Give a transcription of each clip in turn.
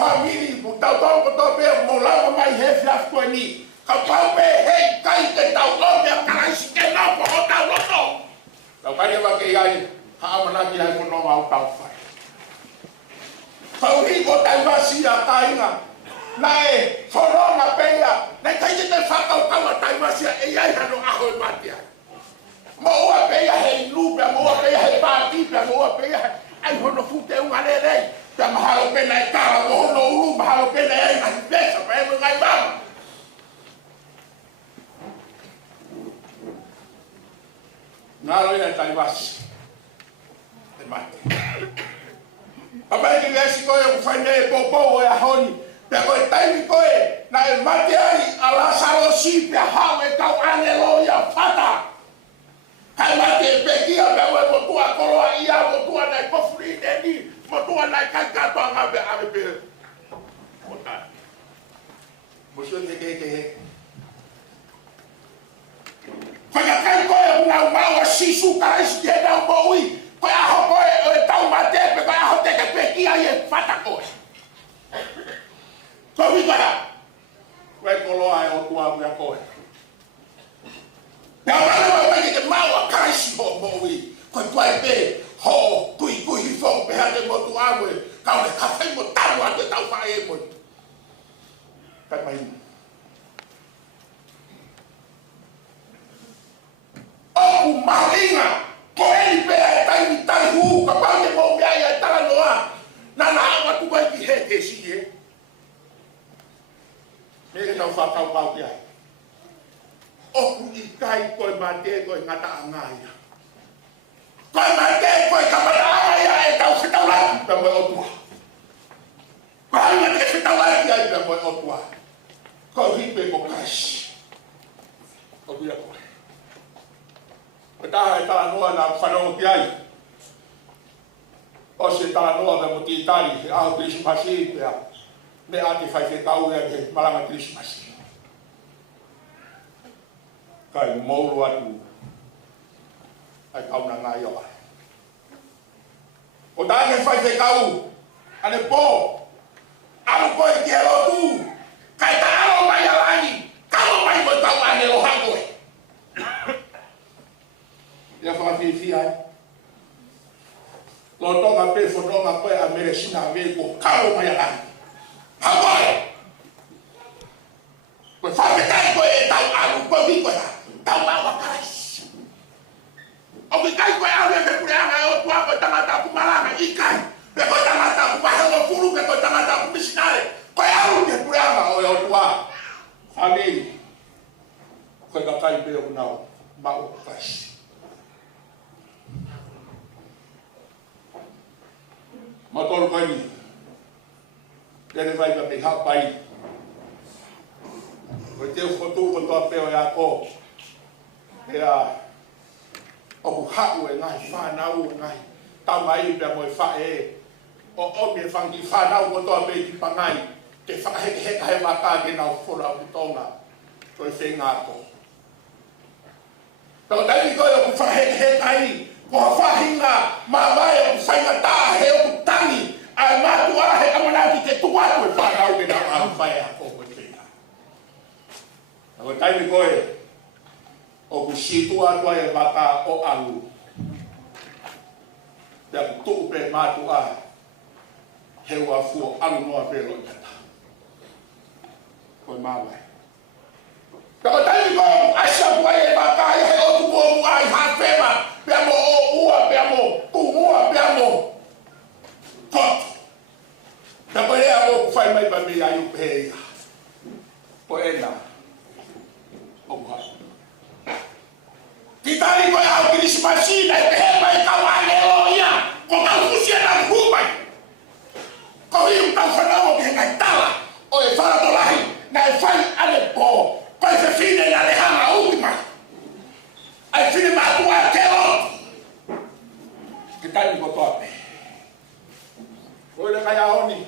famili mo tau tau ko to pe mo la mai he fiaf ko ni ka pau pe he kai te tau lo pe ka si ke na po tau lo to ka pa ba ke ai ha mana ki ai ko no mau tau fai tau hi ko tai va si a tai nga nai foro na pe ya nai kai te fa tau tau tai va si e ai ha no a ho matia mo wa pe ya he lu pe mo wa pe ya he pa ti pe mo wa pe ya ai ho no fu te un ale dei ta mahalo pe na ka mo no ulu mahalo pe na ai na pesa pe mo ngai ba ngalo ya tai vas te mate abai ki esi ko yo fane popo ya honi pe ko tai ko na e mate ai ala salo si pe ha we ka anelo ya fata hai mate pe ki a pe mo tua kolo ia mo tua na ko free de ni mo tua na ka ka to nga be ave pe kota mo so de ke fa ka kai ko na ma wa si su ka is de na mo ui ko a ho ko e tau mate pe ko a ho te ke pe ki a ye fata ko ko vi bara we kolo ai o tua mo ya ko ya ba ke mau ka si mo ui ko tua pe ho kui fo pe ha de mo tu awe ka le ka fai mo tau ate tau fa e mo ka mai o maringa ko e pe tai hu ka pa de mo ya ya tala noa na wa tu ba ki he te si e me ke tau fa ka ti ai o ku i kai ko ma te ko ngata angai koi mate koi kamera ya e tau fitau la pe mo otua koi mate fitau la ya pe mo otua ko hipe ko kash o bia ko ta ta no na fano ki ai o se ta no da mo ti tari a Christmas pe me ati fai se tau ya de malanga Christmas kai mo lo atu ai kau na ngai o o da ne fai te kau ane po alu ko e ke lo tu kai ta alo mai alani kau mai mo tau ane lo hango ya fa fi ai lo to ga pe fo no ga pe a meresina me ko kau mai alani hango ko fa te kai ko e tau alu ko vi ko tau ma wa kai o que cai coi a ver que anga o tua ko tangata ku malanga ikai pe ko tangata ku bahelo furu pe ko tangata ku misinale ko a ru que anga o tua family ko ka kai pe o nau ma o faz motor vai ele vai me rapai o teu foto com tua pe o ya ko era o hau e ngai fa nau ngai tamai pe mo fa e o me fa ngi fa nau ko to pe ki pangai ke fa he ma ka ke nau fo la tonga to se ngato to dai ko o fa he ai ko fa hinga ma vai o sai ngata he o tangi ai ma tu a he amana ki ke tu wa ko fa nau ke na fa ya ko ko te o dai ko o ku situa tua e mata o alu da tu pe matu a he wa fu alu no pe lo kata ko mama ka tai ko asha tua e mata e o tu mo ai ha pema pe mo o ua pe mo tu ua pe mo ko da pare a o fai mai ba me ai o pe po ena o ha kita ni ko au Christmas na pe mai ka wale o ya ko Kaufusi na hubai ko yu ka fana o ke ngai tala o e fara to lahi na e fai ale po ko se fine ya le hanga ultima ai fine ma tu a ke o kita ni ko to pe o le kaya oni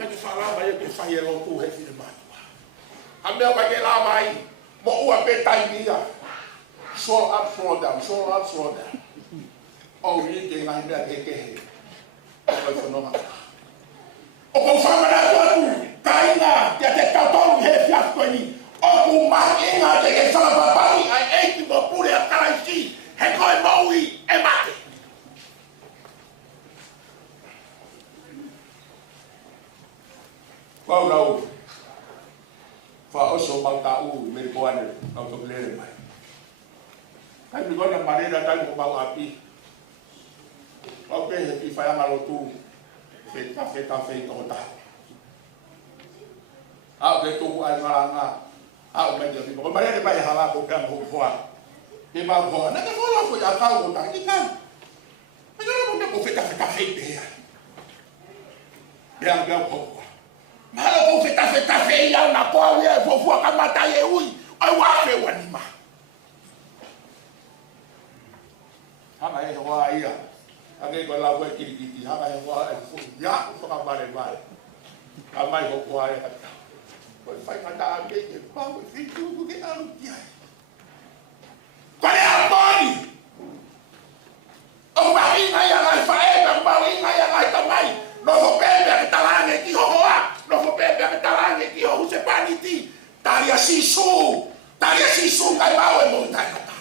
ta ke fala ba ye ke fai lo tu he fine ma tu a me ba ke la mai mo u a pe tai dia slow up, slow down, slow up, slow down. Oh, ini dengan dia keke. Apa itu nama? Oh, Paula Failotu Manatu Melie Granddaughter. Kan juga nak mari datang ke bawah api. Okey, di Failotu Fetu'upongipongi. Aku betul ay malanga. Aku menjadi bukan mari dia bayar halal bukan hukuman. Dia mahu nak kalau aku yang tahu tak ikan. Macam mana aku feta-feta dia? Dia agak hukuman. Malu aku feta-feta yang nak kau dia fofu akan mata ye ui. Ay wafe wanima. Hanga he wa ia. Age ko la wa kiri hanga he wa fu ya ko ka bare. Amai ko wa ia. Ko fai kata age ke pa ko fitu ko ke alu dia. Ko le amoni. O ba inga ya la fa e ba inga ya la tamai. No fo pepe ke talange ki ho hoa. No fo pepe ke talange ki ho se paniti. Taria sisu kai bawe mo tai kata.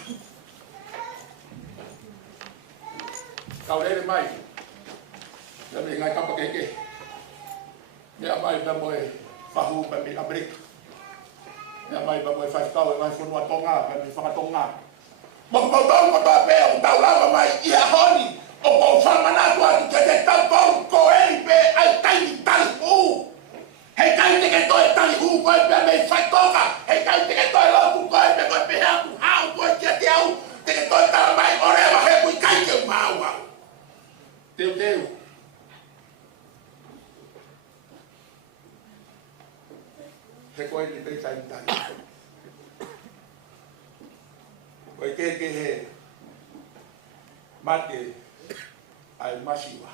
Kau dari mai, dari ngai kapal keke, dia mai bamboy fahu bambi abrik, dia mai bamboy 5.12.1952, bambi fangatonga. Mokotong kotope, tau lama mai ia honi, Kaufusi Manatu jadi tampau koe pe ai tai hu, hei kai te toi tai hu koe pe mai faitoka, hei kai te toi Latu koe pe haku hau koe kia tiau, te toi tala mai ore wa he kui kai ke mau. Teu. He koe ni pei tai. Koe ke he mate ai masiwa.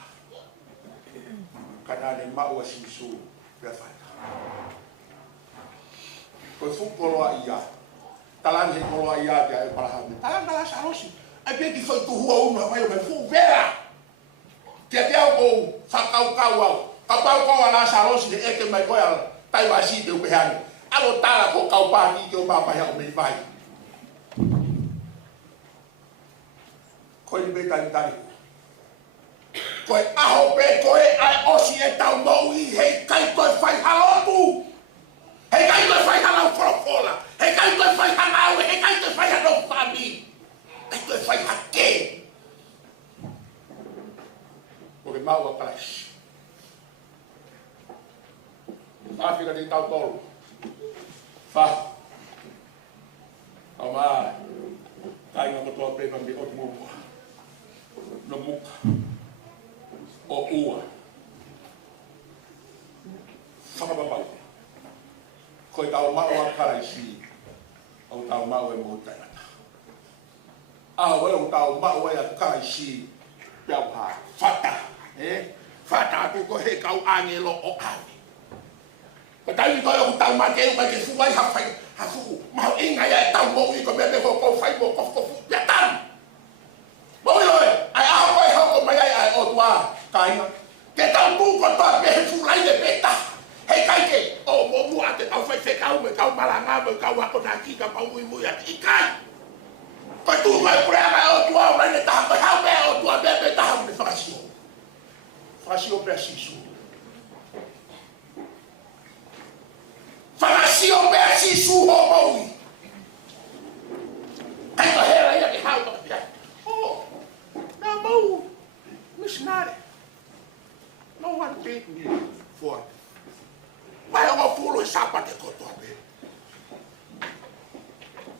Kana ni maua sisu pia fata. Koe fukoloa ia. Talang he koloa ia dia e parahame. Talang dala sarosi. Ai pe ki foi tu hua uma mai o fu vera. Dia ko fakau kapau ala sarosi de eke mai koa tai wasi de upehani alo tala ko kau pagi ke bapa ya me vai ko ni be tani ko aho pe ko ai osi e tau mo i he kai ko fai halotu he kai ko fai halau frofola he kai ko fai hanau he kai ko fai no fami kai ko fai hake. Porque mau atrás. Fica de tal tolo. Fa. Calma. Cai na tua prima de outro mundo. No muca. Ouau. Fala babai. Coitado mau a cara esse. O tal mau é muito. O tal mau é a cara esse. Fata. Fata tu ko he kau angelo o ave. Patai ko yo tau mate o ke fu vai ha fu mau inga ya tau mo i ko me ko fai mo ko ya tan. Mo yo ai a ko mai ai o tua kai ke tau tu ko ta pe fu lai de peta. He kai ke o mo mu ate tau fai kau me kau malanga me kau ko na ki ka pau mu ya i kai. Ko tu mai prega o tua mai ne ta ha be o tua be ta me fasio. Fasio preciso. Fasio preciso homo. Ai ka hera ia ke hau ka pia. Oh. Na mau. Missionary. No one paid me for it. Vai o fulo sapa de kotobe.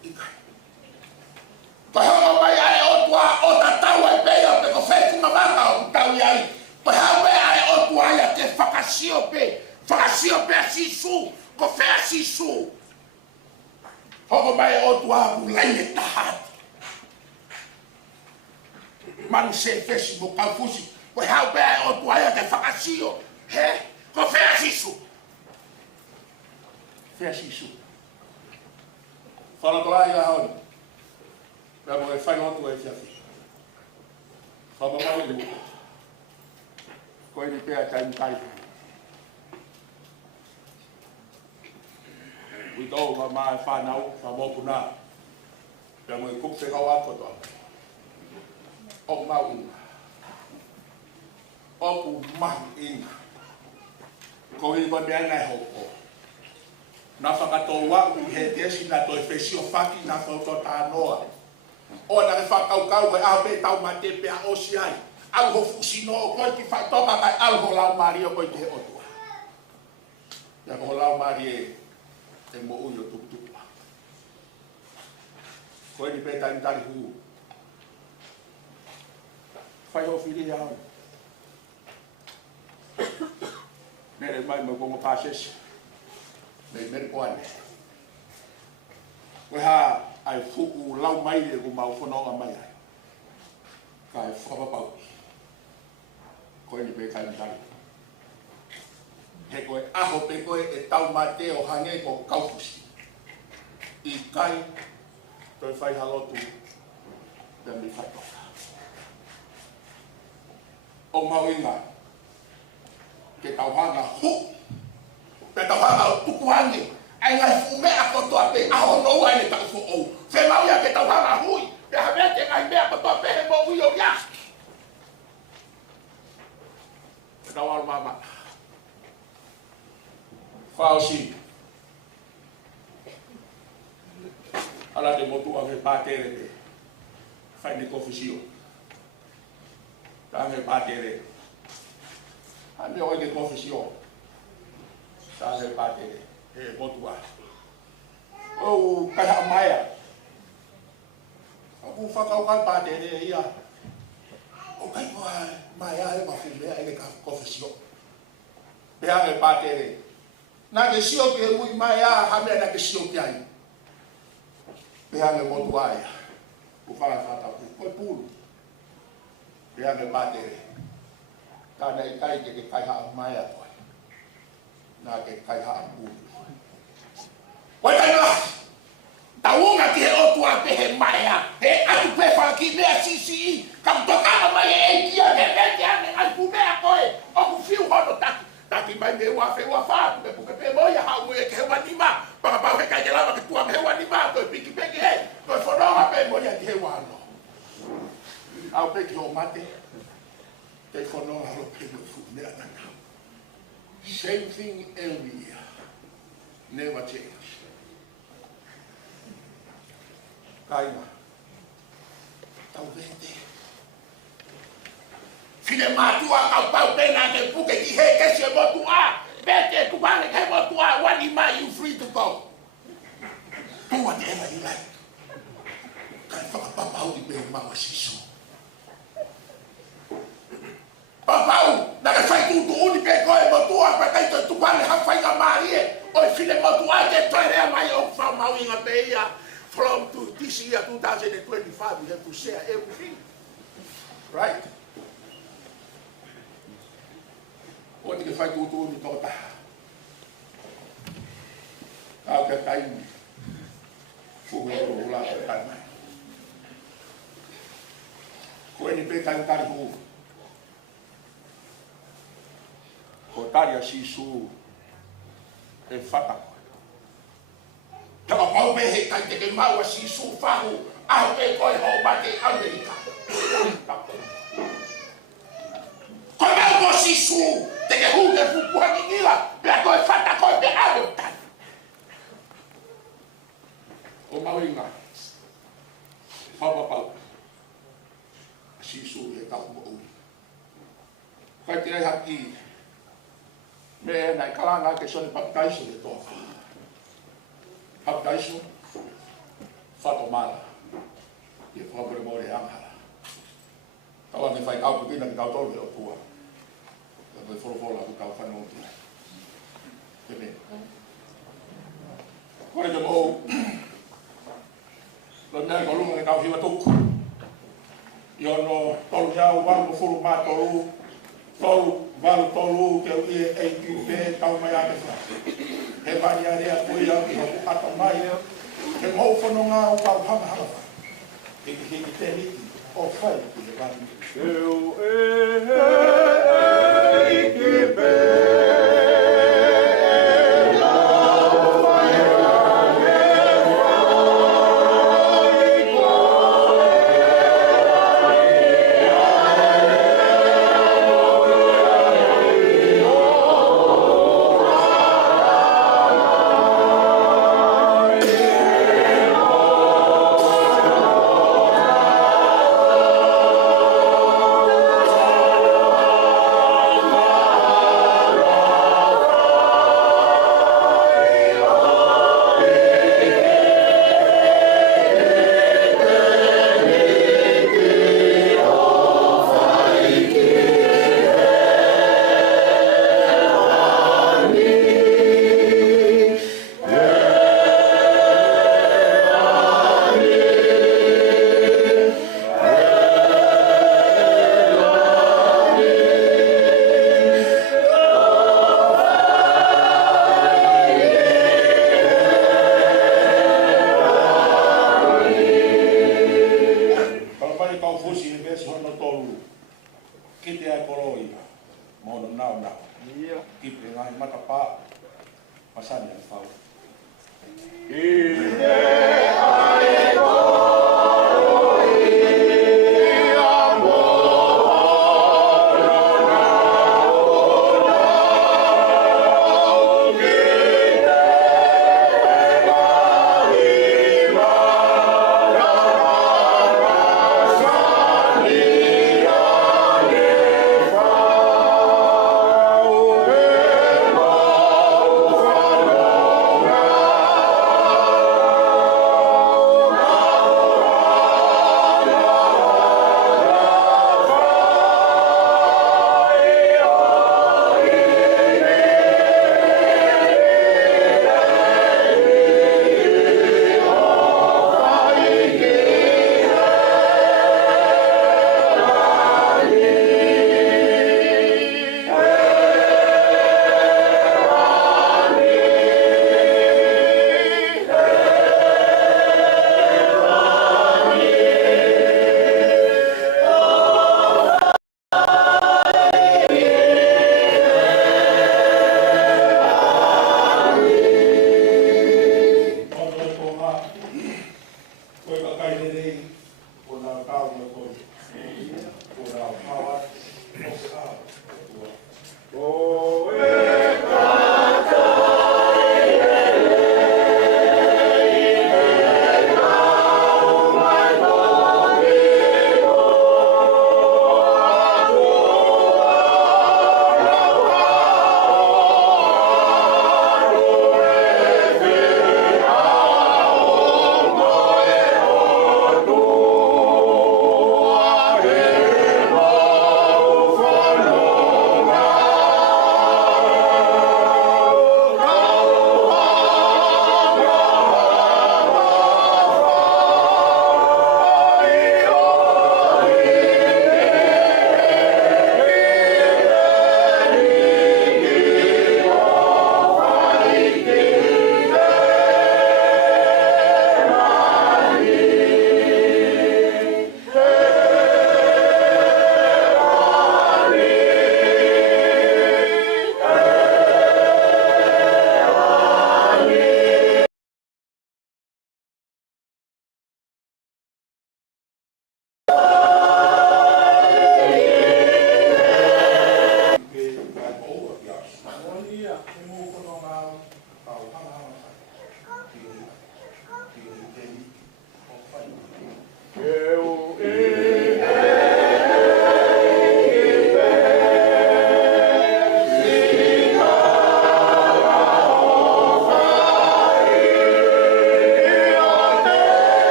Ikai. Pahala mai ai o tua o tatau e pea pe ko fetu mabaka o tau ai. Pahala ai o tua ia te fakasio pe asisu ko fe asisu. Hoko mai o tua ulai tahat. Manu se fesi mo Kaufusi. Pahala ai o tua ia te fakasio. He ko fe asisu. Fe asisu. Fala tola ia hon. Vamos a Failotu esse assim. Vamos lá o coisa de pé até em cai. O dó vai mais fanal, vamos por lá. Vamos a cup pegar o ar todo. O mau. O mau in. ko i ko mea nai hoko. Na whakatoa i he tesi na toi whesio whaki na whauto tā noa. O na ke whakaukau kai aho pe tau mate pe a osi ai. Au ho fusi no o koi ki whaitoka kai au ho lau mari o koi te he otua. Ia ko ho lau mari e mo ui o tukutupa. Koe ni pe tani tari huu. Whai ho whiri au. Mere mai mo kongo pāsesi. Nei mere koane. Koe ha ai fuku lau mai e ko mau whanonga mai ai. Ka e whakapapau. Koe ni pe tani tari. He koe aho pe koe e tau mate o hange ko kaufusi. I kai toi whai halotu te mi whaitoka. O mau inga ke tauhanga hu. Pe tauhanga o tukuhangi. Ai ngai fumea kotoa pe aho nou ai ne tau fu ou. Whe mau ia ke tauhanga hui. Pe hawete ngai mea kotoa pe he mo ui o ia. Pe tauhanga mama. Fausi. Ala de motu ave patere pe. Fai ne kofisio. Ave patere. Ame oi de kofisio. Ave patere. E motu a. O kaya maya. Aku fakau kai patere ia. O kai maya e mafumea e kofisio. Pe ave patere. Na ke sio ke ui mai a hame na ke sio ke ai. Pe ane motu aia. Ku whara whata ku. Koe pulu. Pe ane patere. Tāna i kai ke kai haa mai a koe. Nā ke kai haa pulu. Koe kai noa. Taunga ki he otua pe he mai a. He atu pe whaki mea CCI. Kam tokana mai e kia ke vete ane ai ku mea koe. Oku fiu hono taki. Taki mai me wa fe wa fa me puke pe mo ya ha mo e ke wa ni ma pa pa he ka ke la ke tua me wa ni ma to piki peki he to fo no pe mo ya ke wa no au pe ki o mate te fo no ha lo pe mo fu me ana same thing every year never change kaima tau vente File matua kau pau pena ke puke ki he kese motua. Bete tu bale ke motua. Wani ma you free to go. Do whatever you like. Kai whakapapau di pēr mawa sisu. Papau, na ka whai tutu uni pe koe motua. Pa kai tu bale ha whai ka marie. Oi file motua ke toi rea mai o whau mau inga pe ia. From to this year 2025 we have to share everything. Right? O te ke whai tūtū ni tō taha. Kau ke taimi. Fuhu e rohu la ke taimai. Koe ni pe taimi tari hu. Ko tari a sisu e whata koe. Tawa pau me he kai te ke mau a sisu whahu. Aho pe koe hau mate Amerika. Koe mau ko sisu. Te ke hu ke fupuhangi ngila, pia koe whata koe pe aro tai. O mau inga, whapapau, sisu e tau mo ui. Kai te ai haki, me e nai kalanga ke sone papkaisu e toa. Papkaisu, whatomara, e whapere more angara. Kawa me whai kau pukina ki kau tolu e o tua. Koe whorofola ku kau whanau tu. Tene. Koe te mou. Lo nea ko lunga ke kau hiwa tuku. I ono tolu jau walu furu mā tolu. Tolu walu tolu ke ui e ki pe tau mai ake wha. He wani a rea koe au ki hapu ato mai. Ke mou whanau ngā o kau hanga hanga wha. Ke ki hiki te hiki o whai ki he wani. Keu ono nao nao. Kipe ngai matapa. Masani ang fau.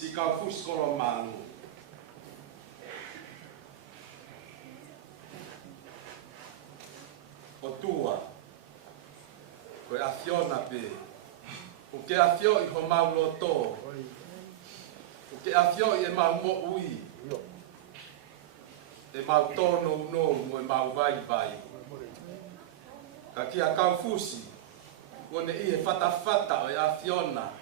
Si Kaufusi Kolomalu. O tua. Koe afiona pe. O ke afio I ho mau loto. O ke afio I e mau mo ui. E mau tono no mo e mau vai vai. Ka kia Kaufusi. Kone I e fata o e afiona.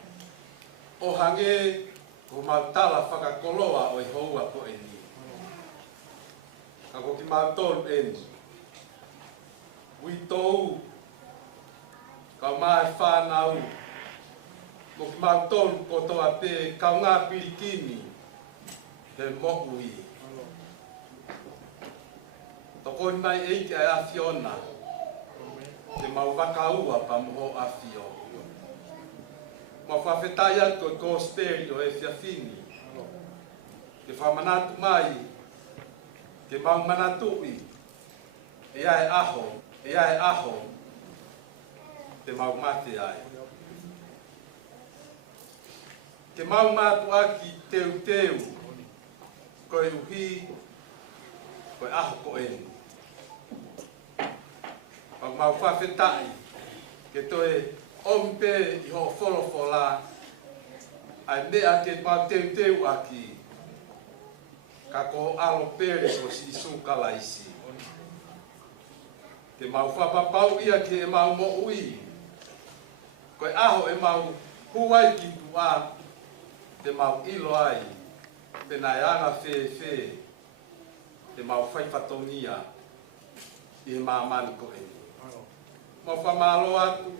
O hange ko mautala whakakoloa o I houa po e ni. Ka ko ki mautolu e ni. Ui tou. Ka mai whanau. Ko ki mautolu ko toa pe ka ngā pirikini. He mo ui. Toko nai eike ai afiona. Te mau wakaua pa moho afio. Ma whawhetai atu e kōsteri o e whiawhini. Ke whamanatu mai, ke mau manatui, e ai aho, te mau mate ai. Ke mau matu aki teu, koe uhi, koe aho ko eni. Ma mau whawhetai, ke toe ompe I ho wholofola, ai mea ke mau teu aki, ka ko alo pere so si sukala isi. Ke mau whapapau ia ke e mau mo ui, koe aho e mau huai ki tua, te mau ilo ai, pena e anga whe, te mau whaifatongia, I mamani ko eni. Mau whamalo atu,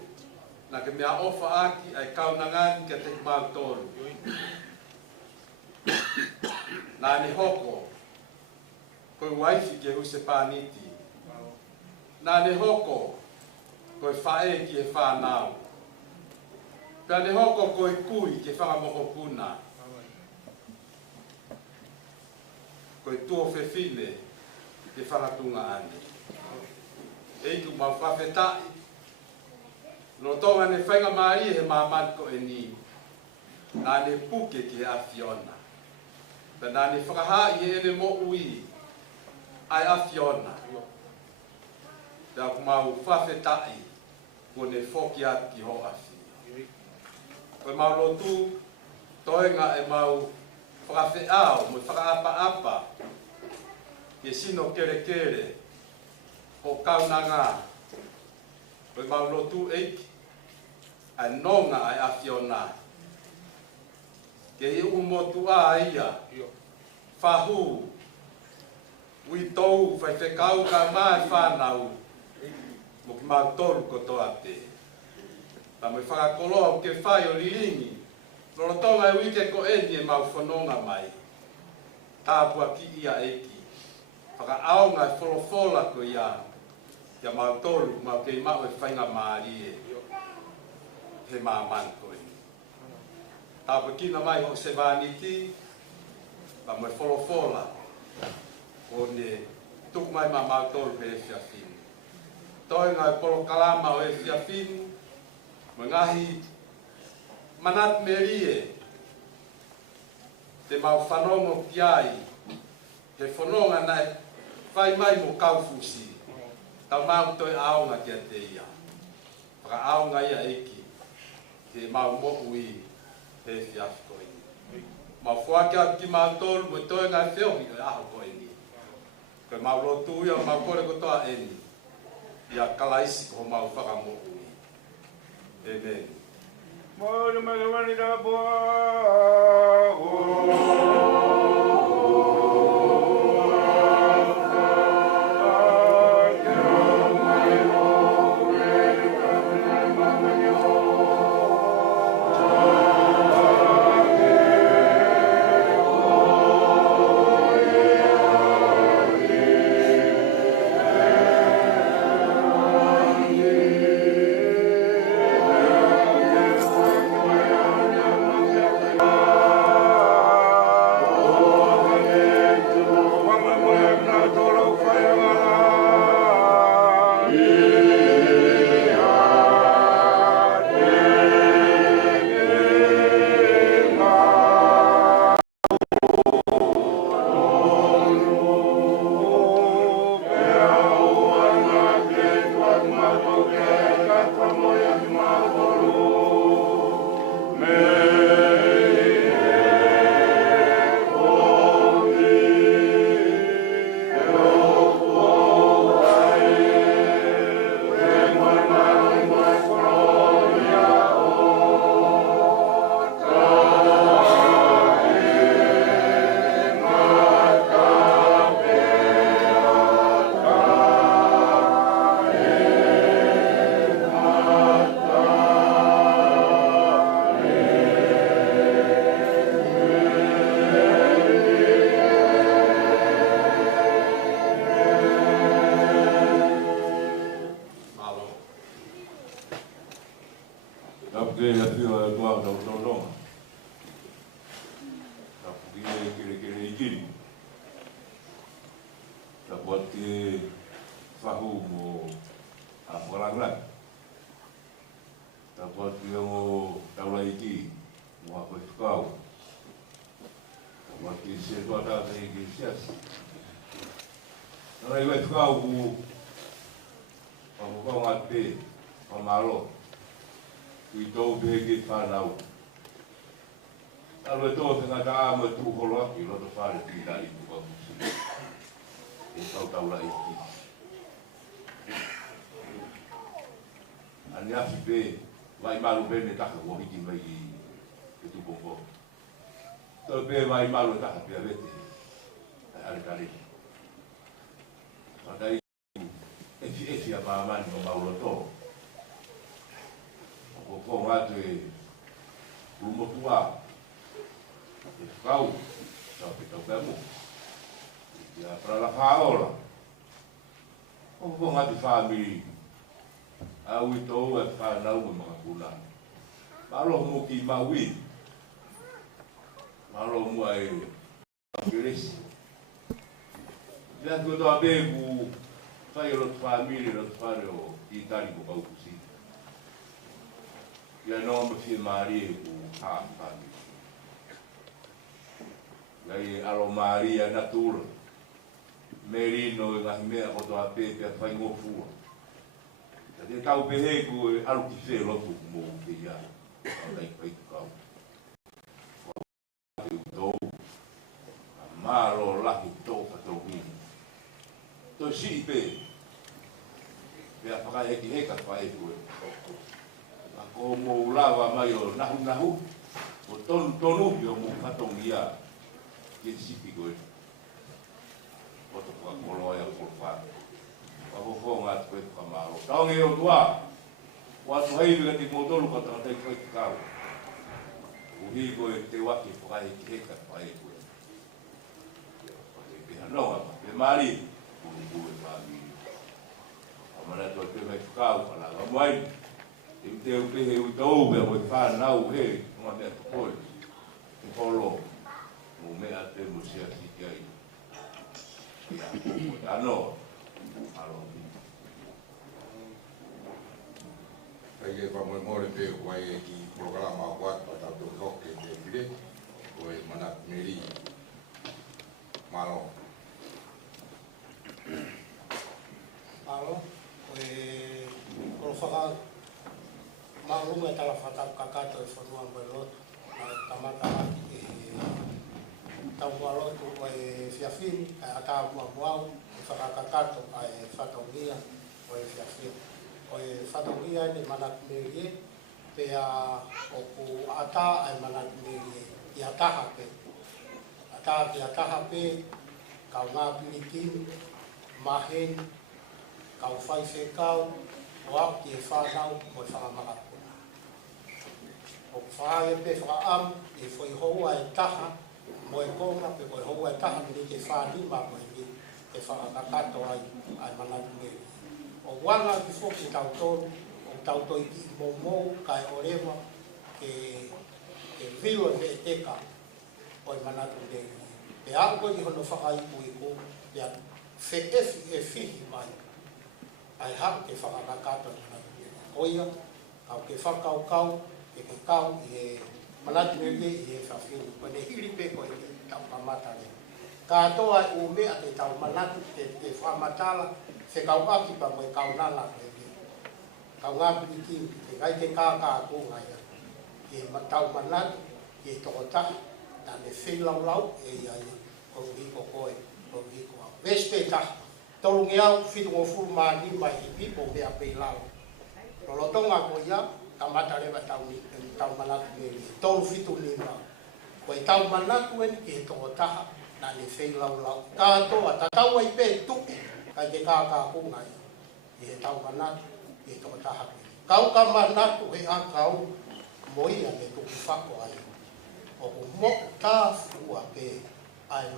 na ke mea ofa aki ai kaunangani ke te mau tolu. Nā ni hoko, koe waifi ke huse pāniti. Nā ni hoko, koe whae ki e whanau. Pea ni hoko koe kui ke whangamoko puna. Koe tuo whewhine ke whangatunga ane. Eiku mau whawhetai, no tonga ne whainga mai he mamani ko e ni. Nā ne puke ki he afiona. Pea nā ne whakahai he ene mo ui. Ai afiona. Pea ku mau whawhetai. Ko ne whoki aki ho afi. Koe mau lotu. Toenga e mau whakawheao. Mo whakaapa. ke sino kere kere o kaunanga o Failotu eiki a nonga ai afiona ke i umotua ia fahu ui tou fai whekau ka mai whanau mo ki mau tolu kotoa te ta me whakakoloa ke whai o lilingi lorotonga e wike ko eni e mau whanonga mai tāpua ki ia eiki whakaaonga e wholofola ko ia ia mau tolu mau kei mau e whainga maari e he maaman ko e tāpua kina mai ho se vaniti ta me wholofola o ne tuku mai ma mau tolu he whiawhinu toi ngai polo kalama o e whiawhinu mo ngahi Manatu Melie te mau whanongo ki ai he whanonga nai whai mai mo Kaufusi tau mau toi aonga kia te ia whaka aonga ia eki he mau mohui he whiafi koini mau whuakea ki mau tolu mo toi ngai whiohi o aho koini koe mau lotu ia mau kore kotoa eni ia kalaisi ko mau whaka mohui Amen. Moimoi mai da boa. Vai malu bene taka wo hiki mai Fetu'upongipongi. Tō pe vai malu taka pia vete. Ale kare. Whakai efi a pāmani o mauloto. O ko ngātu e umotua. E whakau. Tau pe tau pēmu. Ia prala whaola. O ko ngātu whaamiri. Au i tōu e whanau e mga kula. Malo mo ki maui. Malo mo ai kiresi. Ia tu toa bebu whai rotu whamiri rotu whare o i tari ko Kaufusi. Ia no me fie maari e ku haa whamiri. Ia i alo maari a natura. Merino e ngahi mea ko toa pepe a whai ngofua. Te kau pehe ku alu ki whee lotu mo te ia. Kau nei pai kau. Kau te utou. Maro lahi tō katou hini. to si pe. Pea whakaheki heka whae koe. A ko mo ulawa mai o nahu. O tonu i o mo katongia. Ke sipi koe. O to kua koloa o wha. Wa ho ngā koe whamaro. Taonge o tua. Wa tu hei vika ti motolu ka tanga tei koe ki kau. Uhi koe te waki whakaheki heka whae koe. Peha noa, pe mari. Kuru e whaami. Amana toi pe mai whakau whala. Amuai. E te upehe utau mea moe whanau he. Ngā mea tukoe. Te polo. Mo mea te musia siki ai. Ia, ano. Alo. Ai pa Moimoi pe wai ki programa wat pa tu hoke te vire o Manatu Melie malo Paula, kalau fakal maklum ya telah fatal kakak tu formuan Failotu kamata tahu kalau tu fiafin atau Ouau fakal kakak tu fatal dia fiafin fatal dia ni Manatu Melie pea oku ata Manatu Melie ia tahape kau ngabilikin mahin kau fai kau Ouau ki whanau mo whangamakapuna. O whae pe whaam i whai hoa e taha mo e konga pe whai hoa e taha ni ke whanima mo e ke whakakato ai Manatu Melie. O wanga ki whoki tautonu o tautoi ki Moimoi kai orewa ke vilo me e teka o Manatu Melie. Pe ako i hono whakaipu i ko pe wheefi e whihi mai. Ai hap ke whakakato na oia, kau ke whakau ke kau i Manatu Melie i whawhiu. Pane hiri pe ko i tau kamata rea. Katoa i ume a te tau manatu te whamatala, se kau aki pa mo i kau nana Melie. Kau ngāpini ki te ngai te kākā kōnga ia. I tau manatu, i tokotaha, tane whilau e ia i kau hiko koe, kau hiko au. Vespe taha. Tolungi au Fetu'upongipongi mani mai i pipo mea peilau. Lolotonga ko ia, kamata rewa tau Manatu Melie. Tolu fitu lima. Ko i tau manatu eni ki he toko taha, na ne wheilau. Kātoa, tatau ai pe tuke, kai te kākā kunga ia. I he tau manatu, i he toko taha. Kau ka manatu he a kau, moia me tuku whako ai. O ku moku tā fua pe, ai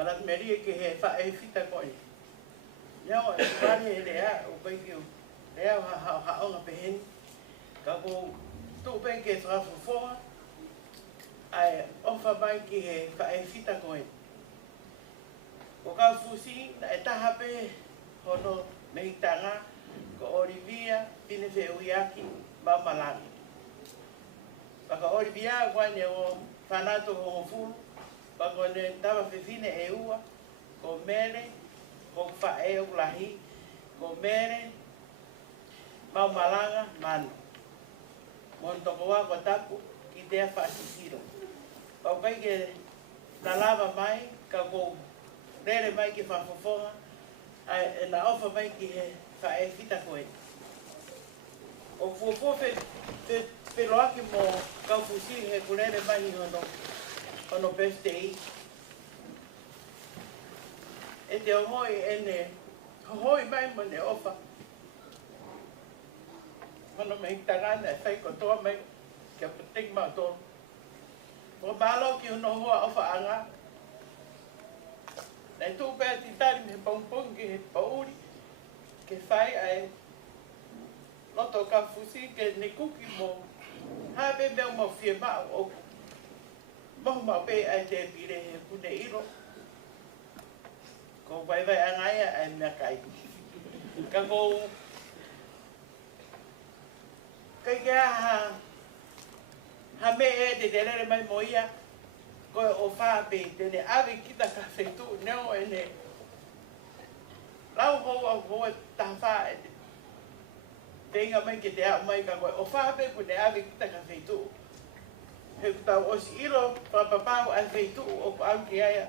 Manatu Melie ke he whae whita koi. Iau e whare e rea o peiki o rea o haonga peheni. Ka ko tu peiki e whawhawhonga. Ai ofa mai ki he whae whita koi. Ko Kaufusi na e taha pe hono mehitanga ko Olivia pine wheuiaki mamalangi. Paka Olivia kwane o whanato o fulu. Pako ne tawa whiwhine e ua, ko mere, ko whae o lahi, ko mere, maumalanga manu. Montoko wa ko tapu, ki tea whaasisiro. Pau kai ke na lava mai, ka ko rere mai ki whawhawhonga, e na ofa mai ki he whae whita koe. O fuafuo te loaki mo Kaufusi he kurere mai hono birthday. E te omoi ene hoi mai mo ne ofa. Mana me tangana e whai kotoa mai kia patik mau tō. Mo malo ki hono hoa o whaanga. Nei tū pēr ti tari me Fetu'upongi he pauri. Ke whai ai loto Kaufusi ke ne kuki mo hape mea mo fie mao o mohu mau pe ai te pire he pune iro. Ko vai angaia ai mea kai. Ka ko kai kia ha me e te terere mai moia. Ko o whape te ne awe kita ka whetu neo e ne lau hoa taha e te inga mai ke te au mai ka koe o whape ko ne awe kita ka whetu. He kutau osi ilo papapau ai whetu o ko au ki aia.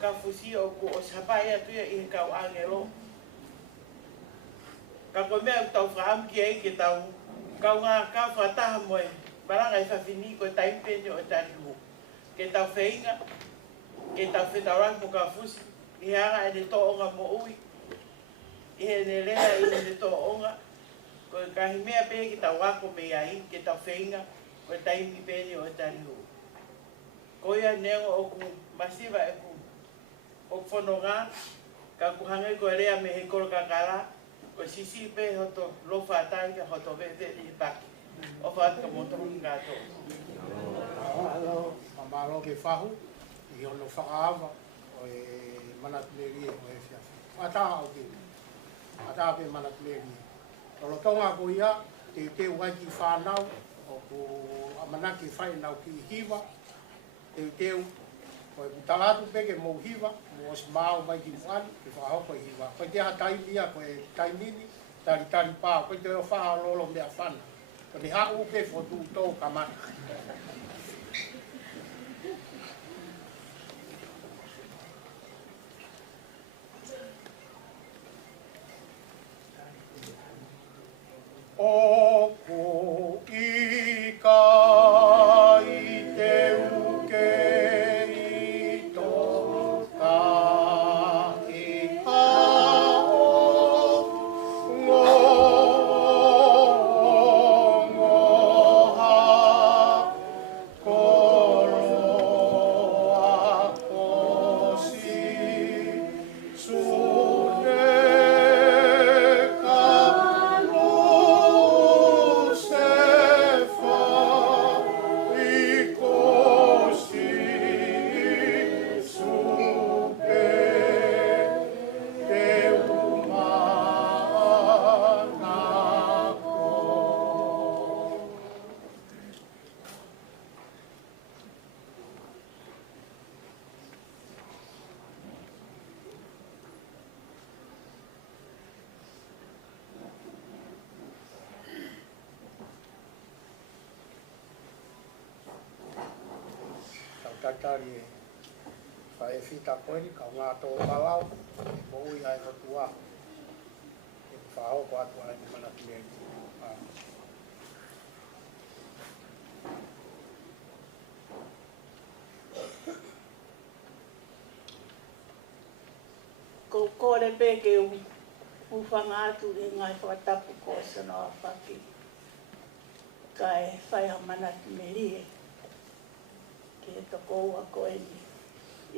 Kaufusi o ko o sapai atuia i he kau angelo. Ka koe mea tau whaam ki ai ke tau kau ngā kau whataha moe. Maranga i whawhini koe taipene o tarihu. Ke tau whainga, ke tau whetaurangi mo Kaufusi. I he anga e ne toonga mo ui. I he ne rea i ne toonga. Koe kahi mea pe ke tau wako me ai, ke tau whainga koe taipene o tarihu. Koe a neo o ku masiva e ku o whanonga, ka kuhangai koe rea me he koro kakara, koe sisi pe hoto lofa atai ka hoto vete i paki. O whaata motoru ngato. Alo, mamalo ke whahu, i ono whakaava, o e Manatu Melie o e whiawhi. Ataha au ke, ataha pe Manatu Melie. Tolo tonga ko ia, te waiki whanau, o ko amanaki whainau ki hiwa, teu, o e kutalatu peke mou hiwa, mo os mao mai ki muani, ke whahoko hiwa. Koe te ha taimia, koe taimini, tari pā, koe te o whaha lolo mea whana. Ko ni hau pe fotu tō kamata. O ko i ka i te uke i tō ka i ka Tatari whae whita koeni, kau ngā tō palau, mo ui ai hotua. E whahoko atu ai ni Manatu Melie. Ko kore pe ke uwhanga atu i ngai whakatapu ko sanoa whaki. Kai whaiha Manatu Melie. Ke toko ua koe ni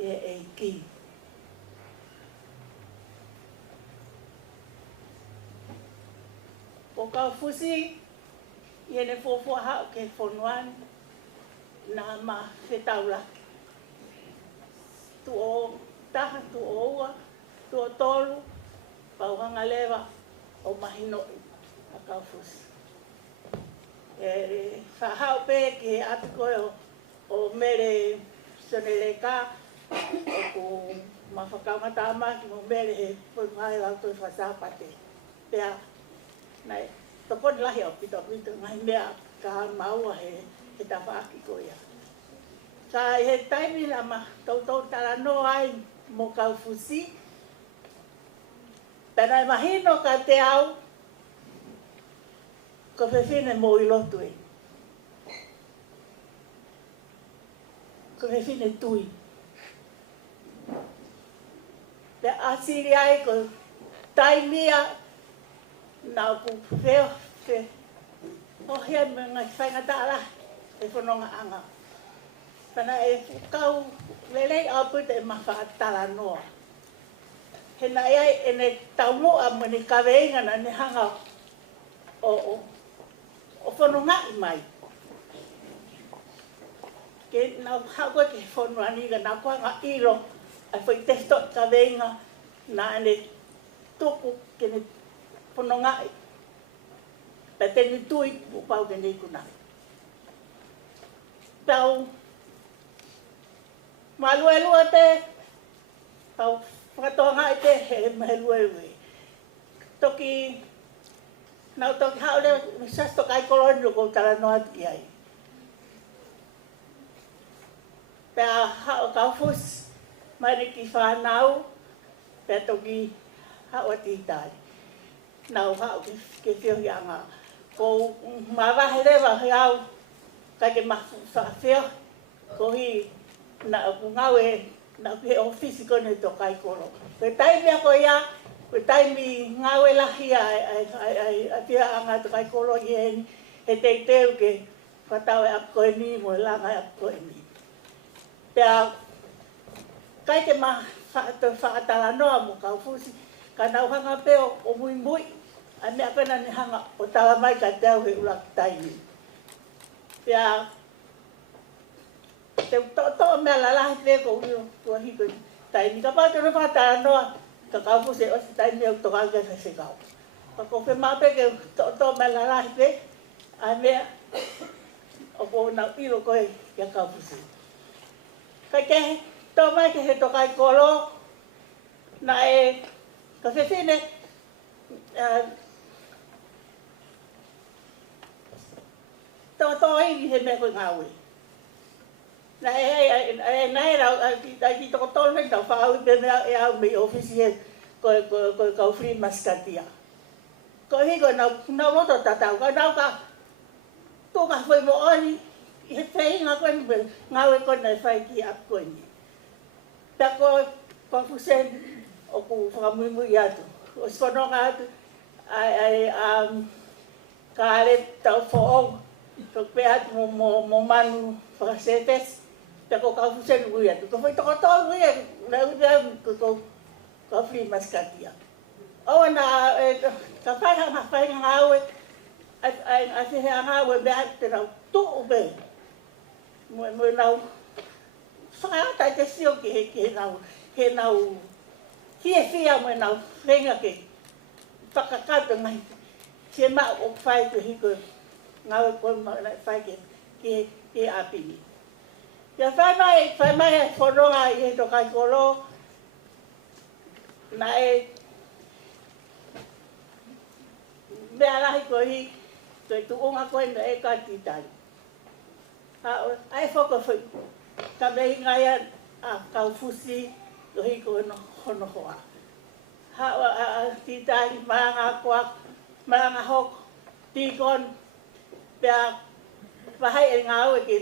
e eiki. Ko Kaufusi, i ene fōfua hao ke whonuani, nā ma whetaulaki. Tu o taha, tu o ua, tu o tolu, pauhanga lewa o mahinoi a Kaufusi. E whahao pe ke atu koe o mere soneleka, o ku mawhakamata amaki mo mere he whungai lau tui whasapate. Pea, nei, toponi lahi au pita ngai mea ka maua he tawhaaki ko ia. Sa he taimi la ma tautou tara no ai mo Kaufusi, pena imahino ka te au, ko whewhine mo i lotu e. Ko whewhine tui. Pe asiri ai ko taimia na ku feo fe o hea me ngai whainga tāla e whanonga anga. Pana e kau lelei au puta e mawha tala noa. He na iai e ne taumua mo ni kaweinga na ni hanga o whanonga i mai. Ke na hakoe ke whanua niga na kuanga ilo a whai testo kaweinga na ane tuku ke ne whanonga i. Pa teni tui upau ke ne kuna. Tau malua te tau whakatoanga i te he mahelua iwe. Toki nau toki hao leo sasto kai koloni loko tala noa ki ai. Pea hao Kaufusi mai ki whanau pea toki hao ati tai. Nau hao ke whiohi anga. Ko mawahe rewa hiau kai ke mafu whawhio. Ko hi na ku ngawe na ke ofisi kone to kai kolo. Ko tai mea ko ia, ko tai mi ngawe lahi ai pia anga to kai kolo i he te teu ke whatau e apko e ni mo langa e apko e ni. Pea kai ke ma whaatala noa mo Kaufusi ka nau hanga peo o Moimoi a mea pena ni hanga o tala mai ka teo he ulaki taimi. Pea te to mea la lahi pe ko uio tua hiko taimi. Ka pātou na whaatala noa ka Kaufusi o si taimi au toka ke se kau. Ka ko whi mape ke to mea la lahi pe a mea o ko na ilo koe kia Kaufusi. Ka ke to mai ke he tokai kolo na e ka whewhine to i he mea koe ngāwe. Na e nai rau ki toko tolu tau whaau i pēmea e au mei ofisi he koe Kaufri Maskatia. Ko hiko nau roto tatau, ka nau ka tōka whai mo oni i he whainga koe ni ngāwe koe nei whai ki ap koe ni. Pea ko Kaufusi o ku whakamuimui atu. O si whanonga atu ka ale tau whaong. Ko pea atu mo manu whakasepes. Pea ko Kaufusi nui atu. Ko whai toko tolu ia na uwea ko Kaufri Maskatia. Oa na ka whainga ngāwe a whihe a ngāwe mea te nau tuu be. Mo nau whakaata te sio ki he nau whia mo nau whenga ke whakakata ngai. He maa o whai ko hiko ngawe koe whai ke apini. Ia whai mai e whanonga i he tokai kolo na e mea lahi ko hi koe tuunga koe na e ka titari. Ai whaka whi ka mehi ngai a Kaufusi ko hi ko hono hoa. Titari maranga koa, maranga hok, tikon, pea wahai e ngāu e ke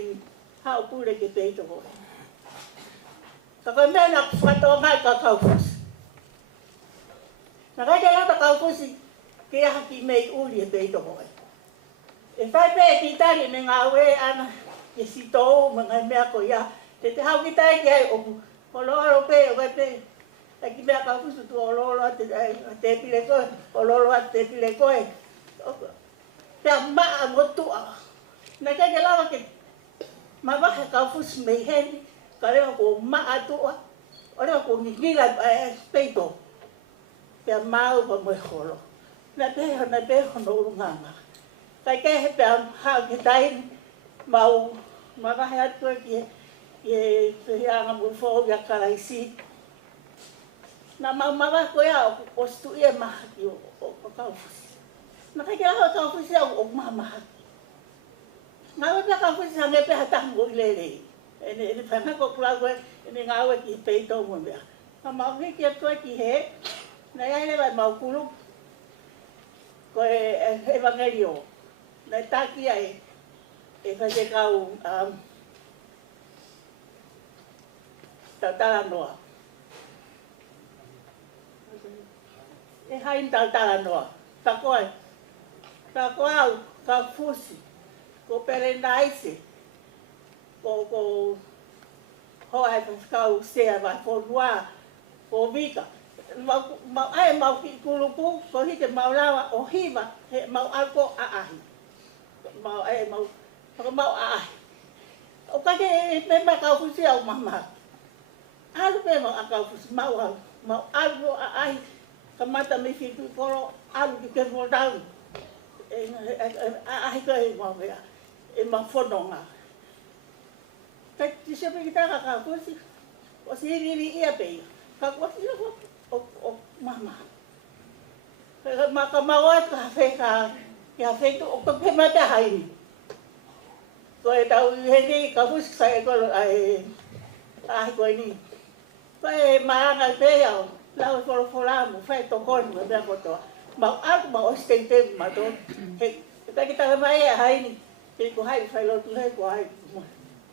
hao pure ke peito koe. Ka koe mea na whatoa ngai ka Kaufusi. Na kai te lata Kaufusi ke aha ki mei uri e peito koe. E whai pe e titari me ngāu e ana ke si tōu ma ngai mea ko ia. Te hau ki tai ki ai oku. O loro pe o kai pe. E ki mea Kaufusi tu o loro a te pile koe. O loro a te pile koe. Pea maa motua. Na kai te lawa ke ma wahe Kaufusi mei heni. Ka rewa ko maa tua. O rewa ko ngila peito. Pea mau pa moe holo. Na peho no urunganga. Kai kai he pea hau ki tai mau wahe atu ki e whianga mufo ya karaisi. Na mawa ko ia o stu ia maha ki o Kaufusi. Na kai kia hao Kaufusi au o maha. Ngā wapea Kaufusi hange pe hatamu i lelei. Ene whanga ko kula koe, ene ngā ue ki peito mo mea. Ka mau hiki atua ki he, na ia lewa mau kulu ko evangelio. Na taki ai e whase kau tautala noa. E hain tautala noa. Takoi. Takoi Kaufusi. Ko Perenaise. Ko hoa kau sea vai fonua. Ko vika. Mau ai mau ki kulupu ko hike mau lawa o hiva he mau alko aahi. Mau ai mau aahi. O kake me ma Kaufusi au mama. Alu pe mau Kaufusi mau alu aahi. Kamata me fitu koro alu ki ke down. Aahi ko e mau mea. E mau fononga. Kai tisepe kita Kaufusi. O si iri ia pe. Kaufusi o mama. Maka mawat ka fetu o ke mata hai. Ko e tau heni Kaufusi sai ko ai ko ni. Ko e maranga pe au. Lau fora mo fai to kon mo bia ko to. Mau aku mau ostente ma to. He kita mai hai ni. Ke ko hai Failotu he ko hai.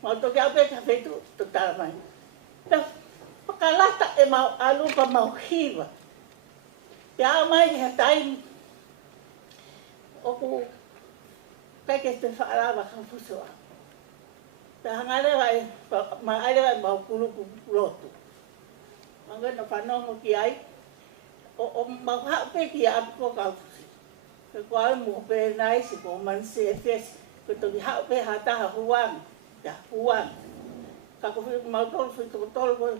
Mau to ka pe ka fetu to ta mai. Pakalata e mau alu pa mau hiva. Ya mai he tai oku kai ke te fa'alava Kaufusi. Ta hangale vai ma ai vai mau kulu lotu. Angin na panong ki ai o mau ha pe ki a ko Kaufusi. Ko ai mo pe nai si ko man se fes ko to ha pe ha ta huang. Ya huang. Ka ko mau tol fu to tol ko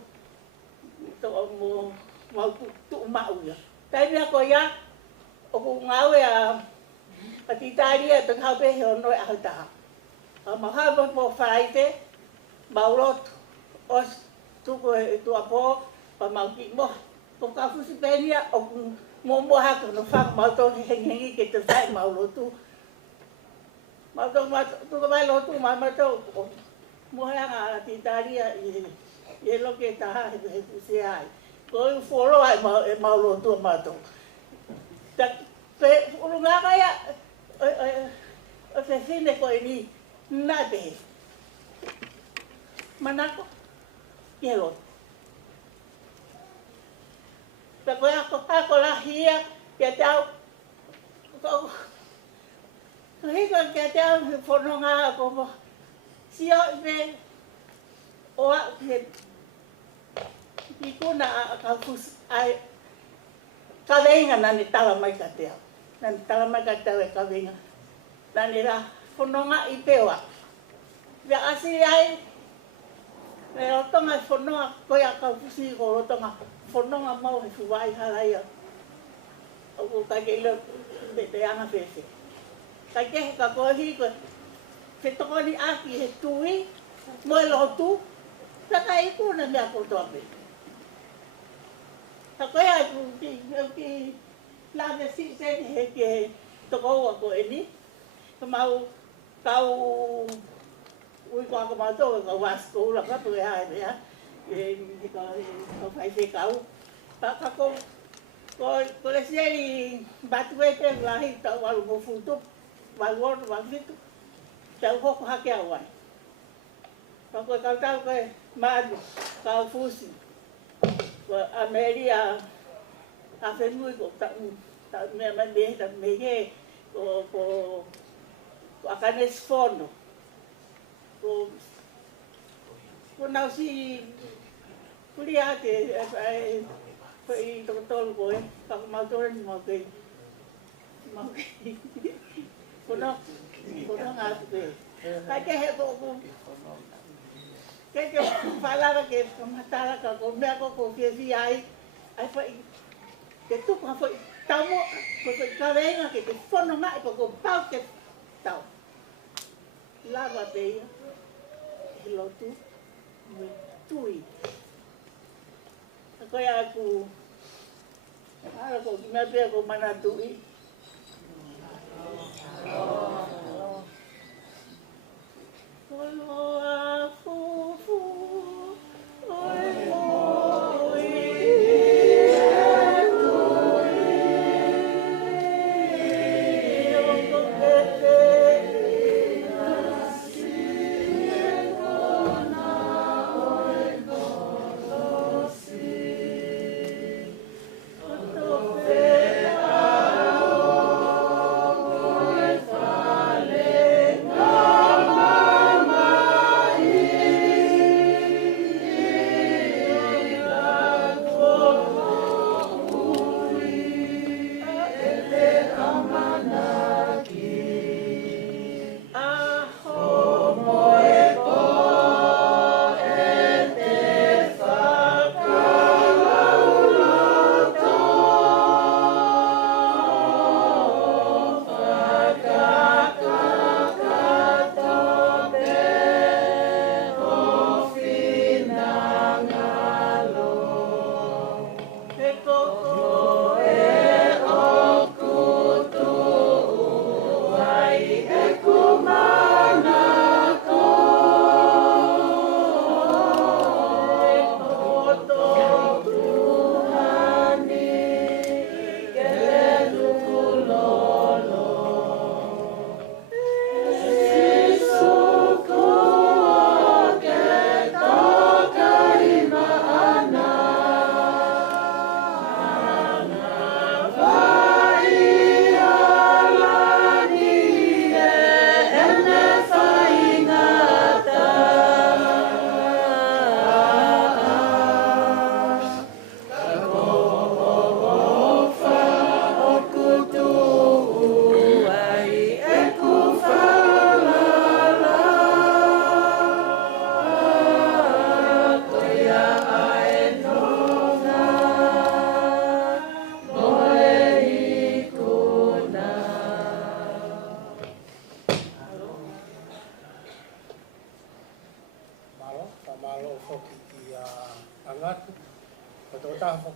to mo mau tu mau ya. Tai bia ko ya o ko ngau ya patitaria to ha pe he no a ta. Ma ha mo faite baulot os tu ko tu apo pa mau ki mo ko Kaufusi penia o mo ha ko no fa mau to hengi ke te fai mau lotu mau to tu ko vai lotu ma to mo ha ga titaria e lo que ta he se ai ko folo ai mau lotu ma to ta pe ulunga ya o se fine ko ni nade manako yelo. Pero ako lahia que tau ko rico que tau fononga como si o ve o que ikuna Kaufusi ai kavenga nani tala mai ka tau nani tala mai ka tau e kavenga nani ra fononga i pewa ya asi ai pero tonga fononga ko ya Kaufusi ko tonga fononga mau he fuai halaia o ka ke lo te anga fese ka ke ka ko hi ko se to ni aki he tui mo lo tu ta kai ku na me ko to pe ta ko ya ku ki la de si se he ke to ko ni ka mau kau ui ko ka mau to ka was ko la ka tu ya ya ko fai se kau pa ko le sei batuete lahi ta walu mo futu valor vavitu ta ko ha ke awai pa ko ka ta ko madu Kaufusi ko Ameria a fenui ko ta me ke ko akanes fono ko nausi kuliah ke foi tol ko ka mau to ni mau ke ko nga ke ka ke he ko que falava que matara ko me ko que vi ai foi que tu foi tamo ko ka venga que te fono mai ko pau que tau lava beia Lotu tui ko ya ku ala ko me pe ko manatu i Oh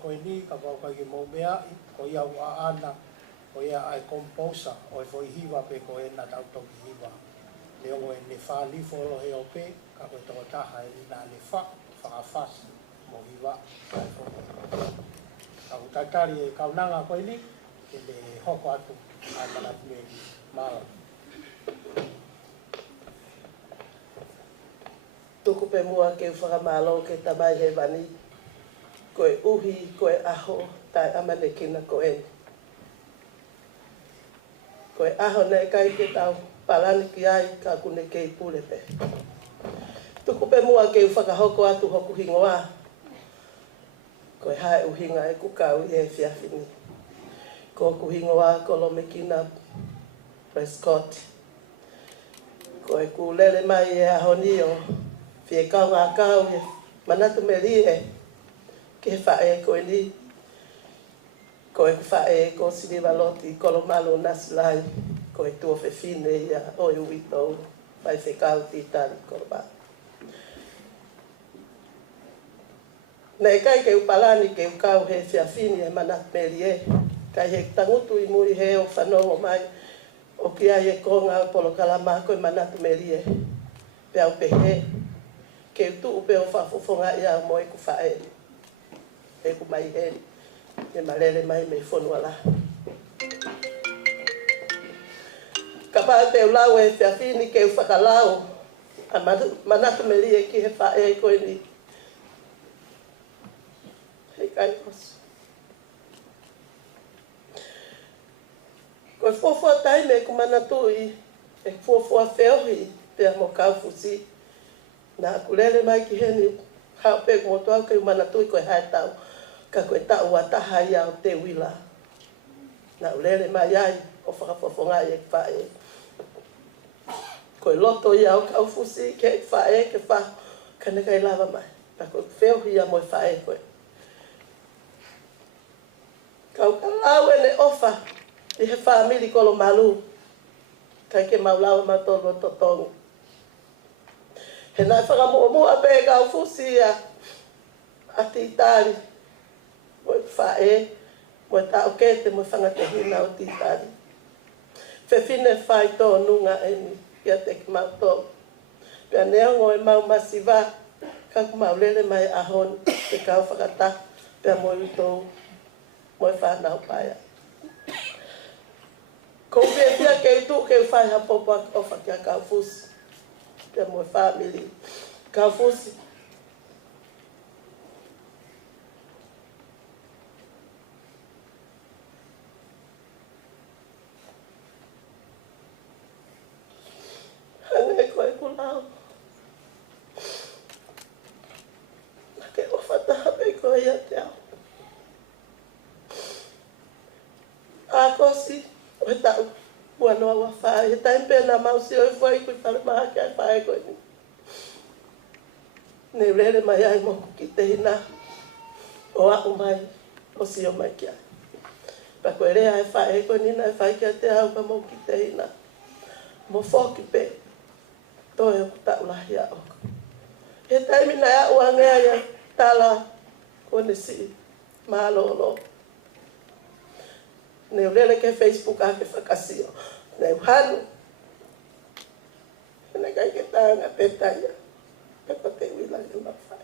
koe ni, ka wau kai ki mau mea i, ko ia ua ana, ko ia ai composer, o i fo i hiwa pe ko e na tau toki hiwa. Le o e ne whālifo lo he o pe, ka koe toko taha e nā le whakawhasi mo hiwa. Ka utaitari e kaunanga koe ni, ke le hoko atu ai Manatu Melie Mara. Tuku pe mua ke whakamalo ke tamai he wani, koe uhi, koe aho, tai amane kina koe. Koe aho nei kai ke tau palani ki ai ka kune kei pule pe. Tuku pe mua ke whakahoko atu hoku hingoa. Koe hae uhinga e kukau i e whiawhini. Ko kuhingoa Kolomekina Prescott. Koe ku lele mai e ahoni o fie kau ngā kau e Manatu Melie ke whae koe ni. Koe ku whae ko Failotu Kolomalu Nasilai. Koe tua whewhine ia oi uito mai whekau titari Kolomalu. Nei kai ke upalani ke ukau he whiawhine e Manatu Melie. Kai he tangutu i muri he o whanongo mai. O ki ai e konga polokalama koe Manatu Melie. Pe au pehe. Ke tu upe o whafofonga ia mo e ku whae. E ku mai heri. E malele mai me whonua la. Ka paa te ulau e whiawhini ke whakalau. A Manatu Melie ki he whae koe ni. Hei kai kosu. Koe fuafua taime ku manatu i e fuafua whiohi pia mo Kaufusi. Nā kulele mai ki heni hao pe mo tuau ke manatu i koe hae tau. Ka koe tau wataha ia o te wila. Nā ulele mai ai o whakafofonga i e whae. Koe loto ia o Kaufusi ke whae ke wha kane kai lava mai. Nā koe whiohi ia mo i whae koe. Kau kalau e ne ofa. I he whaamiri Kolomalu, kai ke maulawa matolo totongi. He nai whakamua pe Kaufusi a titari. Mo i whae, mo i tau kete, mo i whangatehina o titari. Whewhine whai tō nunga e ni, ia te ki mautolo. Pea neongo e mau masiva, kaku maulele mai ahon, te kau whakata, pea mo i tō, mo i whanau paia. Ko pia ke tu ke fai ha popa ofa ke Kaufusi. Ke mo family. Kaufusi. Hane ko e kulau. Ke ofa ta be ko ia te au. Akosi. O he tau, ua noa ua whae. He taim pēnā mausi o e whai kui whare maha ki ai whae koe ni. Nei rere mai ai moku ki te hina. O aku mai, o si o mai ki ai. Pa koe rea e whae koe ni nai whai ki ai te au pa moku ki te hina. Mo whoki pe. Toi o ku tau lahi a oku. He taimi nai a ua ngea ia tala kone si mālolo. Ne ulele ke Facebook a ke whakasio. Ne uhanu. Ne kai ke tānga petaia. Pepa te wila ke mawhai.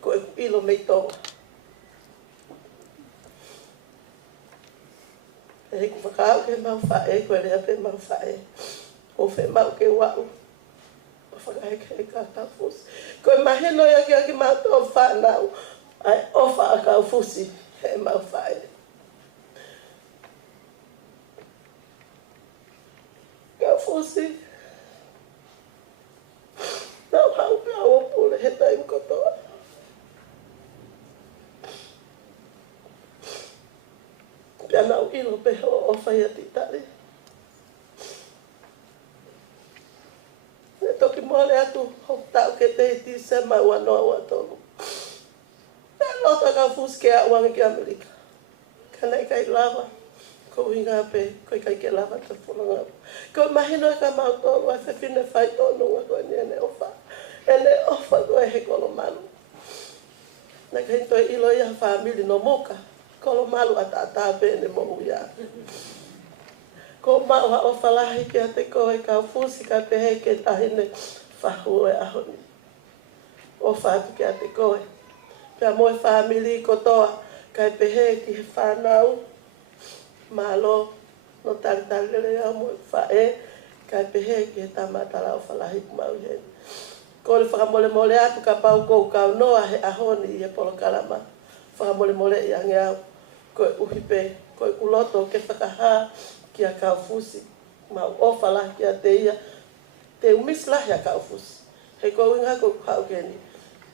Ko e kupilo mei tonga. E ku whakao ke mawhai, ko e rea pe mawhai. O whe mau ke wau. O whakahe ke ka Kaufusi. Ko e maheno ia ki a ki mātou whanau. Ai ofa a Kaufusi he mawhai. Kaufusi. Nau hau pe au opule he taim kotoa. Pea nau ilo pe ho o whai ati tari. Ne toki mole atu hok tau ke te iti se mai wanoa ua tonu. Pea lota Kaufusi ke a uangi ki Amerika. Kanai kai lava. Ko inga pe, ko kai ke lava te whananga. Ko mahino e ka mautolo, e whewhine whai tōnunga koe ni ene ofa. Ene ofa koe he Kolomalu. Na kai toi ilo ia family no moka. Kolomalu ata pene mo uia. Ko mau ha o falahi ki a te koe Kaufusi ka pehe ke tahine whahu e ahoni. O whatu ki a te koe. Pea moe family kotoa kai pehe ki he whanau. Malo no taritarele a moe whae kai pehe ki he tamatala o falahi kumau heni. Ko le whakamole mole atu ka pau kou kau noa he ahoni i he polokalama. Whakamole mole i ange au. Koe uhipe, koe kuloto ke whakaha ki a Kaufusi. Mau ofa lahi ki a te ia. Te umis lahi a Kaufusi. He kou inga kou hau keni.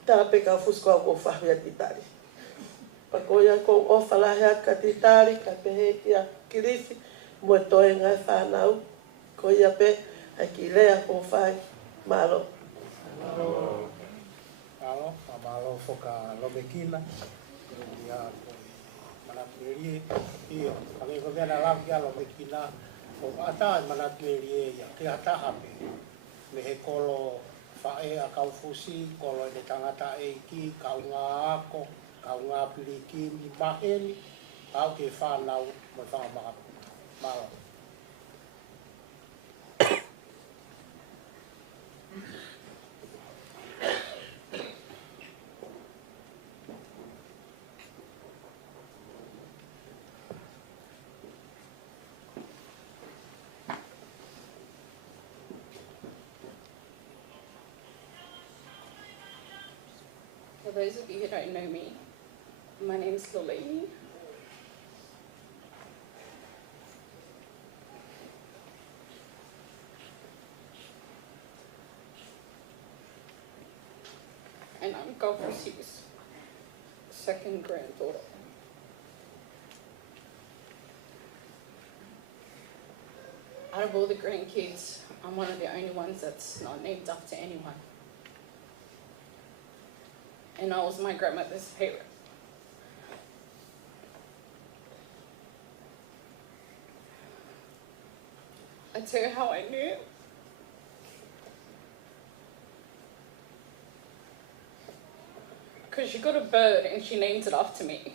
Tāpe Kaufusi kou kou whahua titari. Pakoia kou ofa lahi a ka titari, ka pehe ki a kirisi. Moe toe ngai whanau. Ko ia pe, ai ki lea kou whai. Malo. Alo, malo foka lomekina. Ia Manatu Melie ia kami ko vena lam ia lomekina. O ata Manatu Melie ia ke ata hape. Me he kolo fae a Kaufusi, kolo ne tangata e ki kaunga ako, kaunga piliki mi maheni, au ke whanau mo whangamaka. Malo. For those of you who don't know me, my name is Lolini. And I'm Kaufusi's second granddaughter. Out of all the grandkids, I'm one of the only ones that's not named after anyone. And I was my grandmother's favorite. I tell you how I knew. Because she got a bird and she named it after me.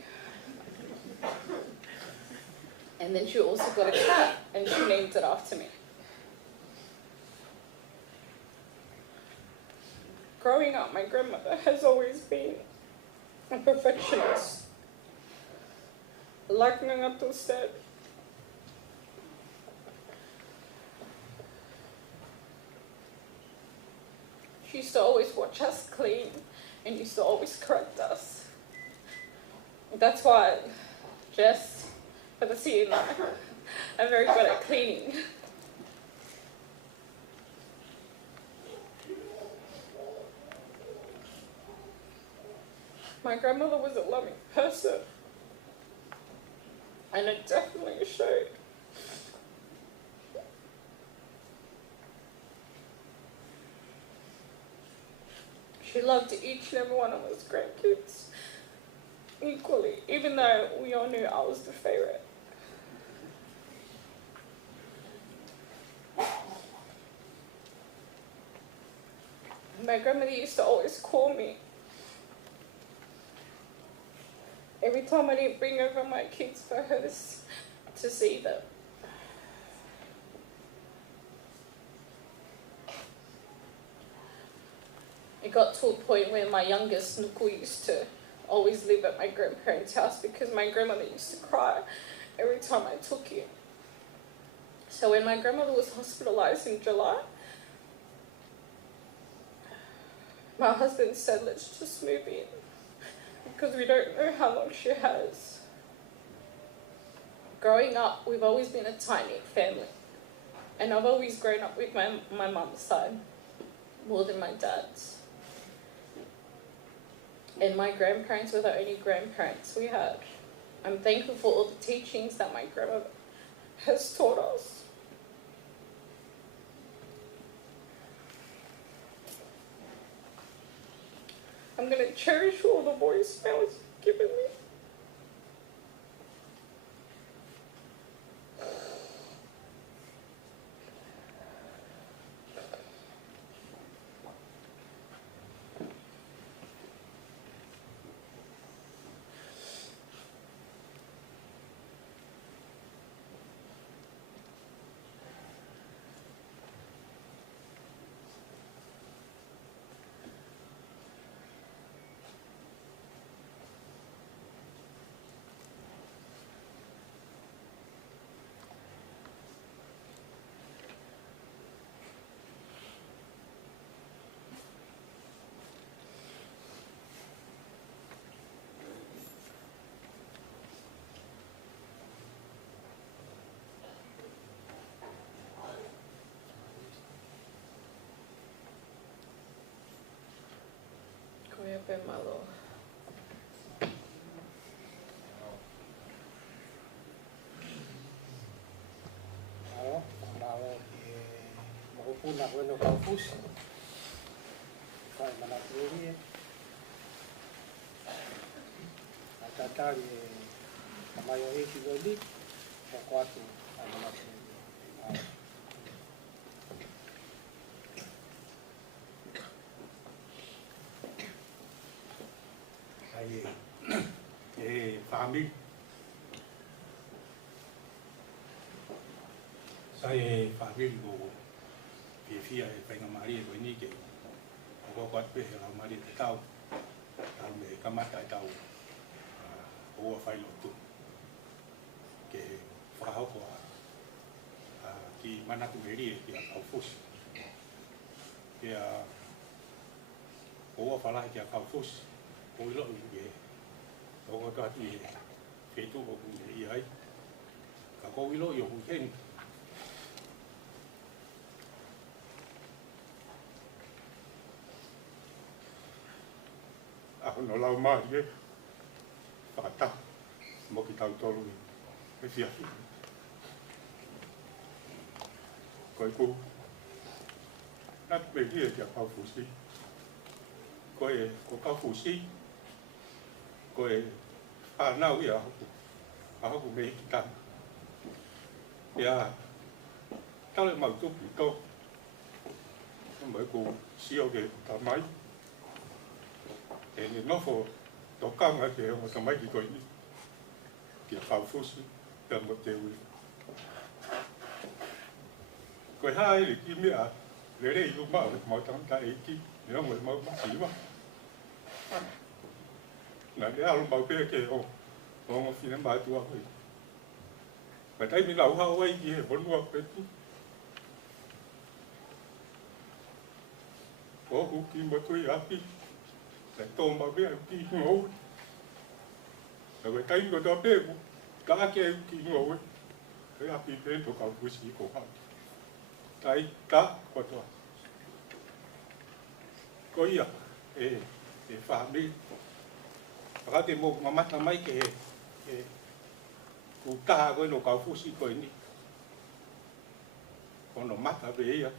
And then she also got a cat and she named it after me. Growing up, my grandmother has always been a perfectionist. Like Latu said, she used to always watch us clean and used to always correct us. That's why, Jess, for the scene, I'm very good at cleaning. My grandmother was a loving person, and it definitely showed. She loved each and every one of us grandkids equally, even though we all knew I was the favorite. My grandmother used to always call me every time I didn't bring over my kids for her to see them. It got to a point where my youngest, Nuku, used to always live at my grandparents' house because my grandmother used to cry every time I took him. So when my grandmother was hospitalized in July, my husband said, let's just move in, because we don't know how long she has. Growing up, we've always been a tight-knit family. And I've always grown up with my mum's side more than my dad's. And my grandparents were the only grandparents we had. I'm thankful for all the teachings that my grandmother has taught us. I'm going to cherish all the voicemails you've given me. pe malo. Alo, lao ke makupuna ko no Kaufusi. Failotu Manatu Melie. Tatari kamayo hiki loli kwa watu Manatu Melie. Ai family sai family go fia e penga mari ko ni ke ko pe la mari te tau al me kamata tau o Failotu ke whakahau ko ki Manatu Melie ki a Kaufusi ke a o whalahi ki a Kaufusi o ilo i ke o katu i Fetu'upongipongi ai ka ko ilo i o hukeni no lau mai e whakata mo ki tau tolu e fia koe ku Manatu Melie ki a Kaufusi koe ko Kaufusi koe whanau i a haku me ki tanga ia tale mau tupi tō mai ku sio ke ta mai e ni nofo tō kanga ke o ta mai ki koe ni ki a Kaufusi te mo te ui koe hae li ki mea le rei u mau mau tanga e ki ni o mo mau masiwa na le alu mau pe ke o ngo fina mai tu a koe ma tai mi lau hao ai ki he bonua pe tu o huki mo tui api le tō ma bea ki ngou na koe tai mi koe pe ku ka ake au ki ngou e api pe to Kaufusi ko hao tai ka kotoa ko ia e whaami whakate mo mamata mai ke ku taha koe no Kaufusi koe ni kono mata be ia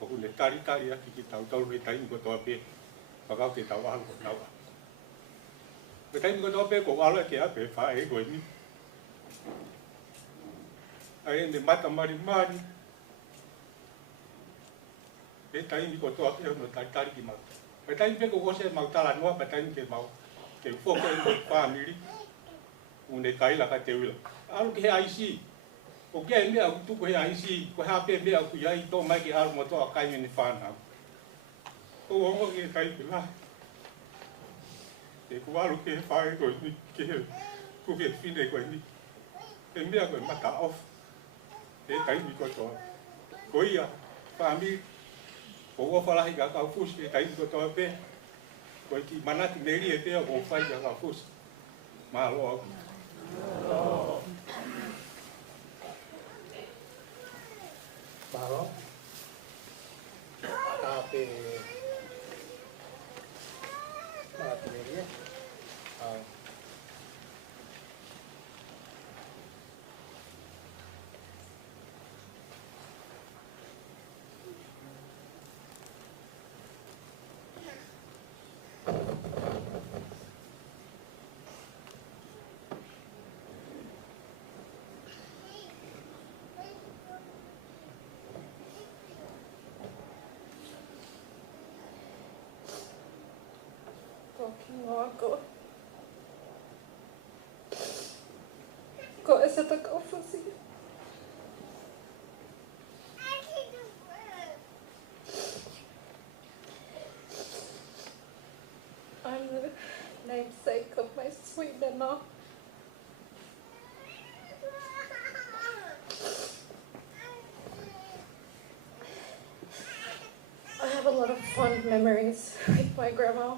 o kune tari aki ki tau tau he taimi kotoa pe whakau te tau alu ko naua he taimi kotoa pe ko ala ke ape whae koe ni ai ne mata mari e taimi kotoa pe no tari ki mau he taimi pe ko kose mau tala noa pe taimi ke mau ke ufoke no whamiri une kaila ka te wila alu ke he aisi o kia e mea tuku he aisi ko hape mea ku iai tō mai ki alu mo toa kai ni whanau o ongo ke kai ki la e ku alu ke he whae koe ni ke he ku ke whine koe ni e mea koe mata off e taimi kotoa ko ia whami o wawhalahi ka Kaufusi e taimi kotoa pe koe ki Manatu Melie pea o whai ka Kaufusi mahalo au Mahalo. Tapi Manatu Melie. Ko ko esa ta Kaufusi I'm the namesake of my sweet Nana. I have a lot of fond memories with my grandma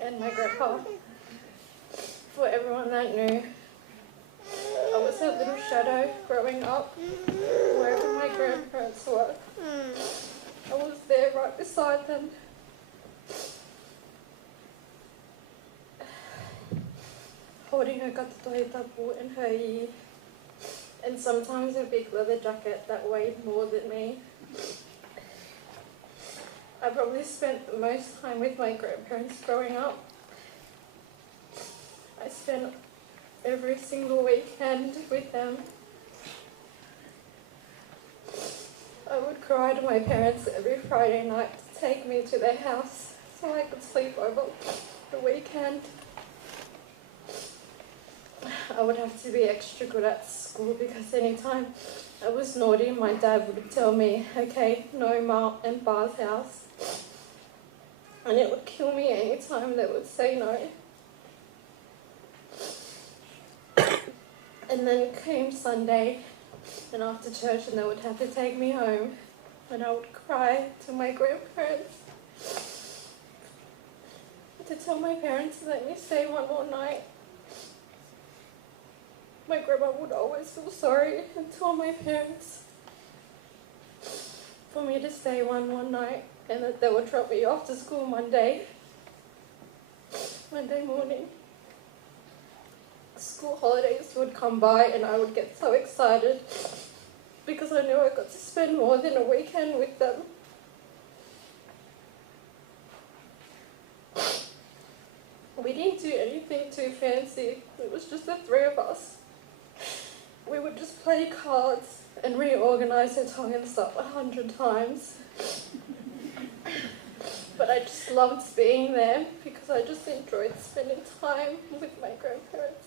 and my grandpa. For everyone that knew, I was a little shadow growing up. Wherever my grandparents were, I was there right beside them. holding her katatohe tapu in her ear, and sometimes a big leather jacket that weighed more than me. I probably spent the most time with my grandparents growing up. I spent every single weekend with them. I would cry to my parents every Friday night to take me to their house so I could sleep over the weekend. I would have to be extra good at school because anytime I was naughty, my dad would tell me, okay, no Ma and Ba's house. And it would kill me anytime they would say no. And then came Sunday, and after church, and they would have to take me home, and I would cry to my grandparents to tell my parents to let me stay one more night. My grandma would always feel sorry and tell my parents for me to stay one more night, and that they would drop me off to school Monday morning. School holidays would come by and I would get so excited because I knew I got to spend more than a weekend with them. We didn't do anything too fancy. It was just the three of us. We would just play cards and reorganize her tongue and stuff 100 times. But I just loved being there because I just enjoyed spending time with my grandparents.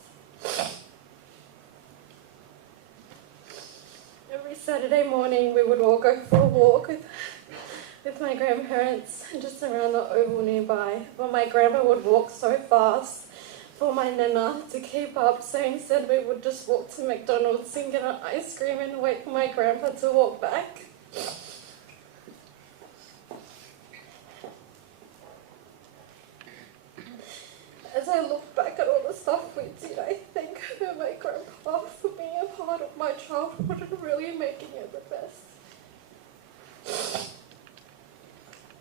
Every Saturday morning we would all go for a walk with my grandparents just around the Ouau nearby. But my grandma would walk so fast for my nana to keep up, so instead we would just walk to McDonald's and get an ice cream and wait for my grandpa to walk back. As I look back at all the stuff we did, I thank my grandpa for being a part of my childhood and really making it the best.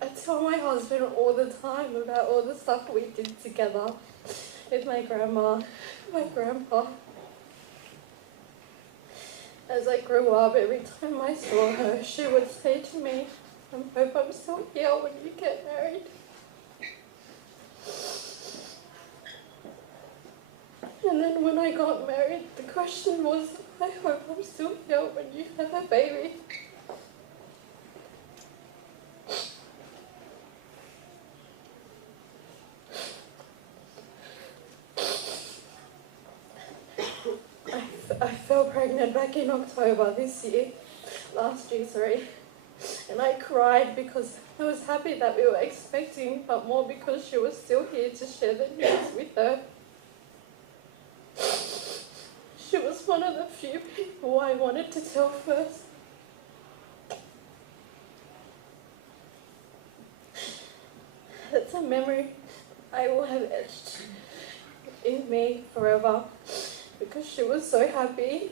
I tell my husband all the time about all the stuff we did together with my grandma, my grandpa. As I grew up, every time I saw her, she would say to me, I hope I'm still here when you get married. And then when I got married, the question was, I hope I'm still here when you have a baby. I fell pregnant back in October last year, and I cried because I was happy that we were expecting, but more because she was still here to share the news with her. She was one of the few people I wanted to tell first. That's a memory I will have etched in me forever because she was so happy.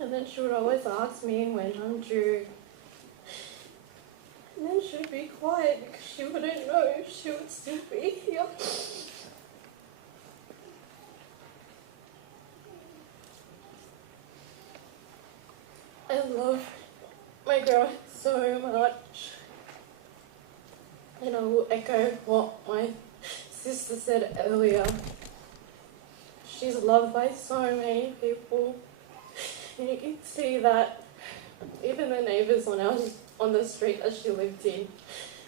And then she would always ask me when I'm due. And then she would be quiet because she wouldn't know if she would still be here. I love my grandma so much. And I will echo what my sister said earlier. She's loved by so many people. And you can see that even the neighbours on the street that she lived in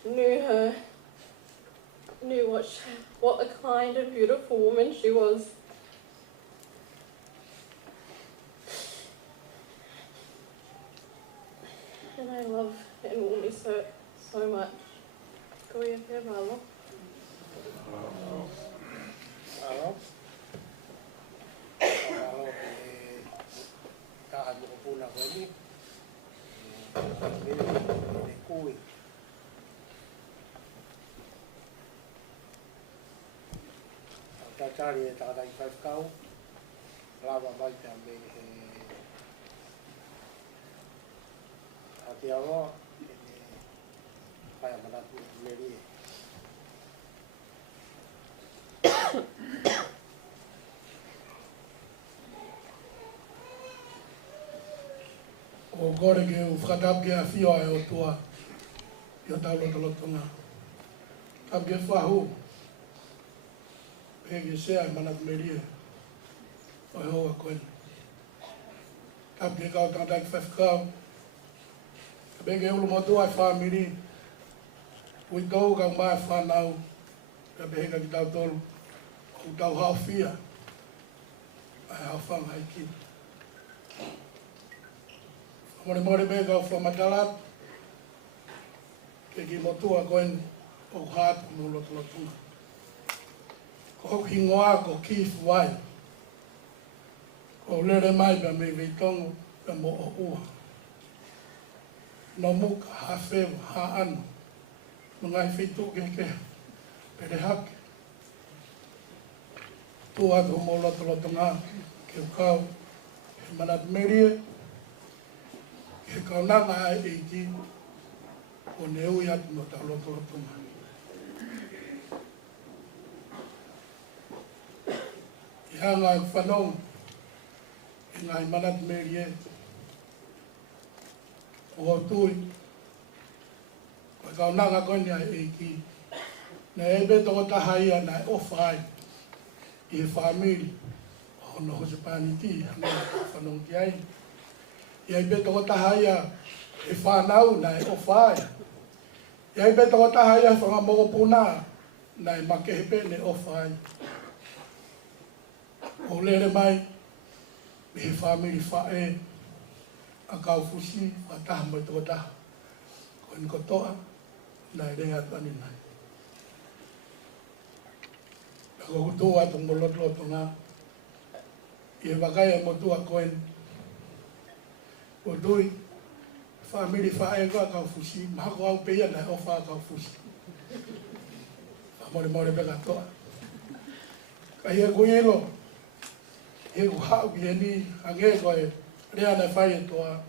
knew her, knew what a kind and beautiful woman she was. And I love and will miss her so much. Go ahead, Paula. Tari e tātai whakau, rawa mai te ame te awa Failotu Manatu Melie. O gore ke u whakatap ke a whio e o tua i o tau lotolotonga. Tap ke whahu e ke sea e Manatu Melie o e hoa koe. Tap ke kau tangata ki whewhikau. Ka ke ulu motua e whamiri. Ui tau kau mai whanau. Ka heka ki tau tolu. O tau hao whia. Ai hao whanga i ki. Moimoi me kau whamatalat. Ke ki motua koen o hatu mo lotolotunga. Ko hoku hingoa ko kifu wai. Ko lere mai pa me veitongo pa mo o ua. No muka ha whewa ha anu. Nungai whitu ke pere hake. Tu atu mo lotolotunga ke kau he Manatu Melie. Ke kau nanga ai e ki o ne ui atu mo tau lotolotunga. I hanga i whanong e ngai Manatu Melie o tui ko kau nanga kone ai e ki na e beto o tahaia na e ofai i e whamiri o no hose paniti hanga i whanong ki ai. Iai beto o tahaia e whanau na e ofai. Iai beto o tahaia e whangamogo puna na e makehepe ne ofai. O lere mai me he whamiri whae a Kaufusi whataha mai toko taha. Ko ni kotoa na e rea tani nai. Ako kutua atu mo loto ngā. I e wakai e motua koen. O dui, whamiri whae ka Kaufusi, mahako au peia na e ofa Kaufusi. Whamore peka toa. Ka hia kuilo, he ku hau ki he ni, hange koe, rea na whae e toa.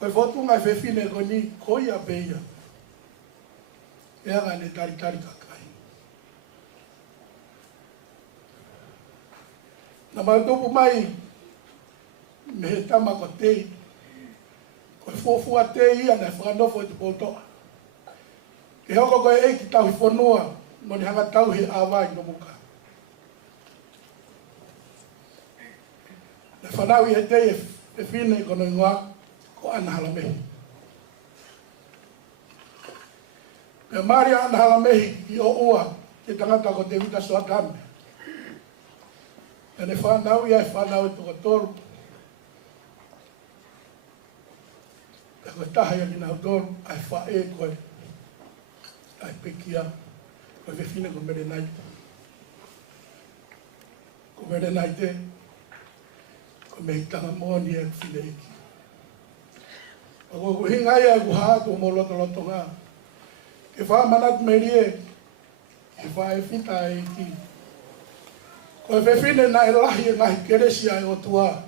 Koe whotu ngai whewhine ko ni, koi a peia. Ea ngai ne tari kakai. Na mautupu mai, me he tama ko tei. Koe fofua te ia na whanofo i te koutoa. Ke hoko koe e ki tau whanua, no ni hanga tau he awai no muka. Na whanau i he te e whine kono ingoa, ko anahala mehi. Pea maari anahala mehi i o ua, te tangata ko te wita soa tame. E ne whanau i e whanau i toko tolu. Koe taha ia ki nau tōru, ai whae koe, ai pekia, koe whewhine ko mere naite. Ko mere naite, ko me hitanga mōni e whine eki. Ko hingai e ku hātu mo loto ngā. Ke wha Manatu Melie, ke wha e whita e eki. Koe whewhine na e lahi e ngahi keresia e o tua,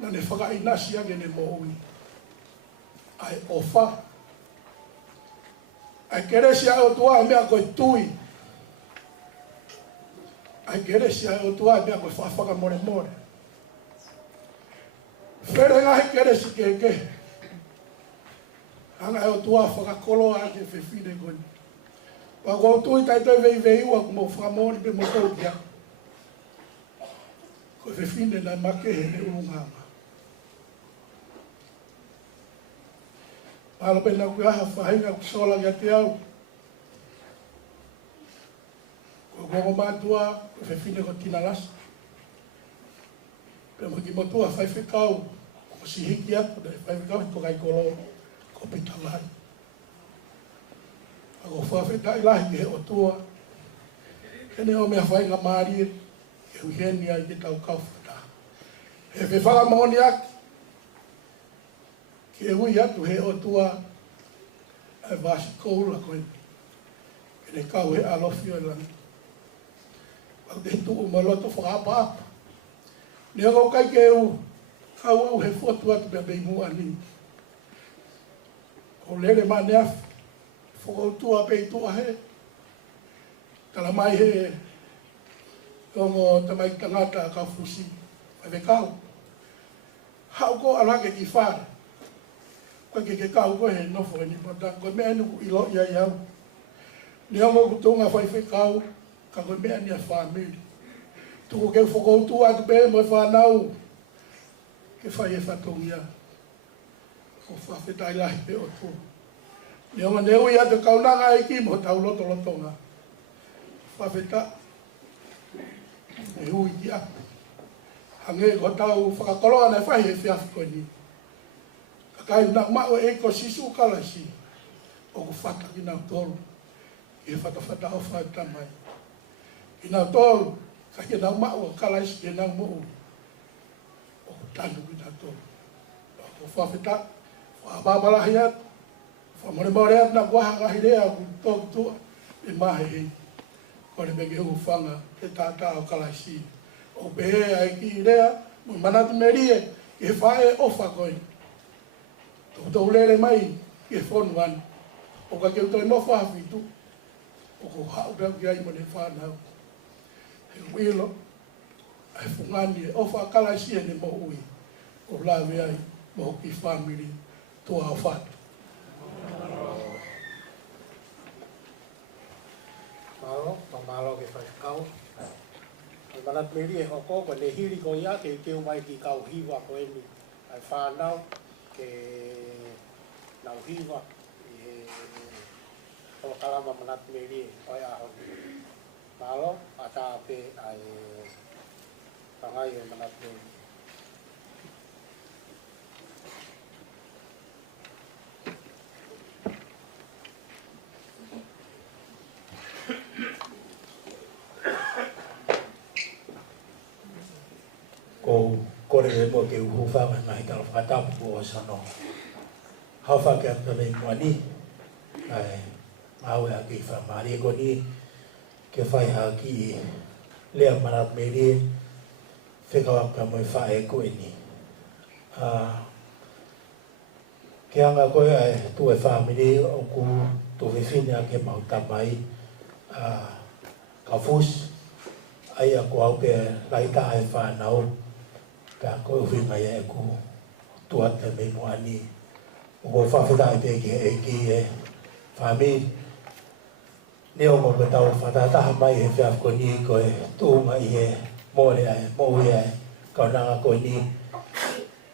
na ne whakainasi ake ne mo ui. Ai ofa. Ai keresia o tua mea koe tui. Ai keresia o tua mea koe whawhaka more. Where ngahi keresi keke. Hanga o tua whakakoloa ake whewhine koe. Wako tui taitoi vei ua kumo whakamori pe motau kia. Koe whewhine na makehe ne urunganga. Palo pena ku aha whahinga ku sola kia te au. Ko koko mātua, ko whewhine ko tina lasa. Pena mo ki motua whaiwhikau, ko sihiki atu, na whaiwhikau i tokai kolo, ko pitalai. Ako whawhita ilahi ke he o tua. Hene o mea whainga maari, ke huheni ai te tau kauwhata. He whewhaka maoni aki. Ke ui atu he o tua e vasi koula koe. E ne kau he alofi o lana. Au te hitu ma loto whakapa. Ne o kai ke u kau au he fotu atu pe bei mua ni. o lele mane afi, whakautua pei tua he, tala mai he, ongo tamai tangata Kaufusi Kolomalu kau. Hau ko alake ki whara, koe ke kau koe he nofo e ni pata, koe mea nuku ilo ia iau. Ni ongo kutunga whai kau, ka koe mea ni a whamiri. Tuku ke whakautua atu pe mo whanau, ke whai e whatongia. O whawhetai lahi pe o tua. Ni onga neu ia te kaunanga e ki mo tau loto lotonga. Whawheta. E hui ki a. Hange ko tau whakakoloa nei whai e whiafi koe ni. Kakai nak mao e ko sisu kalasi. O ku whata ki nau tolu. E whata o whata mai. Ki nau tolu. Ka ke nau mao kalasi ke nau moo. O ku tanu ki nau tolu. O ku whawheta. Whababalahi atu. Whamore atu na kuahangahi rea ku tōku tua. E mahe hei. Kore mege ufanga e tata o kalasi. O pehe ai ki rea, Ouau Manatu Melie, ke whae ofa koe. Tō lere mai, ke whonu anu. O ka keu toi nofo hawhitu. O ko hau pēu ki ai mone whanau. He uilo, ai whungani e ofa kalasi e ne mo ui. O lawe ai, mo ki whamiri, tua au whatu. Malo ke whakau. Ouau Manatu Melie hoko ko le hiri ko ia ke keu mai ki kau hiwa ko eni. Ai whanau ke nau hiwa i o kalama Manatu Melie oi aho. Malo ata pe ai pangai o Manatu Melie. Ko kore le mo ke uhu whanga ngai tala whakatapu o sano. Hau whake atu nei mua ni, ai aue a ki whamari ko ni, ke whai ha ki lea Manatu Melie, whekawaka mo i whae ko e ni. Ke anga koe ai tu e whamiri o ku tu whiwhine a ke mautamai, Kaufusi, ai a ko au ke laita ai whanau, ka koe uwhinga ia e ku tuata me mo ani. O ko whawhetai pe e ki e whamiri. Neo mo ke tau whatataha mai he whiawhi ko ni koe tūma i he mōre ai, mōui ai, kaunanga ko ni,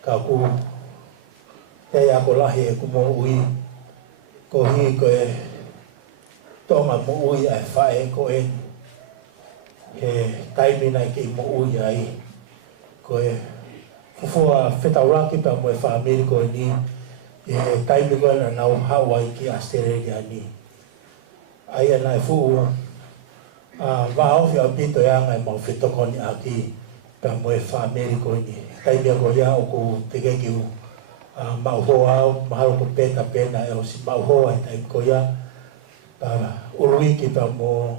ka ku hei ako lahi e ku mōui, ko hi koe tonga mōui ai whae ko e he taimina ki mōui ai, koe fufua whetauraki pa mo e whamiri ko ni, e taimi koe na nau Hawaii ki Australia ni. Ai ana e fuu waofi au pito ya ngai mau whetokoni aki pa mo e whamiri ko ni. Taimi a ko ia o ku pekeki u mau hoa au, mahalo ko peta pena e o si mau hoa e taimi ko ia pa uruiki pa mo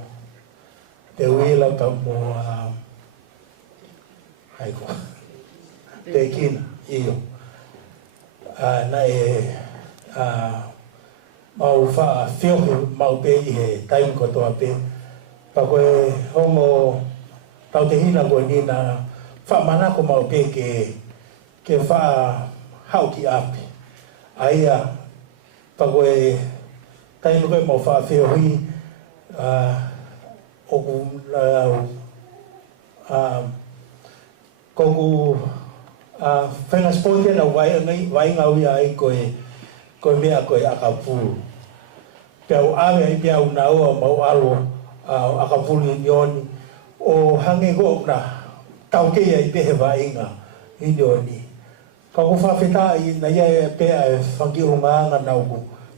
te uila pa mo haiko te kina iyo na e mau wha whiohi mau pe i he taimi kotoa pe pa koe hongo tau te hina koe ni na wha manako mau pe ke wha hau ki api aia pa koe taimi koe mau wha whiohi oku koku whenga spoite na wai ngau ia ai koe mea koe akapulu. Peau awe ai peau na ua mau alo akapulu i nioni o hange go na tauke ai pehe wainga i nioni. Ka ko whawhetai na ia e pea e whangirungaanga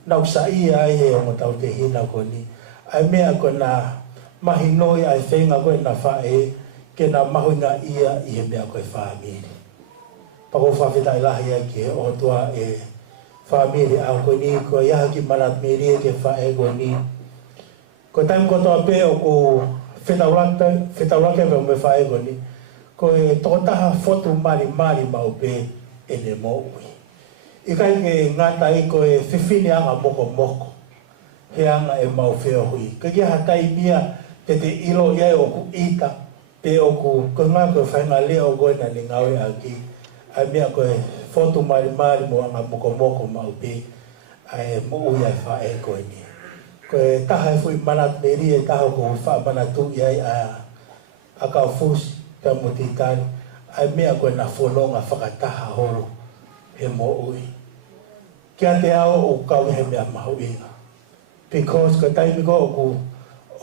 nau sa ia ai he o mo tauke hina ko ni. Ai mea koe na mahi noi ai whenga koe na whae ke na mahuinga ia i he mea koe whamiri. Pako whawhetai lahi ai ke o tua e whamiri au koe ni, koe iaha ki Manatu Melie ke whae koe ni. Koe taimi kotoa pe o ko whetaurake me me whae koe ni, koe tokotaha fotu mari mau pe e ne mo ui. I kai ke ngata i ko e whiwhine anga moko. He anga e mau wheo hui. Ka kia hatai mia te ilo iai o ku ita. Pe o ku ngā koe whainga leo goina ni ngawe a ki. Ai mea koe fotu mari mo anga moko mau pe. Ai mo ui ai wha e koe ni. Koe taha e fui Manatu Melie e taha ko wha manatu iai a Kaufusi ka mutitani. Ai mea koe na whanonga whakataha horo he mo ui. Kia te ao o kawe he mea mahu inga. Because ka taimi ko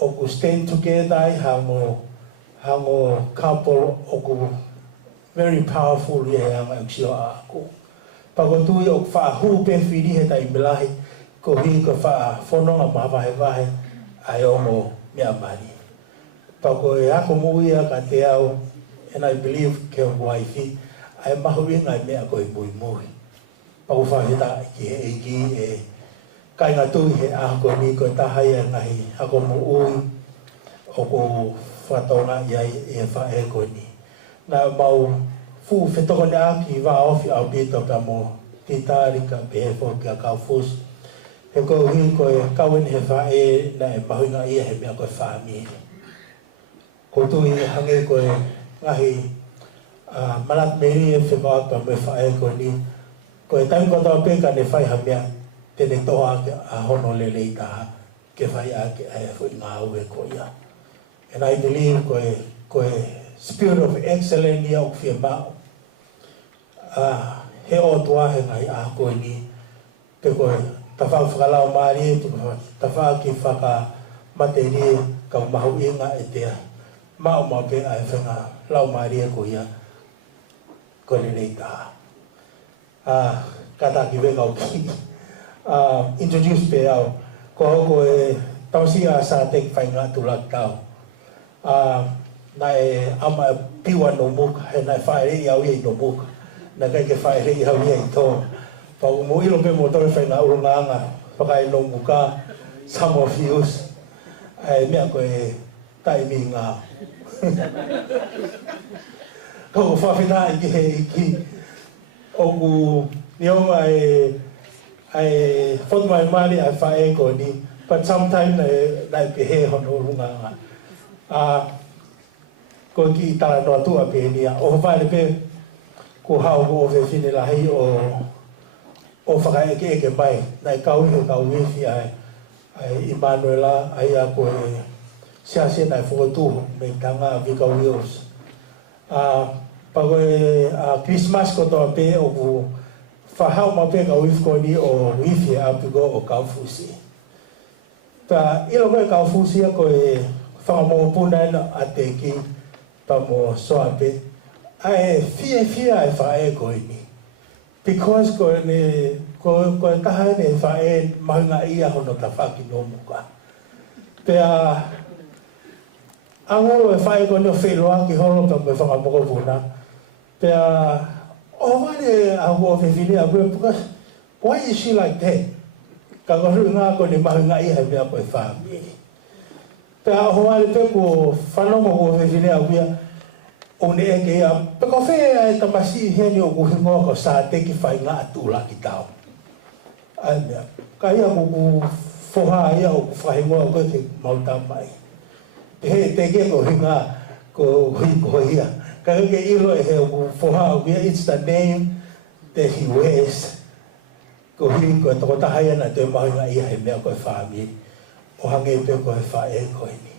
o ku stand together ai hango couple o ku very powerful i he anga uksio a ako. Pako tui o wha hu pe whiri he taimi lahi ko hi ko wha whanonga mawahe ai o mo mea mari. Pako e ako muia ka te ao and I believe ke o waifi ai mahu inga ai mea ko i Moimoi. Pau whawhita ki he eki e kai ngā tui he ahako ni ko tahai e ngahi hako mo ui o ko whatonga iai e whae ko ni. Nā mau fu whetoko ni aki wā ofi au pito ka mo titari ka pehe fo ki a Kaufusi. He ko hui ko e kawen he whae na e mahuinga ia he mea ko e whaamiri. Ko tui hange ko e ngahi Manatu Melie e whekawaka me whae ko ni. Ko e taimi kotoa peka ne whai ha mea tene toa a hono lele i taha ke whai a ke ae hui ngā ue ko ia. And I believe ko e spirit of excellence ia o whia mao. He o tua he ngai a koe ni pe ko e tawhau whakalao maari e tawhau ki whaka materi ka mahu inga e tea mao pe ae whenga lau maari e ko ia ko lele i taha. Kata ki weka o ki introduce pe au ko hoko e tausi a sa te whainga tulak tau na e ama piwa no muka he na e whaere i au i no muka na kai ke whaere i au i tō pa umo ilo pe mo tore whainga urungaanga whakai no muka some of yous ai mea ko e taimi ngā ko whawhina i ki he iki o ku nionga ai fotu mai mari ai whae ko ni but sometimes na pe he hono runga ko ki tala no atua pe ni o whae pe ko hau ko o whine la hei o whakae ke mai na kau wifi ai Emanuela ai a ko e siasia na whakatu me tanga vika wheels pago Christmas ko toa pe o ku whahau ma pe ka wifi ko ni o wifi a pigo o Kaufusi. Pa ilo koe Kaufusi a ko e whakamongo puna ina a te ki pa mo soa pe. Ai fia e whae ko ni. Because ko e taha ne whae mahunga ia hono ta whaki no muka. Pea angoro e whae ko ni o wheloa ki holo ka me whakamongo puna. Pea, whare a hua whiwhine a koe, because why is she like that? Ka kohu ngā ko ni mahunga i hei mea koe whāmi. Pea whare pe ko whanonga hua whiwhine a koe, o ne eke ia, pe ko whea e tamasi heni o kuhingoa ko sā teki whai ngā tūla ki tau. Ai mea, ka ia ko whoha ia o ku whahingoa koe ki mauta mai. He teke ko hinga ko hui ko ia. Kaya ilo e he whoha wia, it's the name that he wears. Ko hui ko toko tahaya na te mahinga ia he mea koe whaami. O hange pe koe whae koe ni.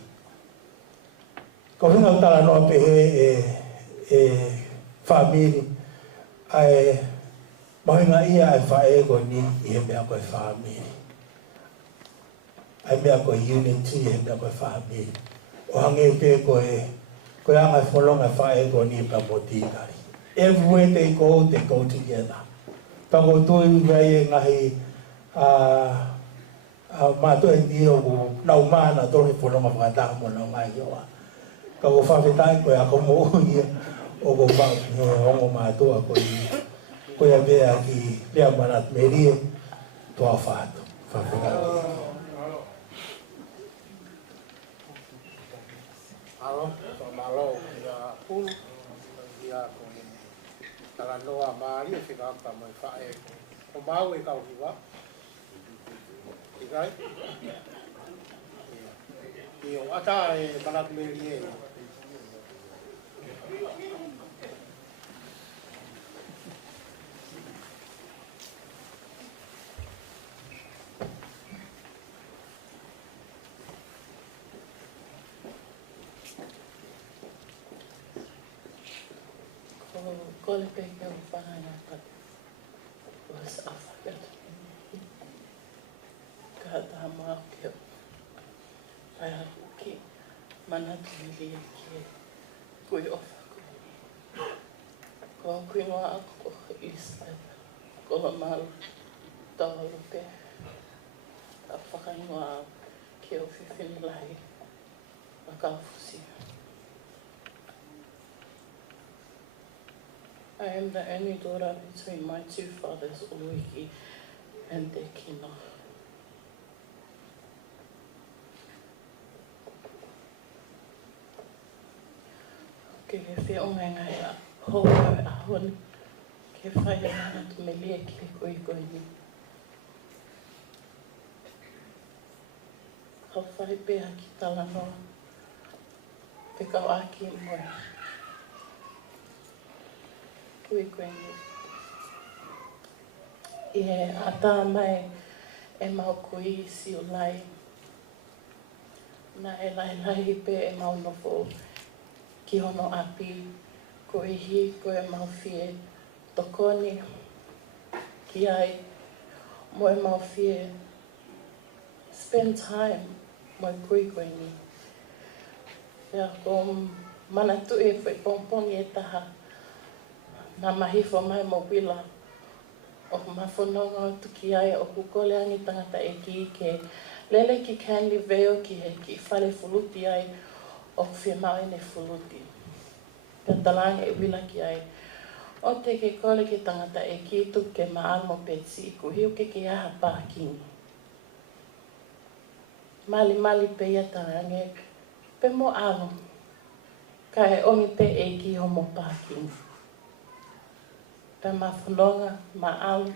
Ko hinga utala noa pe he whaami ai mahinga ia e whae koe ni i he mea koe whaami. Ai mea koe unity i he mea koe whaami. O hange pe koe ko anga wholonga whae ko ni pa mo tīkari. Everywhere they go together. Pa ko tui ngai ngahi mātua e ni o ku nau mana tohe wholonga whakataha mo nau ngai oa. Ka ko whawhetai ko ako mo ia o ko hongo mātua ko i ko ia bea ki Lea Manatu Melie toa whātu. Whawhetai. Malo ia pulu ia ko tala noa mari e whikaka mai whae O mau e kau hiwa. Ikai? I o ata e Manatu Melie. Ko le pe ke o whahana pat was awhakat. Ka taha maa ke o whai haku ki Manatu Melie ki kui ofa koe. Ko kui ngoa ako ko East Kolomalu tawaru pe. A whakaingoa ki o whiwhini lahi a Kaufusi. I am the only daughter between my two fathers, Ouau and their kino. Ke he whionga ngai a hou a honi, ke whai a Manatu Melie ki le koe ni. Ka whai pēha ki tala noa, pe kau aki moi. Koe ni. E a tā mai e mau kui si o lai. Na e lai pe e mau nofo ki hono api. Ko e hi, ko e mau fie tokoni ki ai. Mo e mau fie spend time mo e koe ni. Pea ko manatu e Fetu'upongipongi e taha. Nā mahifo mai mo wila o mawhanonga tuki ai o kukole angi tangata e ki ke lele ki candy veo ki he ki whare fuluti ai o whia mau ene fuluti. Pea talange e wila ki ai. O te ke kole ki tangata e ki tuku ke maamo peti ku hiu ke aha pākingi. Mali pe ia tarange pe mo alo. Ka e ongi pe e ki homo pākingi. Ta mawhanonga, alu,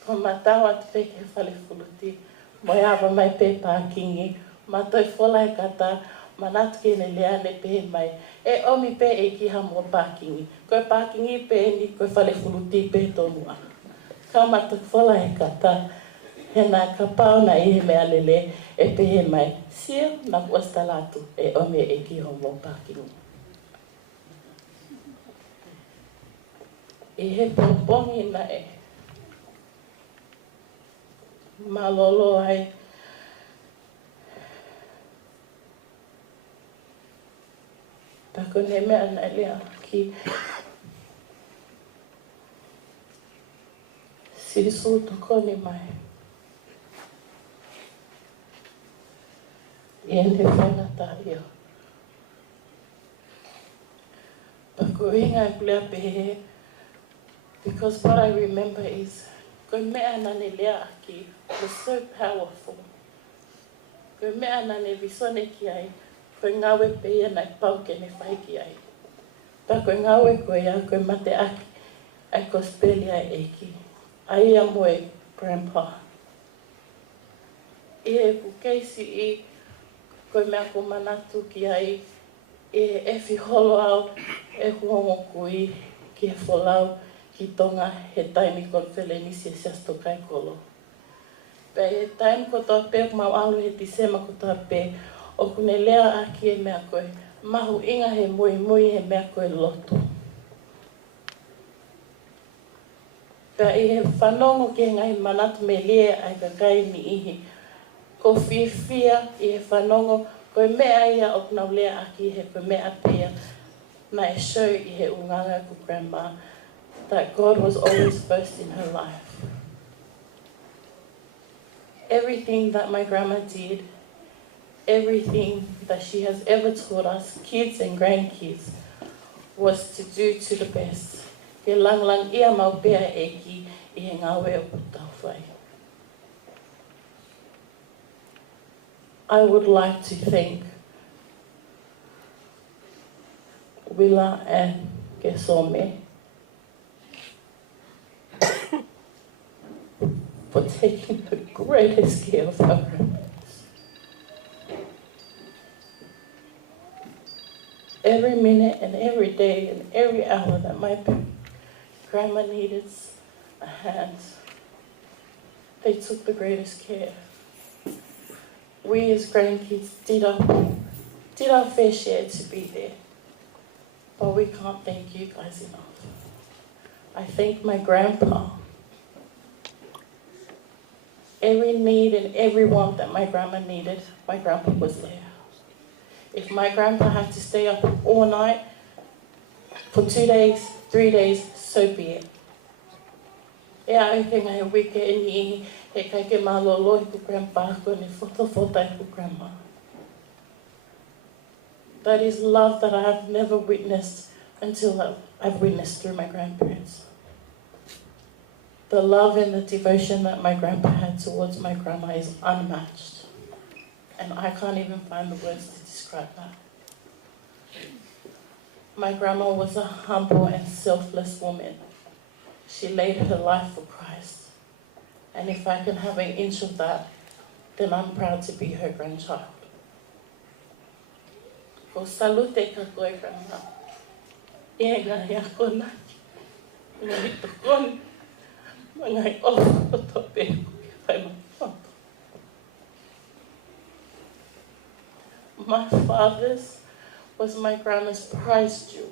ko matau atu pe ke whale fuluti, mo e awa mai pe pākingi, matoi whola e kata, manatu ke ne leane pe mai, e omi pe e ki hamo pākingi, koe pākingi pe ni, koe whale fuluti pe tonua. Ka matoi whola e kata, he nā ka pau na i he mea lele, e pe he mai, sia na kuasta Latu, e omi e ki hamo pākingi. I he pōpongi na e malolo ai tako ne mea na lea ki sisu tokoni mai I ende whaingata ia tako inga e kulea pehe. Because what I remember is, koe mea nane lea aki was so powerful. Koe mea nane visone ki ai, koe ngawe pe ia nai pau ke ne whai ki ai. Ta koe ngawe koe ia, koe mate aki, ai ko speli ai eki. Ai ia moe, grandpa. I e ku keisi I, koe mea ko manatu ki ai, e fi holo au, e huongo kui, ki e wholau, ki tonga he taimi kon whelenisi e siasto kai kolo. Pea he taimi ko toa pe, mau alu he tisema ko toa pe, o kune lea aki e mea koe, mahu inga he Moimoi he mea koe loto. Pea I he whanongo ki ngai Manatu Melie ai ka kai ni ihi. Ko whiwhia I he whanongo, koe mea ia o kuna lea aki he koe mea pea, na e show I he unganga ko grandma, that God was always first in her life. Everything that my grandma did, everything that she has ever taught us, kids and grandkids, was to do to the best. Ke lang ia mau pea eki I he ngawe o putawhai. I would like to thank Willa and Kesome for taking the greatest care of our grandparents. Every minute and every day and every hour that my grandma needed a hand, they took the greatest care. We as grandkids did our fair share to be there, but we can't thank you guys enough. I thank my grandpa. Every need and every want that my grandma needed, my grandpa was there. If my grandpa had to stay up all night for 2 days, 3 days, so be it. E ai ke ngai wike e ni e kai ke malolo ku grandpa ko ni foto ku grandma. That is love that I have never witnessed until I've witnessed through my grandparents. The love and the devotion that my grandpa had towards my grandma is unmatched. And I can't even find the words to describe that. My grandma was a humble and selfless woman. She laid her life for Christ. And if I can have an inch of that, then I'm proud to be her grandchild. Ko salute ka koe grandma. E ngai a kona. Ngai to kona. Ngai o to pe whai matonto. My father's was my grandma's prize jewel.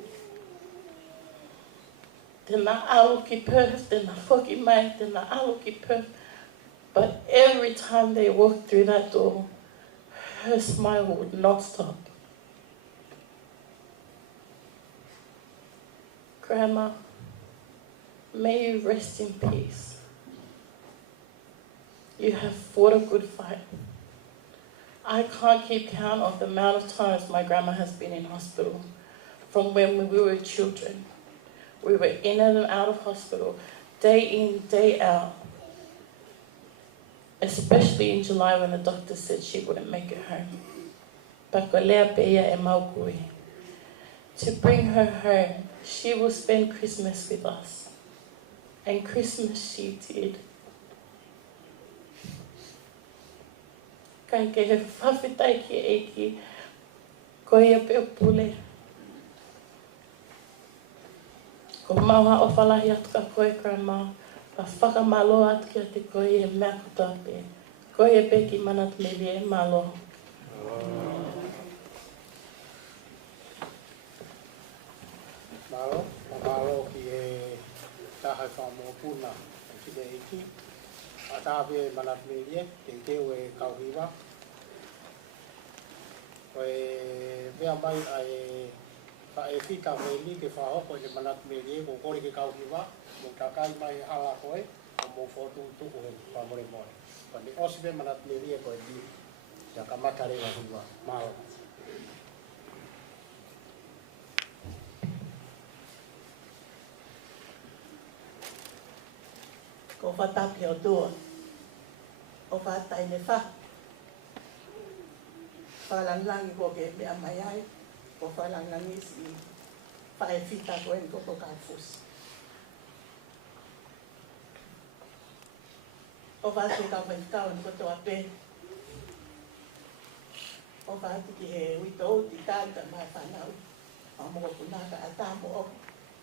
Tēnā alo ki Perth, tēnā whoki mai, tēnā alo ki Perth. But every time they walked through that door, her smile would not stop. Grandma, may you rest in peace. You have fought a good fight. I can't keep count of the amount of times my grandma has been in hospital from when we were children. We were in and out of hospital, day in, day out. Especially in July when the doctor said she wouldn't make it home. Pakolea peia e maukui. To bring her home, she will spend Christmas with us. And Christmas she did. Kai ke he whawhitai ki eiki, ko ia peo pule. Ko maua o whalahi atu ka koe grandma, ka whakamalo atu ki a te koe e mea kutoa pe. Koe e Peki Manatu Melie, malo. Malo, malo ki e tahai whamua puna ki te eiki. A tāpe Manatu Melie, te teo e kauhiwa. Ko e mea mai a e ka e whita meli ke whahoko e Manatu Melie, ko kore ke kauhiwa, mo takai mai hala koe, o mo whotu tuku he whamore more. Ko ni osipe Manatu Melie ko e di, ja ka matare wa hiwa, malo. Ko whatapi o tua. O whatai ne wha. Whalangangi ko ke mea mai ai. Ko whalangangi si whae whita ko en ko Kaufusi. O whatu ka whaitau en ko toa pe. O whatu ki he wito ti tāta mai whanau. O moko punaka a tāmo o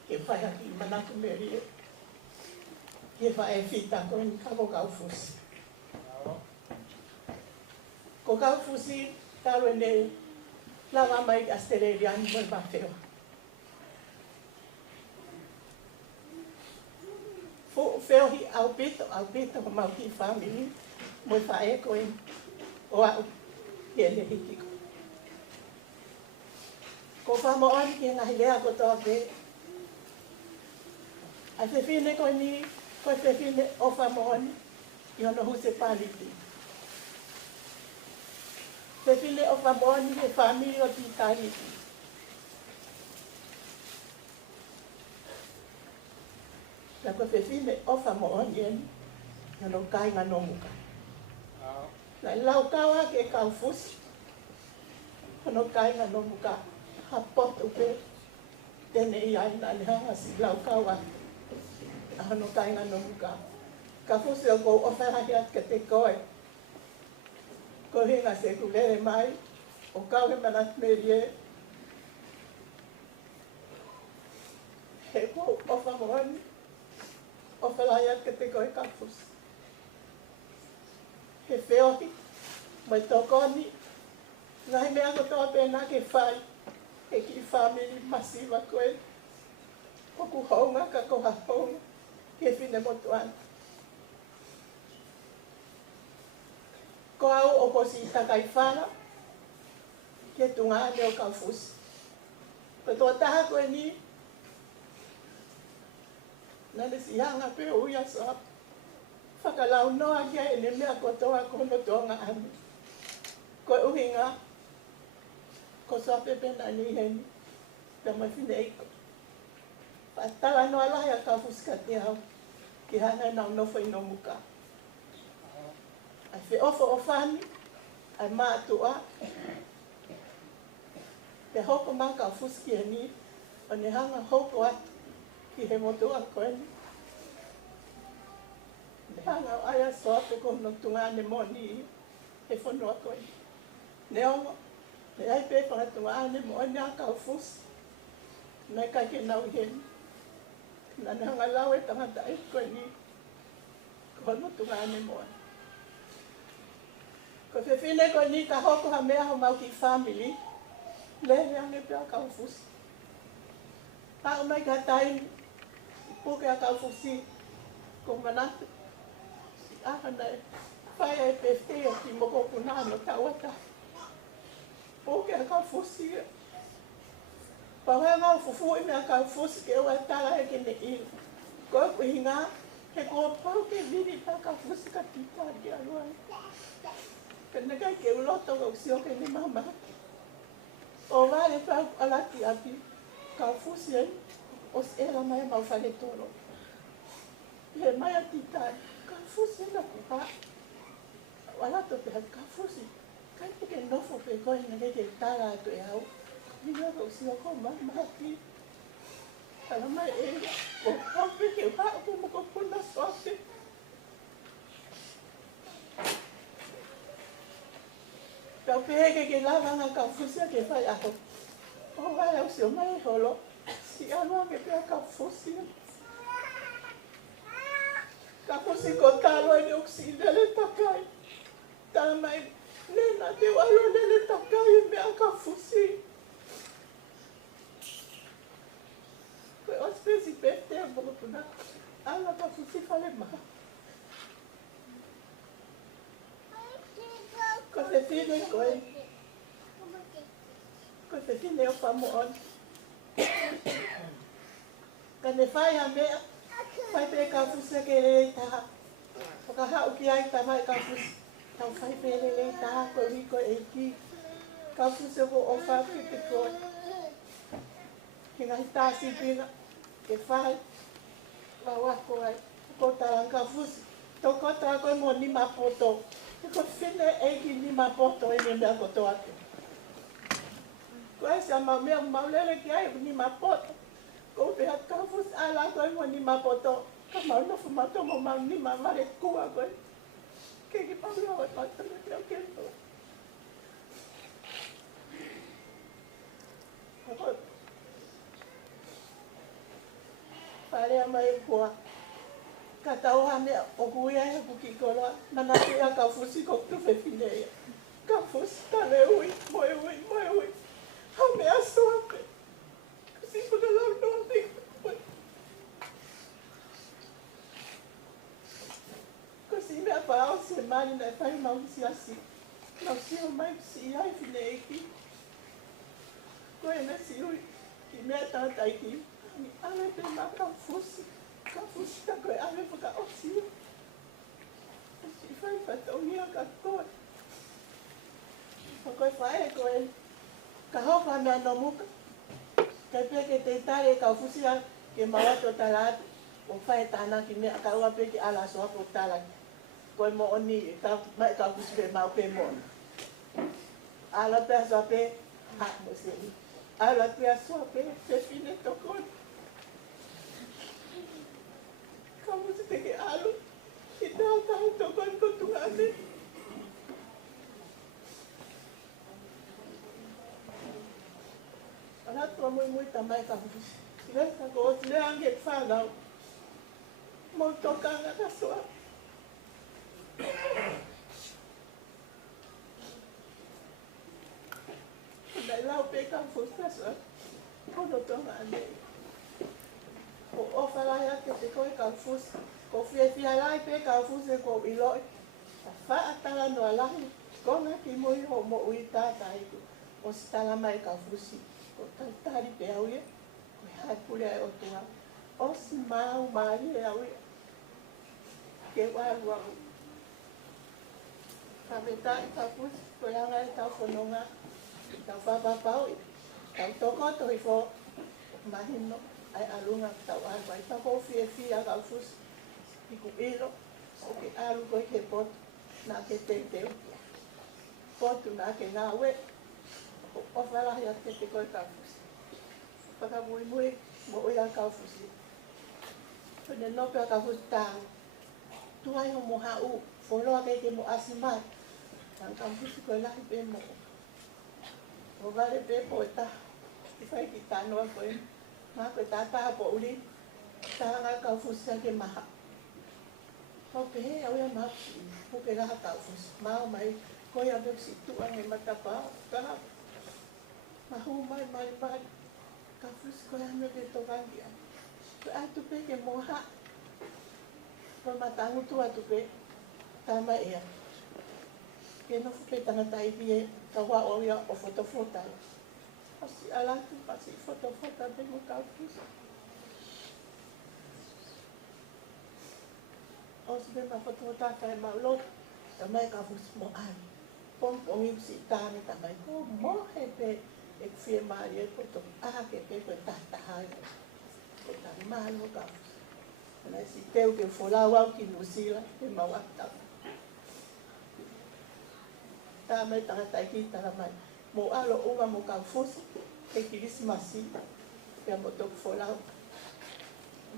ke whaiaki Manatu Melie. Ke whae whita ko en ka Kaufusi. Ko Kaufusi, taro ne lawa mai Australia ni mo mawheo. Fo feo hi au pito ko mau ki family mo whae ko en Ouau ke ne hiki ko. Ko whamo ani ki ngahi lea ko toa pe. A te whine ko ni, ko te whine o whamo ani, i ono huse paliti. Te whine o whamo ani he family o ti tariti. Na ko te whine o whamo ani ani, i ono kai ngā nomuka. Na lau kawa ke Kaufusi, ono kai ngā nomuka. Ha potu pe tene i aina ni hanga si lau kawa. A hono kai ngā nomuka. Kaufusi o ko ofera hiat ke te koe. Ko hinga se kulere mai, o Kaufusi Manatu Melie. He ko ofa moani, ofera hiat ke te koe Kaufusi. He whiohi, mai tokoni, ngahi mea ko toa pēnā ke whai, he ki whamiri masiwa koe, hoku haunga ka koha haunga, ke whine motuana. Ko au o kosi i takai whara, ke tunga ane o Kaufusi. Ko toa taha koe ni, nane si hanga pe o uia soa, whakalau noa kia e ne mea ko toa kono tonga ane. Ko uhinga, ko soa pepena ni heni, pe mai whine eiko. Tala noa lahi a Kaufusi ka te au, ki hana nau nofo i no muka. Ai whi ofo o whani, ai mātua, te hoko mā Kaufusi ki e ni, o ne hanga hoko atu, ki he motua koe ni. Ne hanga o aia soa pe kono tungane moni, he whanua koe ni. Ne ongo, ne ai pe whangatungane moni a Kaufusi, nei kai ke nau heni. Na ne hanga lau e tangata e koe ni, kono tungane moni. Ko whiwhine koe ni ka hoko ha mea ho mau ki family, lehe ange pia Kaufusi. Pao mai ka taini, puke a Kaufusi, ko Manatu. Si ahana e, whai e peftea ki moko punano tauata. Puke a Kaufusi e. Pawea ngau fufu i mea Kaufusi ke ua tala e ke ne ilu. Koe kuhinga, he ko pau ke viri pa Kaufusi ka tita ki alua. Kena kai ke uloto ka usio ke ni mama. O vale pau alati api Kaufusi e, o s'era mai mau fale toro. He mai a tita, Kaufusi na kuha. Walato pe hati Kaufusi, kai te ke nofo pe koe na ke tala atu e au. Hina ka usio ko mama api. Tala mai e, o pau pe ke wha pe moko puna soate. Pau peheke ke lavanga Kaufusi a ke whai aho. O vai au sio mai holo. Si anua ke pia Kaufusi. Kaufusi ko talo e ne uksi nele takai. Tala mai nena te walo nele takai mea Kaufusi. Koe ospesi pefte a moko puna. Ala Kaufusi fale maha. Ko te whine koe. Ko te whine o whamoon. Ka ne whai a mea. Whai pe Kaufusi ke rei taha. O ka hau ki ai ta mai Kaufusi. Tau whai pe rei taha koe riko e ki. Kaufusi ko o whaki te koe. Ki ngahi tāsi pina. Ke whai. Wawako ai. Ko talang Kaufusi. Toko tā koe mo ni mapoto. Ko whine e ki ni mapoto e ni mea koto atu. Ko e sa mea maulele ki ai ni mapoto. Ko pe hat Kaufusi ala koe mo ni mapoto. Ka mau nofu mato mo mau ni mamare kua koe. Ke ki pamia o mato me pia kento. Parea mai kua. Ka tau hane o kuia e puki koloa, Manatu ia Kaufusi ko tu whiwhine ia. Kaufusi tale ui, moe ui, moe ui. Hau mea soate. Kasi puka lau noa tika. Kasi mea pao se mani na e whai mau si asi. Mau si o mai si ai whine eki. Koe me si ui, ki mea tātai ki. Ale pe ma Kaufusi. Kaufusi ta koe ame whaka osio. Si whai whataunia ka koe. O koe whae e koe. Ka hoka mea no muka. Kai peke te tare Kaufusi a ke mawato talatu. O whae tāna ki mea ka ua peke ala soa po talaki. Koe mo oni e mai Kaufusi pe mau pe mona. Ala pe a soa pe ha mo se ni. Ala pe a soa pe whine tokoni. Kaufusi teke alu, tau tau tokon ko tungane. Ana tua Moimoi tamai Kaufusi. Sila ka ko sila angge whanau. Mo tokanga ka soa. Nai lau pe Kaufusi ka soa. Kono tonga ane. O ofalai ake te koe Kaufusi. Ko fia lai pe Kaufusi ko iloi. Whaatala no alahi. Kona ki moi ho mo ui tātai ku. O si tala mai Kaufusi. Ko tautari pe auia. Ko hai pule ai o tua. O si mau maari e auia. Ke waru au. Ka me tai Kaufusi. Ko yanga e tau whanonga. Tau whapapau. Tau tokoto i fo. Mahino. Ai alunga tau aru. Ai tako fia Kaufusi. Iku ilo. O ke aru koe ke potu. Nā ke te teo. Potu nā ke ngā we. O whalahi a te koe Kaufusi. Whakamuimui mo oia Kaufusi. Pene nope a Kaufusi tāu. Tuai ho mo hau. Wholoa kei ke mo asimai. Nā Kaufusi koe lahi pe mo. O vale pe po e ta. I whai ki tānoa koe. Mā koe tātaha po uri. Tāhanga Kaufusi a ke maha. Hope he au ia mapi. Hope raha Kaufusi. Mao mai. Koe a vesi tua nge matapao. Kaha. Mahu mai. Kaufusi koe ame te tokangi ai. Koe atu pe ke moha. Koe matangu tua tu pe. Tama ea. Ke no fupe tangata i pie. Ka wa o ia o fotofota. Pasi alatu. Pasi fotofota pe mo Kaufusi. O si me ma fotofota kai maulot. Tamai Kaufusi mo ai. Pongi si tāne tamai. Ko mohe pe. E fie maari e koto ke pe koe tātahai. Ko tāne mahalo Kaufusi. Ana si teu ke wholau au ki Nusila. Ke mawatau. Tā mai tangatai ki taramai. Mo alo unga mo Kaufusi. Ke kirismasi. Pea mo toku wholau.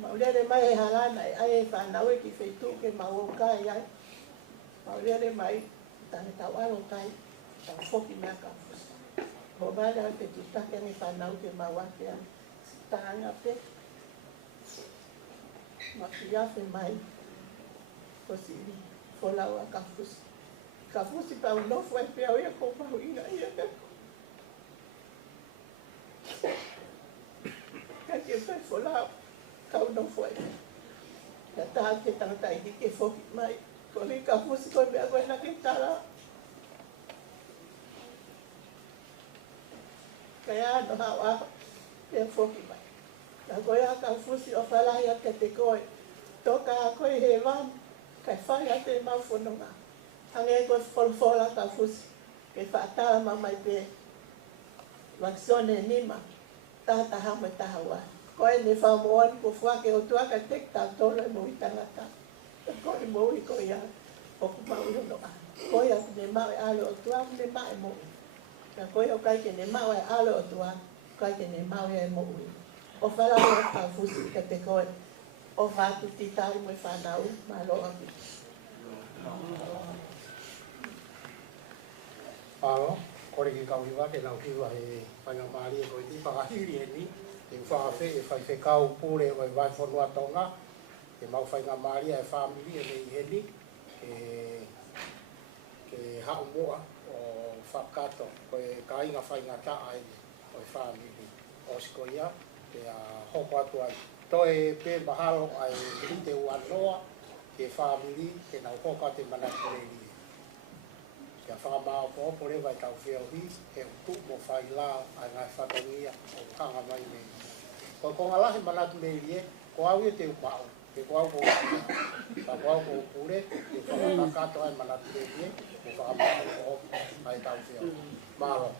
Maurere mai e halana e ai e whanau e ki wheitu ke mawaukai ai. Maurere mai tane tau alo kai. Tau whoki mea Kaufusi. Ho vale au te tutake ni whanau ke mawake ai. Tāanga pe. Makiafe mai. Ko si wholau a Kaufusi. Kaufusi pau nofu e pia oia ko pau ina ia kako. Kaki e kai wholau. Kau nofu e pia. Ka taha ke tangata i ke whoki mai. Ko ni Kaufusi koe mea koe na ke tala. Kaya ano hao aho, pia whoki mai. Ka koe a Kaufusi o whalahi a te koe. Toka a koe he wam, kai whai a te mau whanonga. Hange e koe wholwhola Kaufusi, ke whaatala mamai pe. Waksone nima, tāta hama taha wā. Koe ne whamoan ko whake o tuaka tek tā tōra e mohi tangata. Koe mohi koe a, o kumau no a. Koe a ne mau e ale o tuaka, ne mau e mohi. Ka koe o kai ke ne mau e ale o tua, kai ke ne mau e mo ui. O whalahi o Kaufusi ka te koe, o whātu ti tāu mo e whanau, mā loa ki. Paula, kore ki kauhiwa ke nau hiwa he whainga maari e koe ti whakahiri e ni, e whakawhi e whai whekau pūre o e wai whanua tonga, e mau whainga maari e whamiri e mei heni, ke hau moa o whakato, koe ka inga whainga taa e o e whamiri o sikoia, ke a hoko atu ai. Toe pe mahalo ai rite uanoa, ke whamiri, ke nau hoka te Manatu Melie. Kia whakamao po opo rewa i tau whiauri, he utu mo whai la ai ngai whatongia o hanga mai mei. Ko konga lahi Manatu Melie, ko au e te upau, ke ko au ko upure, ka ko au ko upure, ke whakakato ai Manatu Melie, ko whakamao po opo ai tau whiauri. Malo.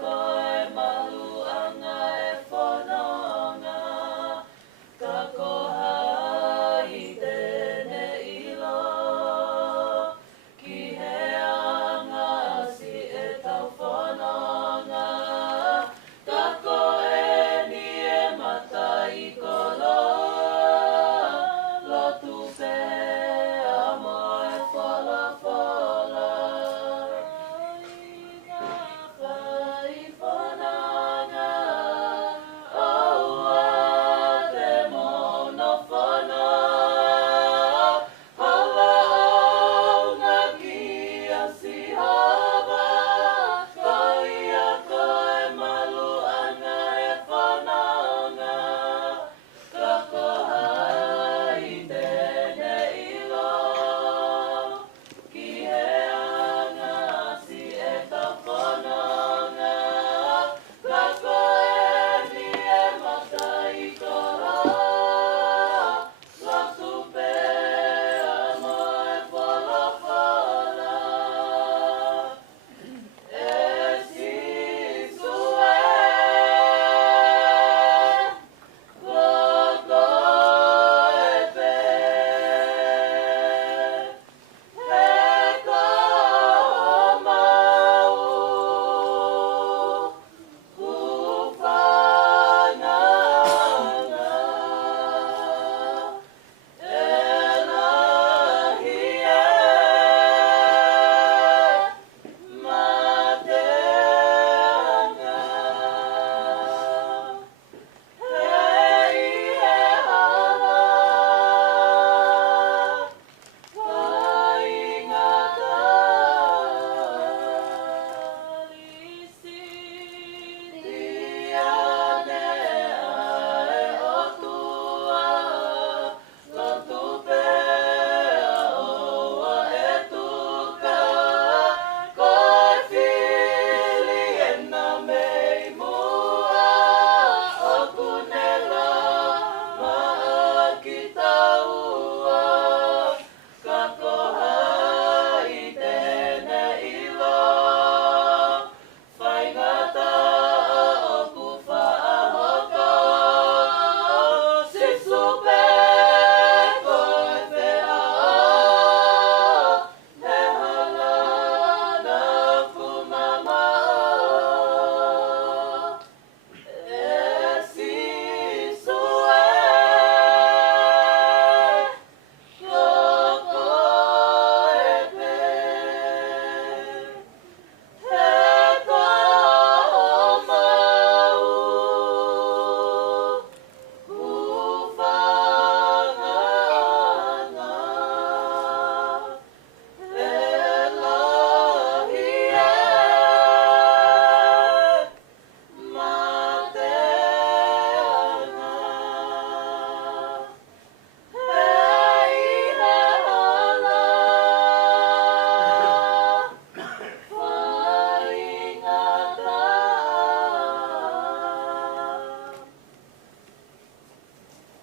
Koe mahu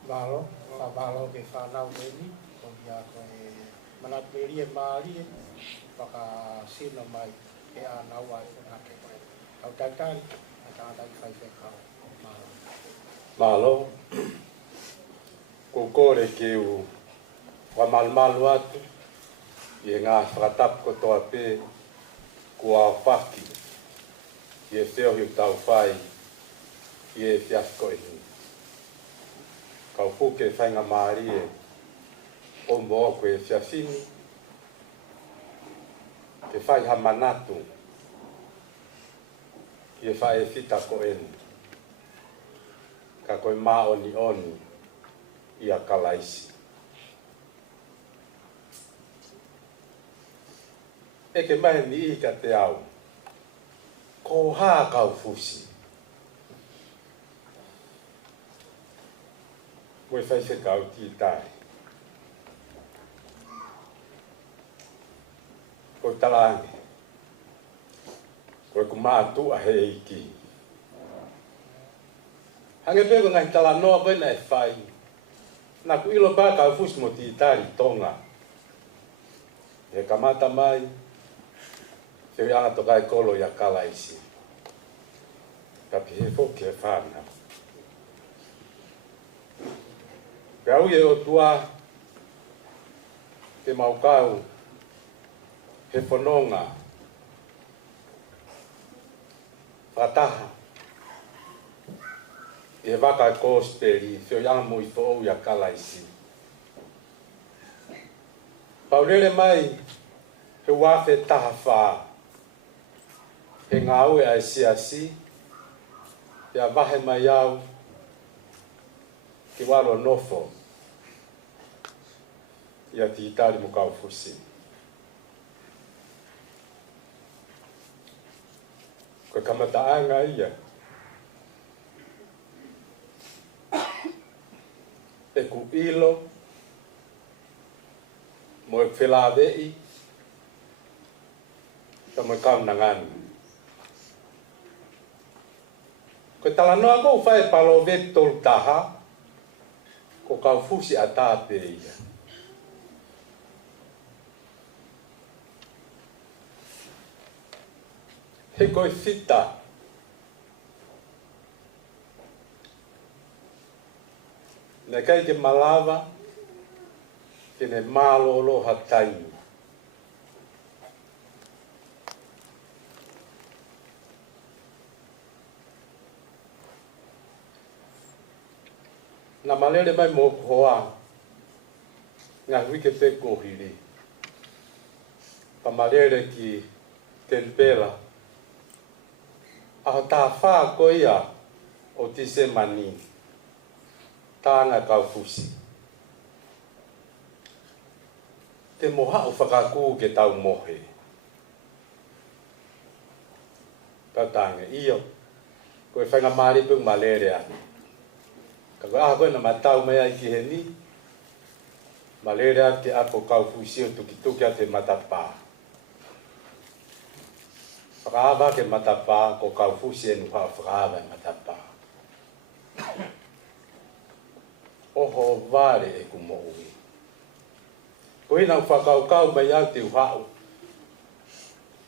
Malo, malo ke whanau meni, ko ia ko e Manatu Melie Malie, whaka sino mai e a naua e whaka ke koe. Au tautari, a tātai whai whekau. Malo. Ko kore ke u whamalmalu atu, i ngā whakatapu kotoa pē, kua whaki, i e whiohi tau whai, i e fiasko e ni. Kaufuke whainga maari e, o mo koe fiafini, ke whai ha manatu, i e whai e whita ko eni. Ka koe mā oni oni, i a kalaisi. E ke mai ni i ka te au, ko hā Kaufusi. Koe whai se kau ti tai. Koe talange. Koe ku mātua he iki. Hange pego ngai tala noa koe na e whai. Na ku ilo pā Kaufusi mo ti tari tonga. E kamata mai, se anga tokai kolo ya kalaisi. Tapi he foki e whāna. Kau ye o tua te maukau he whanonga whataha e waka kōsperi whio yanga mo I whou ya kalaisi. Paurere mai he wafe taha wha he ngā ue ai siasi e a wahe mai au ki waro nofo ia ti itari mo Kaufusi. Koe kamataanga ia e ku ilo mo e whelawei ta mo e kaunangani. Koe talanoa kou whae palo vetol taha ko Kaufusi a tāpe ia. He koe whita ne kai ke malawa ke ne mālolo hatai. Na malere mai mo hoa ngā wike te kohiri. Pa malere ki tempera. Aho tā whā ko ia o tise mani. Tāna Kaufusi. Te moha o whakakū ke tau mohe. Tautange iyo. Koe whainga maripu malere ane. Ka koe koe na matau mai ai ki he ni. Malere ake ako Kaufusi o tuki a te matapā. Whakaava ke matapā ko Kaufusi e nuha whakaava e matapā. Oho vare e ku moui. Ko ina whakaukau mai au te uhau.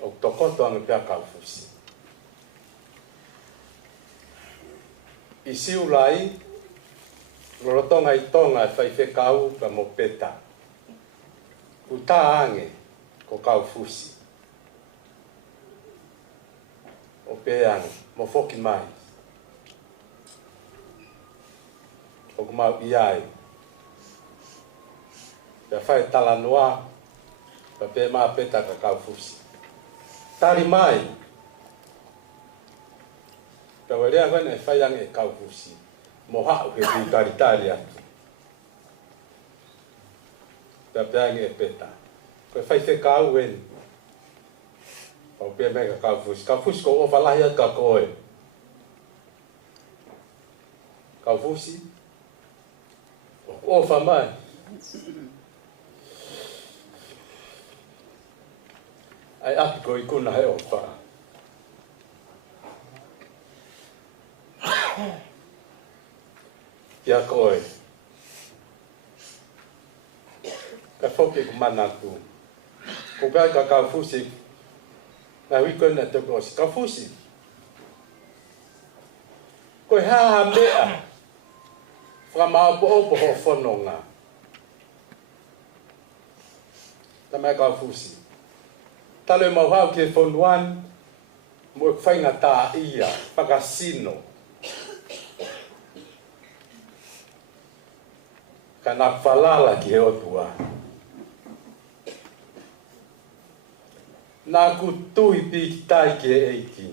O tokoto anga pia Kaufusi. I siu lai, lorotonga I tonga e whaiwhekau ka mo peta. Ku tā ange ko Kaufusi. O peange, mo foki mai. O kumau iai. Pea whai tala noa, pa pe maa peta ka Kaufusi. Tari mai. Pea warea koe e whai ange e Kaufusi. Mo hau ke tari atu. Pea peange e peta. Koe whai whekau eni. O pia mega Kaufusi. Kaufusi ko o whalahi at ka koe. Kaufusi. O whamai. Ai api ko I kuna he o wha. Kia koe. e foke ku manatu ko ka Kaufusi na wiko na te ko Kaufusi ko ha mea fra ma bo ho fononga ta mai Kaufusi talo ma wa ke fonwan mo fainga ta ia pakasino kana falala ki he otua. Nā ku tui pi tai ki e eiki.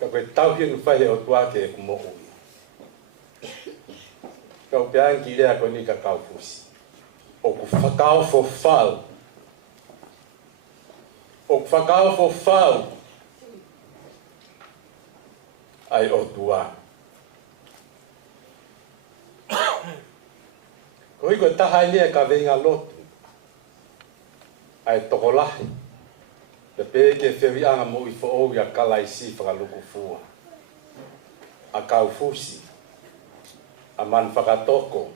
Ka koe tauhi nu whai he otua ke e kumo ui. Ka o peang ki rea koe ni ka Kaufusi. O ku whakao fo whau. O ku whakao fo whau. Ai otua. Ko iko tahai nia ka venga lotu. Ai tokolahi. Te peke whianga mo I fo'ou ia kalaisi whakaluku fua. A Kaufusi. A man whakatoko.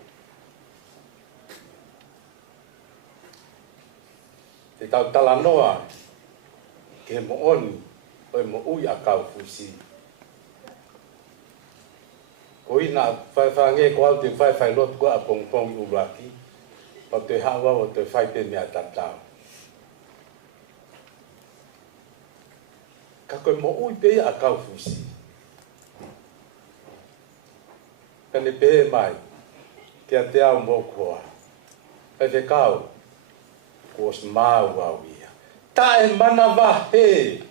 Te tau talanoa. Ke mo oni. Oi mo ui a Kaufusi. Ko ina whaiwhange ko au te Failotu ko a Pongpongi uraki. O te hawa o te whaipe mea tatau. Ka koe mo ui pe a Kaufusi. Kane pe mai. Kia te au mo koa. Pai te kau. Ko os mau au ia. Ta e mana wahe.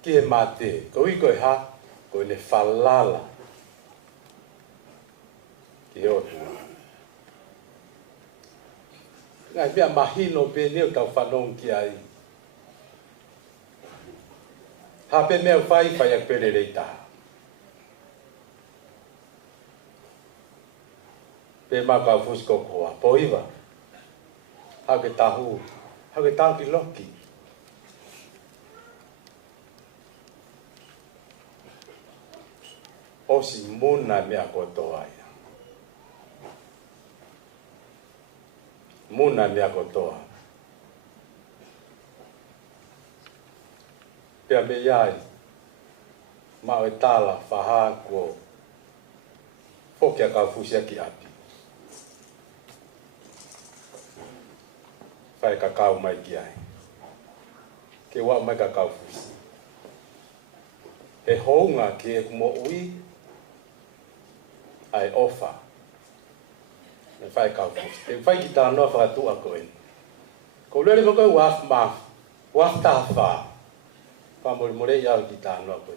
Ki e mate. Ko i koe ha. Ko ne falala ki otua. Ngai mea mahino pe neo tau whanong ki ai. Hape mea whai a pererei taha. Pe ma Kaufusi kokoa. Po iwa. Hake tahu. Hake tahu ki loki. Osi muna mea kotoa ia. Muna mea kotoa. Pea me iai. Mao e tala whaha ko. Fokia Kaufusi aki api. Whai kakau mai ki ai. Ke wau mai ka Kaufusi. He hounga ki e kumo ui. Ai ofa. Me whai Kaufusi. Te whai ki tā noa whakatua koe. Ko lere mo koe waf maf. Waf tā wha. Wha more iau ki tā noa koe.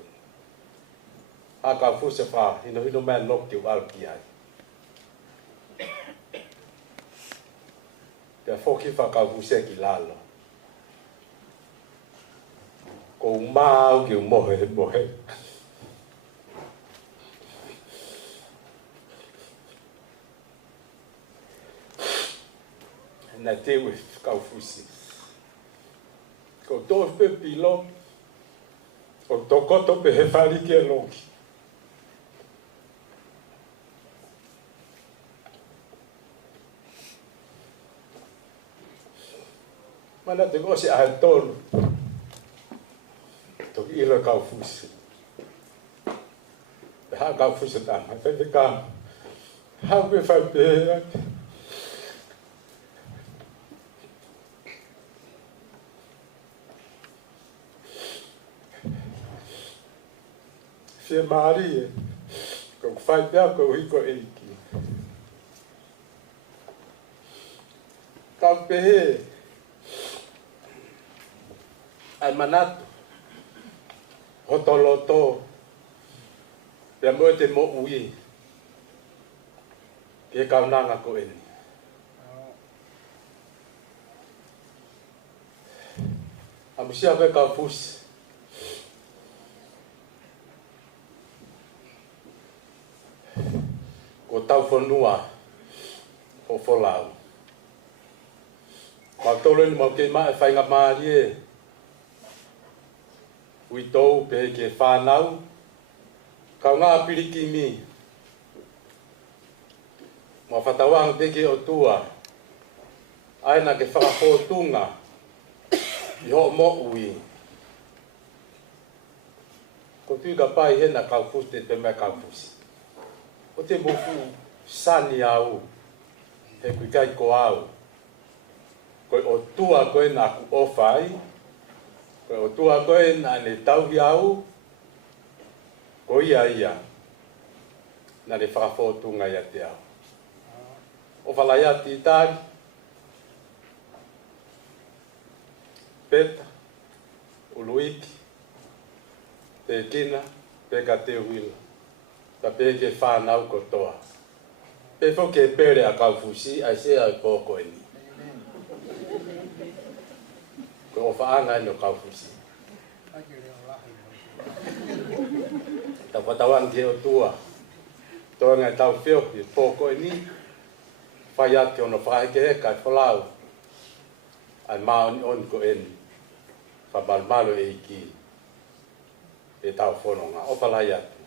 Ha Kaufusi wha. Hino mea nok ki wau ki ai. Te whoki wha Kaufusi ki lalo. Ko mau ki mohe. Na te ue Kaufusi. Ko tō pe pilo. O tō koto pe he whari ki e loki. Mana te ngose a he tōru. Tō ki ilo Kaufusi. Pe ha Kaufusi tama. Pe te kā. Ha pe whai pe he. Fie Marie, ko whai pia ko hiko eiki. Tau pehe, ai manatu, hotoloto, pia mo te mo ui, ke kaunanga ko eni. Amusia pe Kaufusi. O tau whanua o wholau. Mau tōre ni mau kei maa e whainga maari e. Ui tōu pe ke whanau, Kau ngā piriki mi. Ma whatawang teke o tua. Aina ke whakapōtunga. I ho mo ui. Ko tui ka pai hena Kaufusi te pe mai Kaufusi. O te mofu sani au. He kui kai ko au. Koe o tua koe nā ku ofai. Koe o tua koe nā ne tauhi au. Ko ia. Nā ne whakapōtunga ia te au. O whalai ati i tāri. Peta. Uluiki. Te kina. Peka te huila. Ta peke whanau kotoa. Pe whoke pere a Kaufusi, ai se ai pōko eni. Ko o whaanga ino Kaufusi. Ta whatawangi o tua. Toa ngai tau whio i pōko eni. Whai ati ono whaheke heka i whalau. Ai maoni on ko eni. Whabalmalo e iki. E tau whanonga. O whalai ati.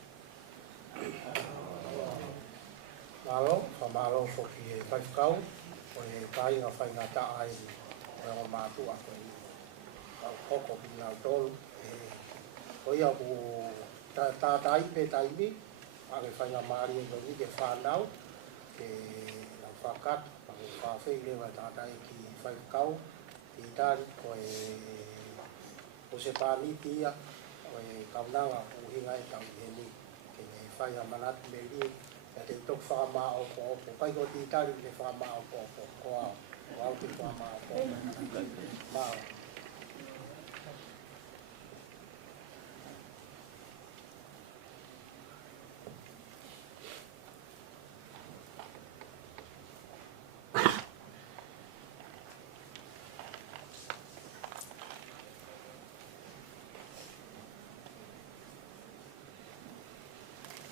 Malo, whamalo whoki e whaikau, o e kai ngā whai ngā ta ai o ngā mātu a koe ni. Kau koko ki ngā tolu, o ia ku tātai pe taimi, a ke whai ngā maari e noni ke whanau, ke ngā whakat, a ke whawhi lewa tātai ki whaikau, ki tāri o se pāniti ia, o e kaunanga u hinga e tau i heni, ke Failotu Manatu Melie, te tok whama o ko kai ko ti tari le whama o ko au te whama o ko mao.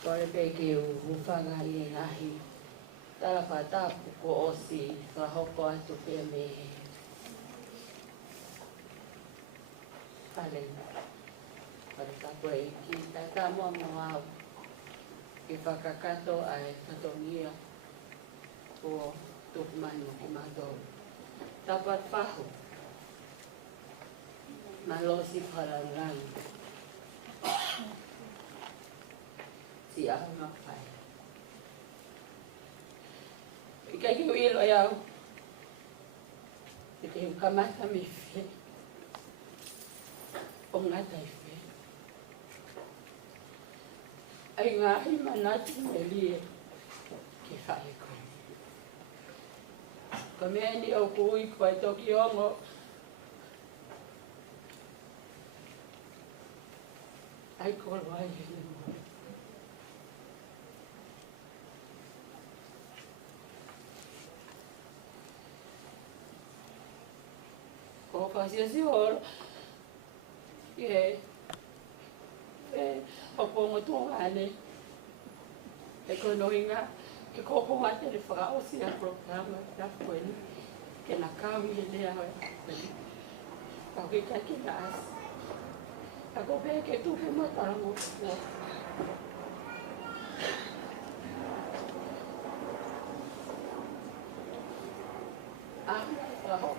Kore peke u whanga i e ngahi. Tara whatapu ko osi ka hoko atu pe me. Pare ka koe ki tata mua mau. Ki whakakato ai tatongia ko tukumanu ki madou. Tapat whahu. Malosi whalangang. Si ako mapai. Ika ki uilo yao. Ika yung kamata mi fe. O ngata i fe. Ay ngahi Manatu Melie. Ki whae koe. Ka mea ni au kui koe toki ongo. Ai kolo ai hene mo. Ko fazia si ora. O pongo tuane. E ko no inga ke ko mate le fra o si a programa da koeni. Ke na kawi le a. Ka ke ka ki nas. Ka ko pe ke tu ke mata mo.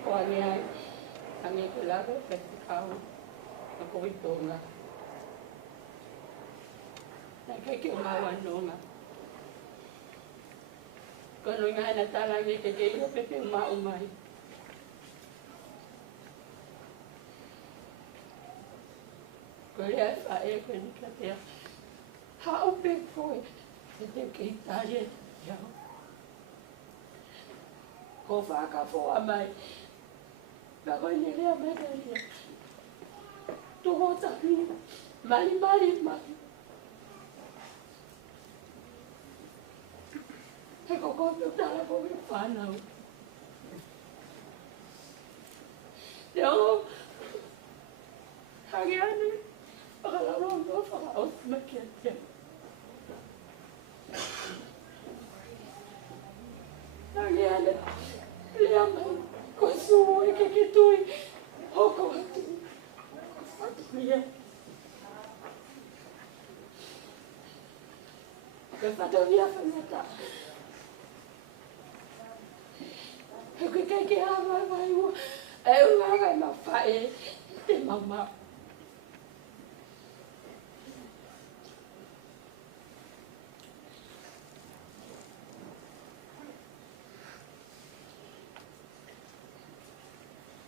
Ko ani ai. Kami kelaga festival ako ito nga. Nagkikiumawan nga. Kano nga natalagi kaya pepe maumay. Kaya fae ko ni kaya. How big boy? Ito kay Italia. Ko faka fo amay. Ako nilia megalia. Tuho tabi. Mali. Eko kopio tala ko mi whanau. Teo. Hagiane. Pakalarondo whakaos makiatia. Hagiane. Liamai. Ko suo e ke tui hoko atu. Ia. Ke whatawia whanata. He koe kei ke hawa mai ua. E unga ngai ma whae te mama.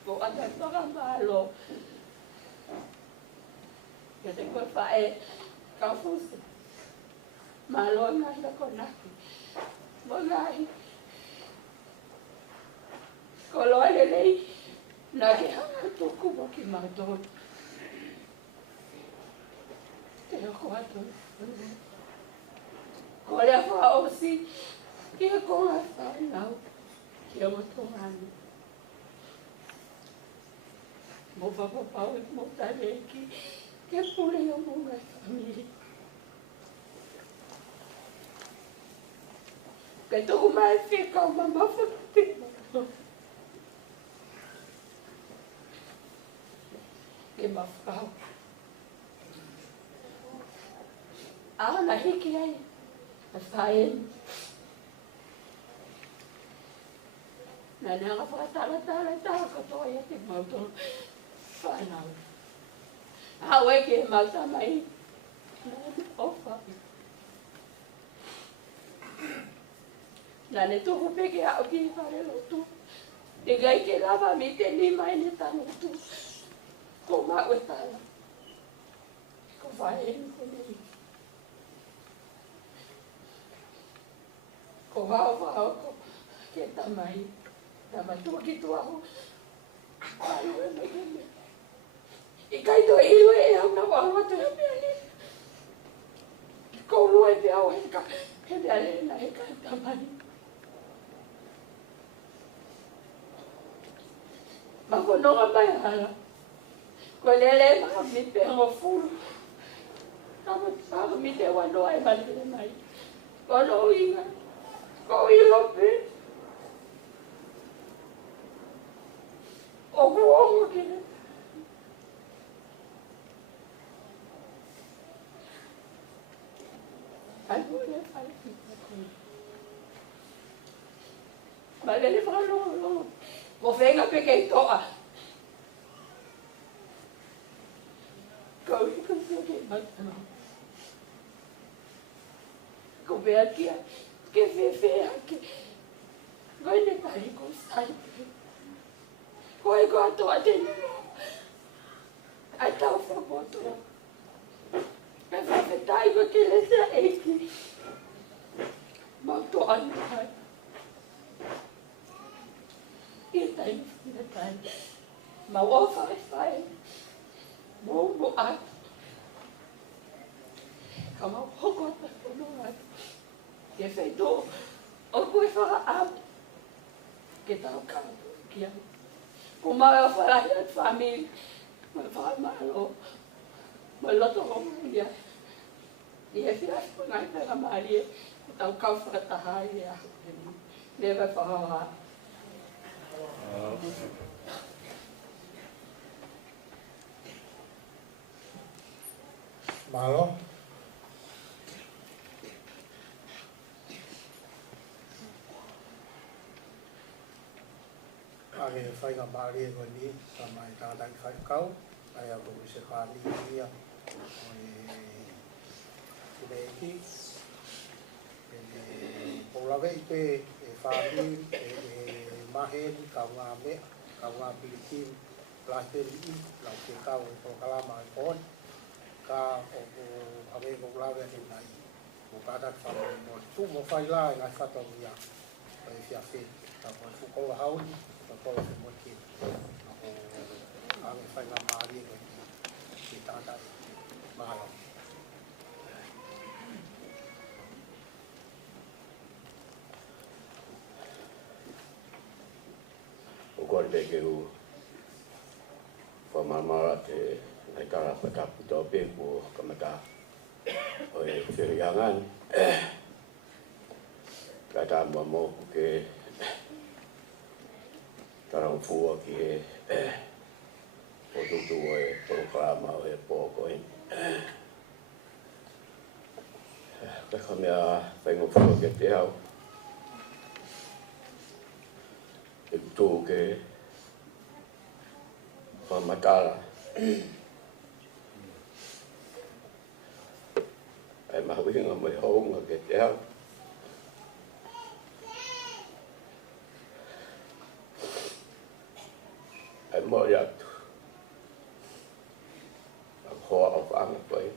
Ko ata toka malo. Ke te koe whae Kaufusi. Malo ngai na konaki. Mo ngai. Ko loa lelei. Nā ke hanga tōku mo ki mātou. Te hoko atu. Ko lea wha osi. Ki e konga whanau. Ki a matongani. Mo whapapau e mo tareki. Ke pule o mo ngai whamiri. Kei tōku mai whikau ma mawhakati mātou. Ke mawhakau. Ana hiki ai. A whaen. Nā nanga whakatala katoa ia te mātou. Whanau. Hau e ke mauta mai. Nā o whai. Nā ne tuku peke au ki Failotu. Te gai ke lava mi te ni mai ne tanu tu. Ko mau e tala. Ko whaen ko nei. Ko hao ko ke tamai. Tamai tua ki tuahu. Aru e me ke me. I kai to iu e au na wawa te hapea ni. Ko lua e te au he ka. He te ale na he kai tamai. Ma ko nonga mai hala. Ko lele ma mi pe ngo fulu. Kama mi te wanoa e mali mai. Ko no inga. Ko ilo pe. O kuongo kine. Ai mune fale fita kone. Ma lele whanongo. Mo whenga pe kei toa. Ko iko se ke matano. Ko vea kia. Ke whewhea ke. Goi ne tari ko saipe. Ko e ko atoa te nimo. Ai tau whamotoa. E whawhetai ko ke lesa eiki. Mauto anu hai. I tai ni tai. Ma o whai. Mo atu. Ka mau hoko ata kono atu. Ke whaito. O koe whaka apu. Ke tau kapu ki au. Ko mau e whalahi at whamiri. Ma whamalo. Ma loto homu ia. I he whias po ngai pera maari e. Ko tau kau whakatahai e ahu. Newa whahaha. Malo. Ake whainga maari e koni, ka mai tātai whaikau, ai a koe se whāni ia, o e eki, Paula vei pe e whāni, e mahen, ka ngā mea, ka ngā pilikin, plasteri i, lau te kau e prokalama e pōni, ka o hawe ko lawe ni nai, o kātak whāni mo tu mo whaila e ngai whatau ia, o e whiawhi, ka koe fukola hauni, kola se moki o ave whainga maari e ki tātai mālo. O kore peke u whamamara te nai kara whakapu tau peku o kamata o e whiriangan. Ka tā mua mōku ke tarang fua ki e o tutu o e proklama o e pōkoin. Te kamea whaingo whako ke te au. E tō ke whamatara. Ai mahuinga mai hounga ke te au. Ai mori atu. Ang hoa o whaanga pai.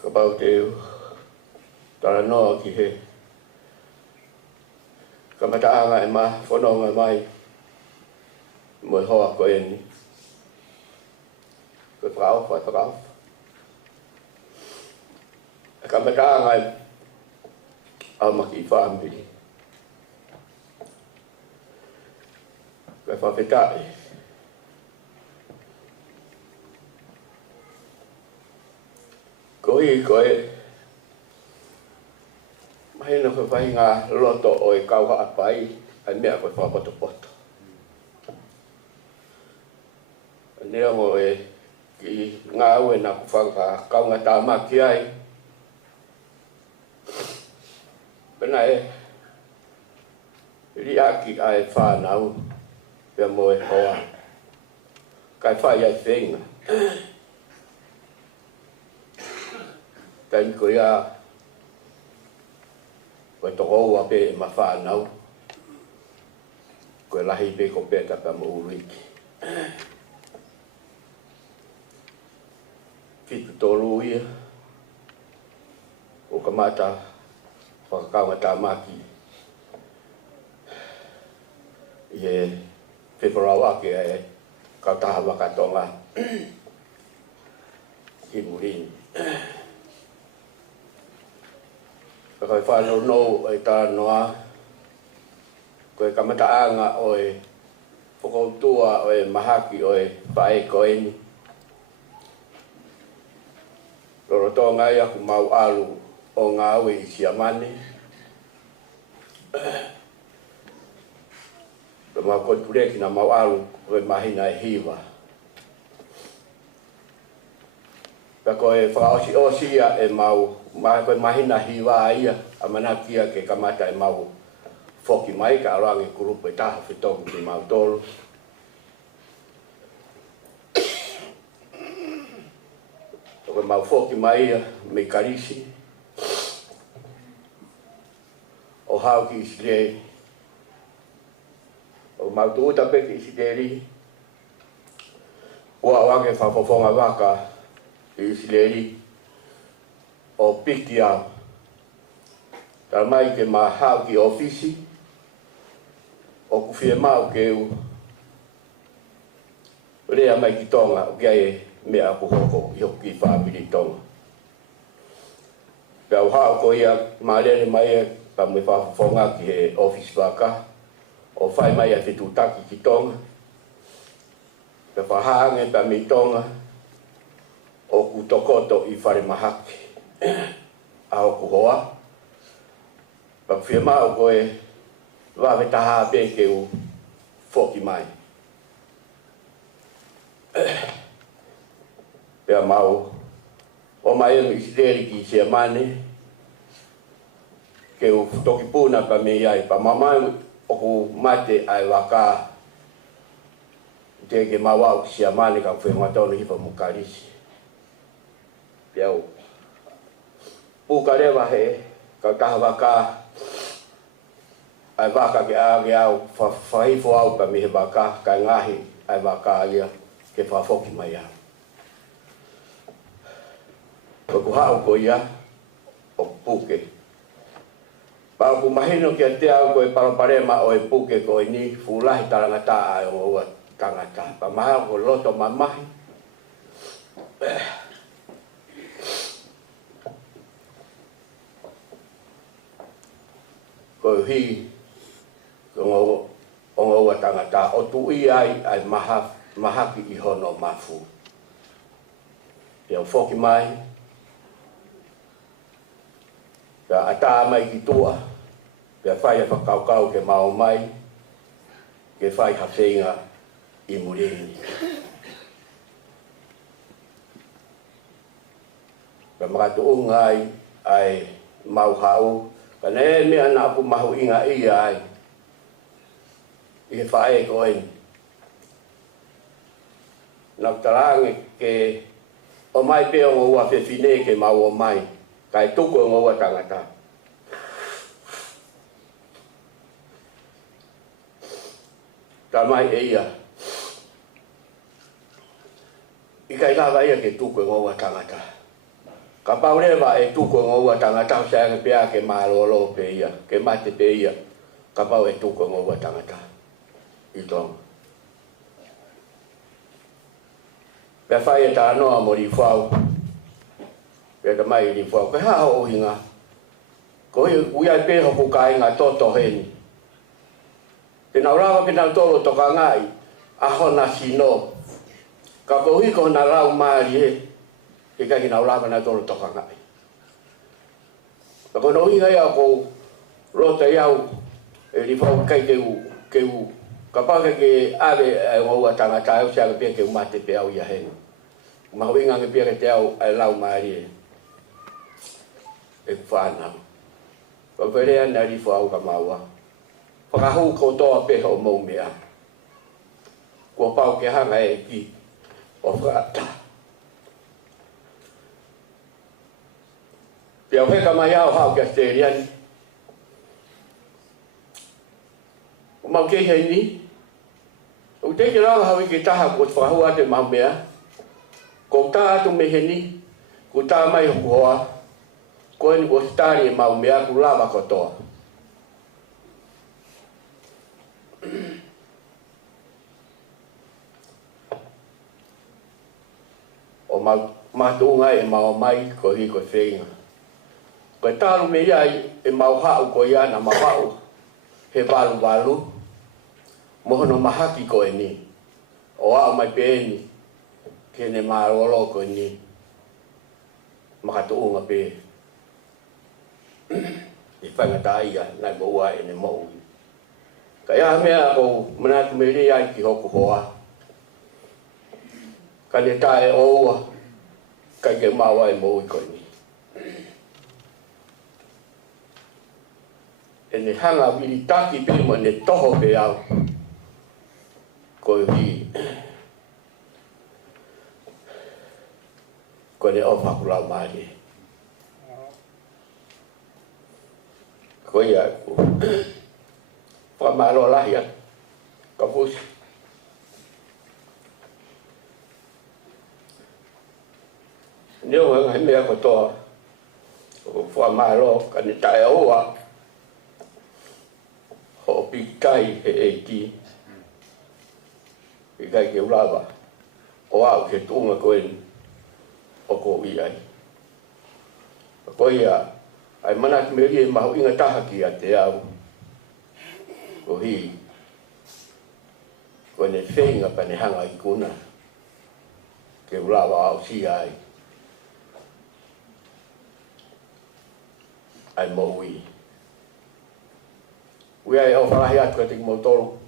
Kabau teu, tara noa ki he. Kamataanga e ma, whanonga mai. Moi hoa ko e ni. Ko whakao, whakao. Kamataanga e au maki i whaambiri. Ko whawhetai. Koe mahina koe whahi ngā loto o e kauha apai ai mea koe whapoto. Nea mo e ki ngā ue nā ku whanga kaunga tā maki ai. Pena e riaki ai whānau pia mo e hoa. Kai whai ai whenga. Taimi ko ia koe toko ua pe e mawhanau. Koe lahi pe ko pe taka mo uriki. Fitu tolu ia. O kamata whakakaunga tā maki. Ie wheparau ake e kautaha wakatonga. Himurini. Koe whanau nou e tā noa. Koe kamataanga o e whakautua o e mahaki o e whae koeni. Loro tō ngai aku mau alu o ngā ue i siamane. Ko mau kontureki na mau alu o e mahina e hiwa. Ka koe whaosi osia e mau koe mahina hiwa ia a manakia ke kamata e mau whoki mai ka arangi kurupu e taha whitoku ki mau tolu. Koe mau whoki mai ia me karisi. O hau ki Isilei. O mau tuuta pe ki Isilei. Ua wake whafofonga waka Isilei. O piki au. Ka mai ke ma hau ki ofisi. O kuwhie mau ke u. Rea mai ki tonga o kia e mea aku hoko i hoki whaapiri tonga. Pea u hau ko ia maarere mai e ka me whafonga ki he ofisi waka. O whai mai a Fetu'utaki ki tonga. Pea whahange pea me tonga. O ku tokoto i whare mahaki. A o ku hoa. Pea whia mau ko e wawe taha pe ke u whoki mai. Pea mau o mai anu Isilei ki siamane. Ke u toki puna pa me iai. Pa mamai o ku mate ai waka. Te ke mawau ki siamane ka whenua tonu hipa mukarisi. Pea u pukarewa he ka taha waka. Ai waka ke age au whahifo au pa me he waka. Kai ngahi ai waka ia ke whafoki mai au. Ko hau ko ia o puke. Pau ku mahino ki a te au ko e paraparema o e puke ko e ni fulahi tarangata ai o ua tangata. Pa mahau ko loto mamahi. Ko hi ko o ua tangata o tu i ai mahaki i hono mafu. Ia foki mai. Pea ata mai ki tua. Pea whai a whakaukau ke Moimoi. Ke whai hawhenga I Mureni. Pea makatuunga ai mau hau. Kana e mea na apu mahu inga ia ai. I he whae koen. Nau tarange ke o mai pe o ua whewhine ke mau o mai. Kai tuku o ua tangata. Ta mai e ia. I kai lawa ia ke tuku o ua tangata. Ka paurewa e tuku o ua tangata. Sa ke pia ke malolo pe ia. Ke mate pe ia. Ka pau e tuku o ua tangata. I tonga. Pea whai e tā noa mo ri whau. Pea ta mai ri whau. Pea haa o hinga. Ko hi uiai peho ku kai ngā toto heni. Te nau rawa ke nau tolo toka ngai. Aho na sino. Ka ko hi ko na rau maari he. Ke kai nau rawa na tolo toka ngai. Ka ko no hinga ia ko rota iau. E ri whau kai ke u. Ka pake ke ave ngōua tangata au siaga pia ke umate pe au ia hena. Mahu inga nge pia ke te au ai lau maari e. E whanau. Ka wherea na rifo au ka maua. Whakahu ko toa peha o mou mea. Kua pau ke hanga e ki o whakata. Pia wheka mai au hau ke Australian. Mau ke hei ni. O te ke rau hawi ke taha ko whahua te mau mea. Ko tā atu me he ni. Ko tā mai hoku hoa. Ko eni ko stari e mau mea ku lava kotoa. O matunga e Moimoi ko hi ko whenga. Ko talu me iai e mau hau ko iana mau hau. He walu. Mohono mahaki ko e ni. O au mai pe ni. Ke ne marolo ko ni. Makatuunga pe. I whangata ia nai mo ua e ne mou. Ka ia mea ko Manatu Melie ai ki hoku hoa. Ka ne tae oua. Ka ke maua e mou i ko ni. E ne hanga wili taki pe mo ne toho pe au. Ko hi. Ko ne ofa kulau maari. Ko ia ku. Whamaro lahi a. Kaufusi. Neo hanga he mea kotoa. Whamaro ka ne tae oua. Ho pikai he eiki. I kai ke ulawa. O au ke tunga koen. O ko iai. Ko ia. Ai Manatu Melie mahu inga taha ki a te au. Ko hi. Ko ne whenga pa ne hanga i kuna. Ke ulawa au si ai. Ai moui. Ui ai au whalahi atu ka tiki mautoro.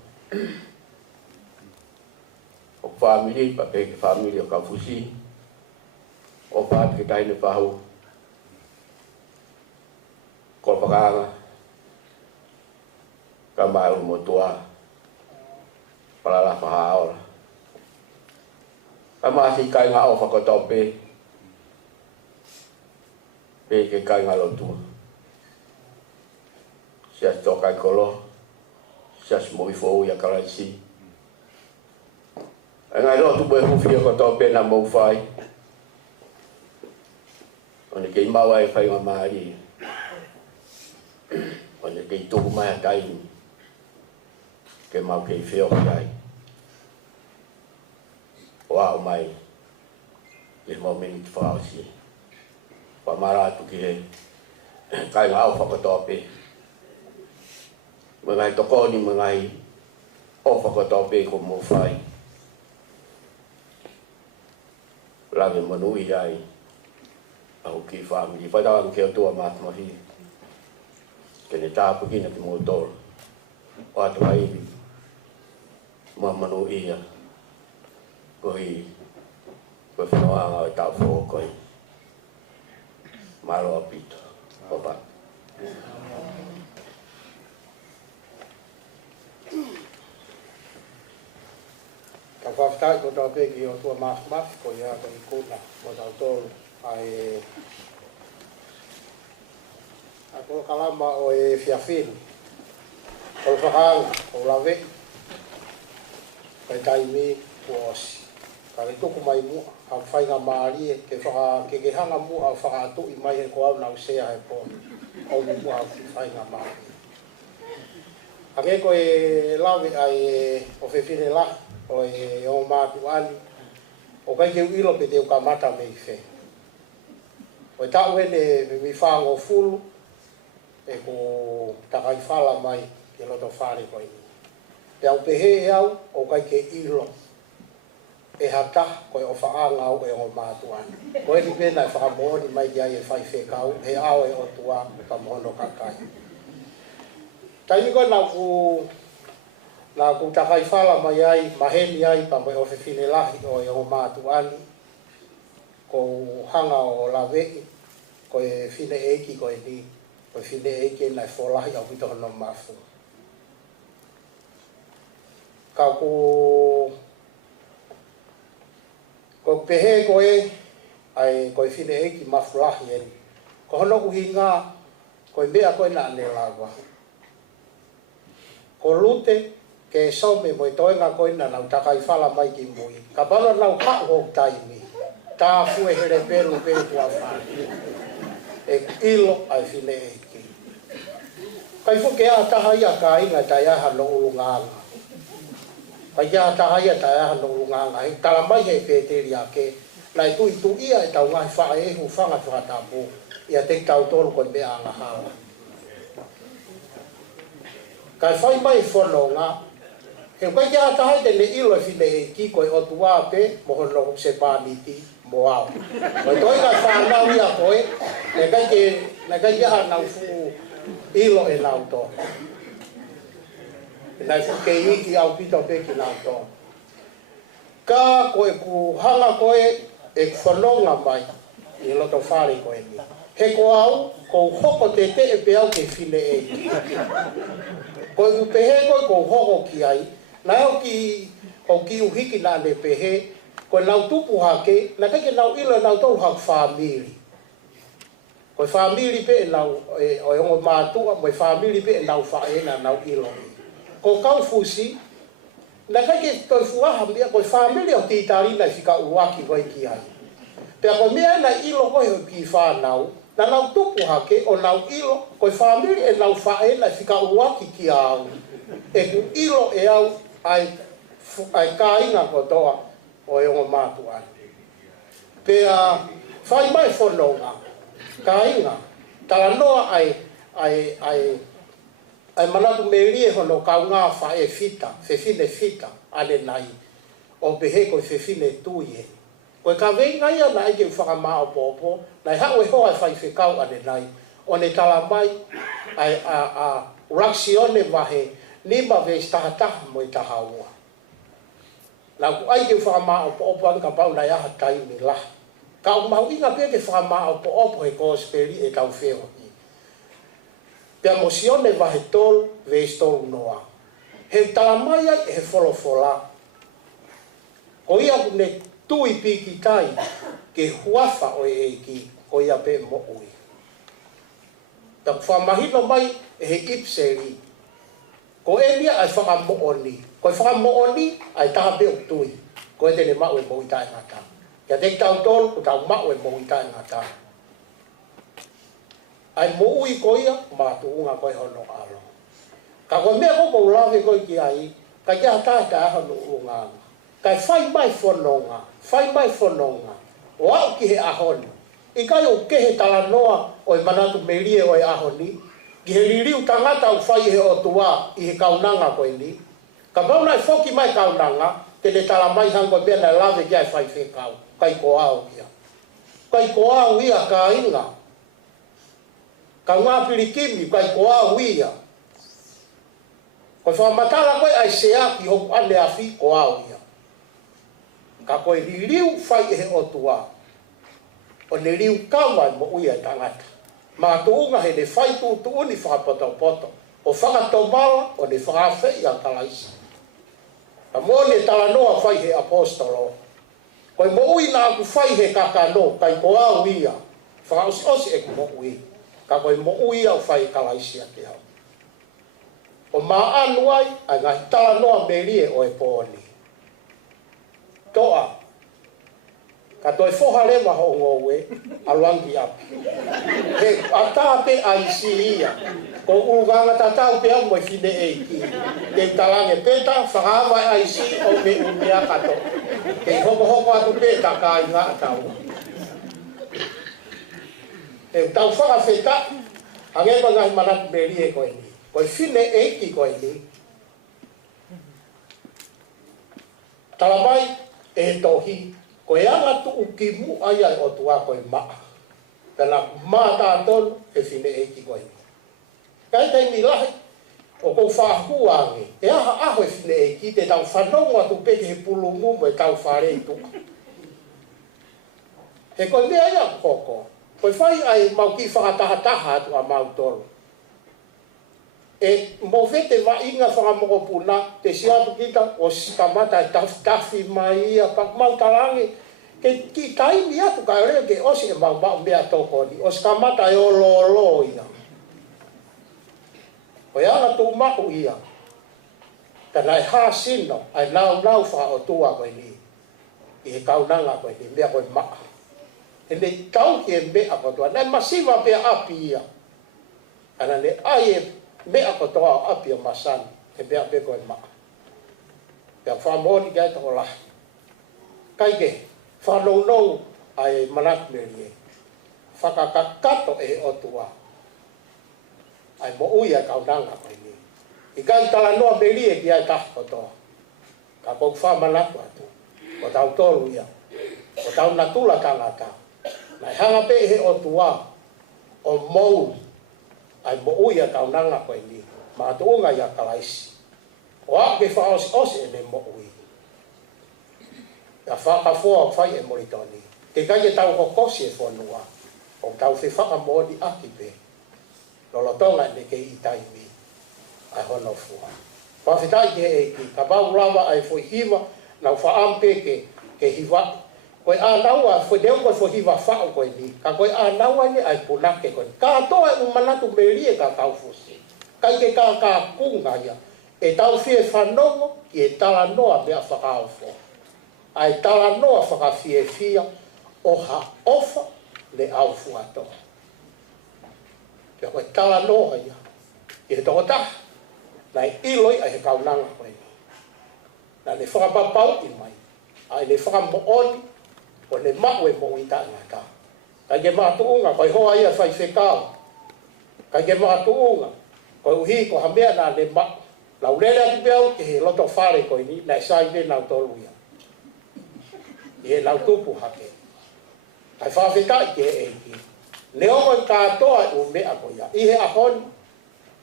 O whamiri, pa peke whamiri o Kaufusi. O whaat ke taine whahu. Ko whakaanga. Ka mai o motua. Palala whahaora. Ka maasi kai ngā o whakotope. Peke kai ngā lotua. Sias tokai kolo. Sias moi fo ia karaisi. Ngai lotu boe hufia kotope na mou whai. One kei maua e whai mamari. One kei tuku mai a taini. Ke mau kei whio kai. O au mai. I mau meni te whaosi. Whamara atu ki he. Kai ngā au whakotope. Mangai tokoni mangai. O whakotope ko mou whai. Lave manui ai. Au ki whamiri. Whaitawang ke o tua mātamahi. ke le tapu kina ki mo tolu. O atu haiwi, mua manu ia, kohi, kohi whanoanga o tau whoko koi. Malo apito, opa. Ka whaftai ko tau peki o tua maf ko ia ko i kuna mo tau tolu ai ako kalama o e fiafin o whakanga o lawe kai taimi o osi ka le tuku mai mua au whainga maari e ke hanga mua au whakaatu i mai he ko au nau sea he po au ni mua au whainga maari ange ko e lawe ai o whewhine lahi o e o matu ani o kai ke ilo pe te o kamata me i fe o ta wene mi fango fulu e ko takai fala mai ke loto fare ko ini pe au pe he au o kai ke ilo e hata ko o faanga o e o matu ani ko e pena fa moni mai ya e fai fe kau e au e o tua ka mono kakai tai ko na ku takai fala mai ai maheni ai pa mai o fefine lahi o e o matu ani ko hanga o lawe ko e fine eki ko e ni ko fine eki na folahi au pito no mafu ka ko pehe ko e ai ko fine eki mafulahi en ko hono ku hinga ko bea ko na ne lawa ko lute ke some mo toenga ko ina na takai fala mai ki mui ka balo na ka ho taimi ta fu e hele pelu pe tua fa e ilo ai fine ki kai fu ke ata haia ka ina ta ya ha no ulunga kai ya ta haia ta ya ha no ulunga ai tala mai he pe te ria ke na tu ia e tau ngai fa e hu fanga fa ta po ia te tau tolu ko be anga ha kai fai mai fononga he kai ya ta hai de ilo fine ki ko o tua pe mo no se pa ni ti mo au ko toi ga fa na wi a ko e na kai ya na fu ilo e na auto na fu ke i ki au pito pe ki na auto ka ko e ku hala ko e fononga mai i lo to fare ko e ni he ko au ko hoko te e pe au ke fine e ko u pehe ko hoko ki ai na o ki uhiki na le pehe ko lau tupu hake na ke lau ilo lau tau hak family ko family pe lau o ngo matu mo family pe lau fa ena lau ilo ko Kaufusi na ke to fuaha mbia ko family o ti tari na fika uwaki ko ki ai pe ko mea na ilo ko ki fa nau na lau tupu hake o lau ilo ko family e lau fa ena fika uwaki ki au e ku ilo e au ai kainga ko toa o e ngo matu ai pe fai mai fononga kainga tala noa ai Manatu Melie hono kaunga fa e fita fefine fita ale nai o behe ko fefine tuie ko ka venga ia na ke fa ma o popo na ha we ho ai fai fe kau ale nai o ne tala mai ai reaksione vahe ni ba ve stata mo ta hawa la ku ai ke fa ma o popo ka pa na ya tai ni la ka o mau inga pe ke fa ma o popo e ko speri e ka u feo pe emosione va hetol ve sto noa he talamaya he folofola ko ia ne tui piki tai ke huafa o e ki ko ia pe mo ui ta fa mahino mai he ipseri ko elia ai fa mo oni ko fa mo oni ai ta be tui ko e ne ma o mo ita ngata ya te tau tol ko tau ma o mo ita ngata ai mo ui ko ia ma tu unga ko hono alo ka ko me ko lave ko ki ai ka ya ta hono unga ka fai mai fononga wa ki he ahoni i ka o ke he tala noa o Manatu Melie o ahoni ki he liriu tangata u fai he o tua i he kaunanga ko ni ka bauna foki mai kaunanga te le tala mai hango be na lave ki ai fai fe kau kai ko au ia ka inga ka ngā pirikimi kai koa uia. Koe whamatala koe ai seaki hoku ane a fi koa uia. Ka koe li riu whai e he otua. O ne riu kawa mo uia tangata. Mā tuunga he ne whai tuuni whakapoto. O whakatomala o ne whakawhi a kalaisi. Ka mo ne tala noa whai he apostolo. Koe mo ui nā ku whai he kakano kai koa uia. Whakaosi osi e ku mo ui. Ka koe mo ui au whai kalaisi a te hau. O mā anuai ai ngā tala noa melie o e pōni. Toa. Ka toi whoha lewa ho ngōwe, aluangi api. He atāpe ai si ia. Ko uruganga tatau pe au moi fine eiki. Te talange peta, whakawai ai si o me umea kato. Te hoko atu peta ka i ngā tau. He tau whakawheta, angepa ngai Manatu Melie koe ni. Koe fine eiki koe ni. Talamai e tohi. Koe anga tu ukimu ai ai o tua koe maa. Tana maa tātonu e fine eiki koe ni. Kai tei mi lahi o kou whahuangi. E aha aho e fine eiki te tau whanonga tu peke he pulungu mo e tau whare tuka. He koe mea ia koko. Koe whai ai mau ki whakataha atu a mau tolu. E mo vete wa inga whakamokopuna te siapu kita o sikamata e tafi mai ia pak mau talangi ke ki taimi atu ka reo ke osi e mau mea toko ni o sikamata e olo ia o ianga tu maku ia tana e haa sino ai nau wha o tua koe ni i he kaunanga koe ni mea koe maa e ne tau ki e mea koe tua ne masiva pia api ia ana ne ai e mea ko toa api o masani, e mea me koe maa. Pea whamoni gai toko lahi. Kaike, whanau ai Manatu Melie. Whakakakato e otua. Ai mo ui ai kaunanga koe ni. I gai tala noa Melie ki ai tahko toa. Ka kou whamanatu atu. O tau tolu ia. O tau natula tangata. Nai hanga pe he otua. O mou. Ai mo uia kaunanga koe ni, ma atuunga ia kalaisi. O ake whaosi e ne mo ui. Ia whakawhoa whai e moritoni. Ke kai e tau hokosi e whanua. O tau whi whakamoni aki pe. Lolotonga ne ke i taimi. Ai hono fua. Whawhitai ke eiki, ka pau lawa ai fwoi hiwa, nau whaampe ke hiwa. Koe ānaua, fwoi deo koe fwoi hiwa whao koe ni. Ka koe ānaua ni ai punake koe ni. Ka toa e Manatu Melie ka kaufusi. Kai ke ka kunga ia. E tau fie whanongo ki e tala noa mea whakaofo. Ai tala noa whakafie fia o ha ofa le au fuatoa. Pea koe tala noa ia. I he toko taha. Nai iloi ai he kaunanga koe ni. Na ne whakapapau i mai. Ai ne whakamooni. O ne mau e mo ita ngata. Kai ke mātuunga, kai hoa ia whai whekau. Kai ke mātuunga, kai uhi ko hamea nā ne mau. Lau lele atu peau, ke he loto whare koe ni, nai sai me nau tolu ia. I he lau tupu hake. Kai whawhekai ke eiki. Ne ongo kātoa u mea ko ia. I he ahoni,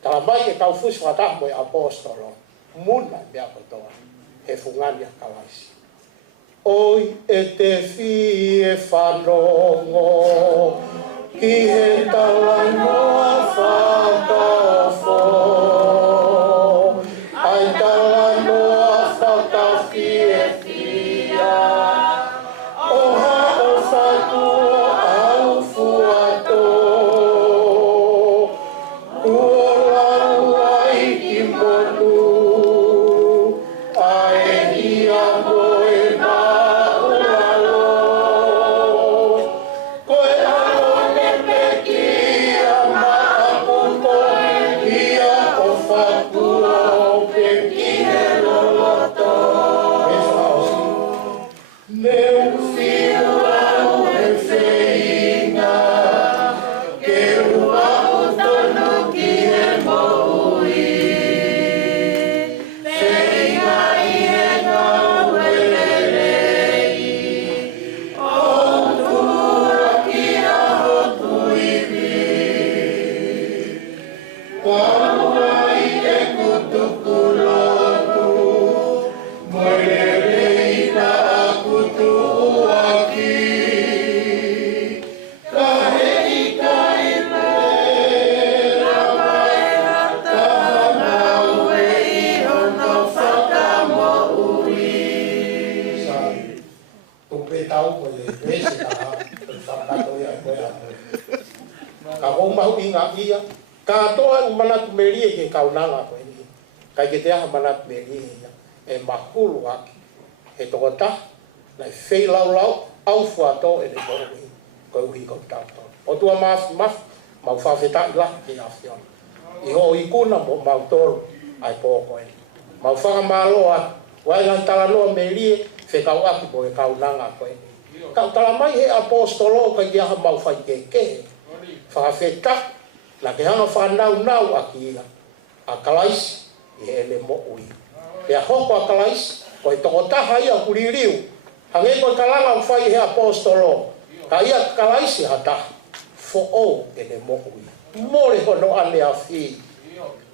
tala mai e Kaufusi whataha mo e apostolo. Muna mea ko toa. He fungani a kalaisi. Oi e te fi e whanongo, ki he tawa noa whakaofo. Ai tawa noa whakawhi e fia, oha o whakua au fuato. Ua ai ki monu, ai ia moe Koe alo ne me koe atu. Ka kou mahu inga ia, ka toa Manatu Melie ke kaunanga koe ni. Kai ke te aha Manatu Melie ia, e mahulu aki. He toko ta, nai whei lau lau, au fuato e ne koe uhi koe tātou. O tua maafi mafi, mau whawheta ila ke awhiona. I ho i kuna mo mau toru, ai pōko e. Mau whakamaloa, wai ngai tala noa Melie, whekau aki po e kaunanga koe ni. Kau tala mai he apostolo kai ki aha mau whai keke. Whakawheta, na ke hanga whanau nau aki ia. A kalaisi, i he ele mo ui. Pea hoko a kalaisi, koe toko taha ia kuririu. Hange koe kalanga whai he apostolo. Ka ia kalaisi hata. Fo o ele mo ui. More hono ane a whi.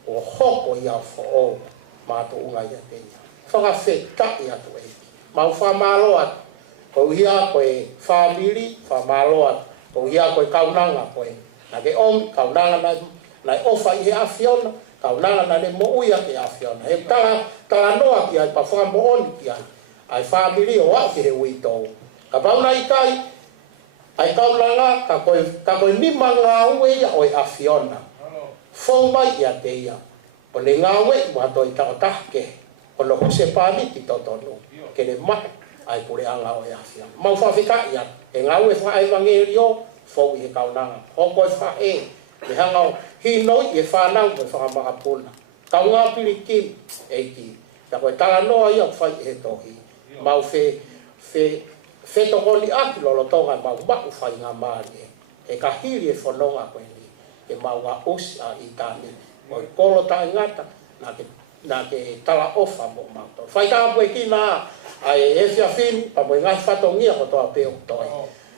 O hoko ia fo o. Mātu unga ia te ia. Whakawheta ia tu eiki. Mau whamaloa. Ko ia koe family, whamaloa. Ko ia koe kaunanga koe. Na ke om, kaunanga nai ofa i he awhiona. Kaunanga na ne mo uia ke awhiona. He tala noa ki ai pa whamo oni ki ai. Ai family o au ki he uitou. Ka pauna i kai, ai kaunanga, ka koe mima ngā ue ia o e awhiona. Fou mai ia te ia. O le ngā ue, mua toi taotake. O no hose pāmiti totonu. Ke le mahe. Ai pure anga o ia fia. Mau whawhika ia. E ngau e whae wangeri o, fau i he kaunanga. Hoko e whae. Me hanga o hinoi i e whanau me whakamahapuna. Kau ngā pirikim eiki. Ta koe tala noa ia whai i he tohi. Mau whetokoni aki lolo tonga mau maku whai ngā maari e. E ka hiri e whanonga koe ni. E mau ngā osi a i tāni. O i kolo tae ngata. Na ke tala ofa mo mauto. Whai tāpu e ki nā. Ai e fia fini, pa mo ngai whatongia ko toa peo toi.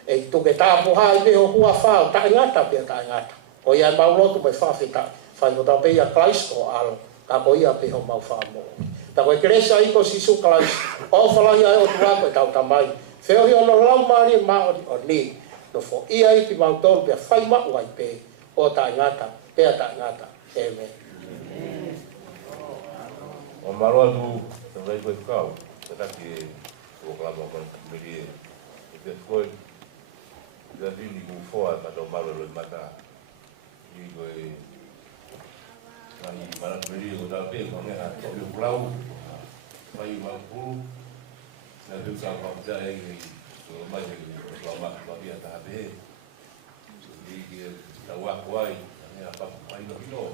E tuke tāpu hai peo hua whao, tae ngata peo tae ngata. O ia mau lotu mai whawhita, whai ko tau pea Klaisko alo, ka ko ia peo mau whamo. Ta koe keresa iko sisu Klais, o whalai ai o tuako e tau tamai. Wheo hi ono lau maari e maori o ni, no fo ia iti mau tolu pea whai mau ai pe, o tae ngata, pea tae ngata. Amen. O maroa tu, te vai koe kau. Tapi o Manatu Melie e te koe ia vini ku foa ka tau malo loi mata i koe nani Manatu Melie o tau pe ko ngeha o i ulau mai i maupuru na tu sa pamta e o mai e o mapia ta be i ki tau akwai nea papu mai no hino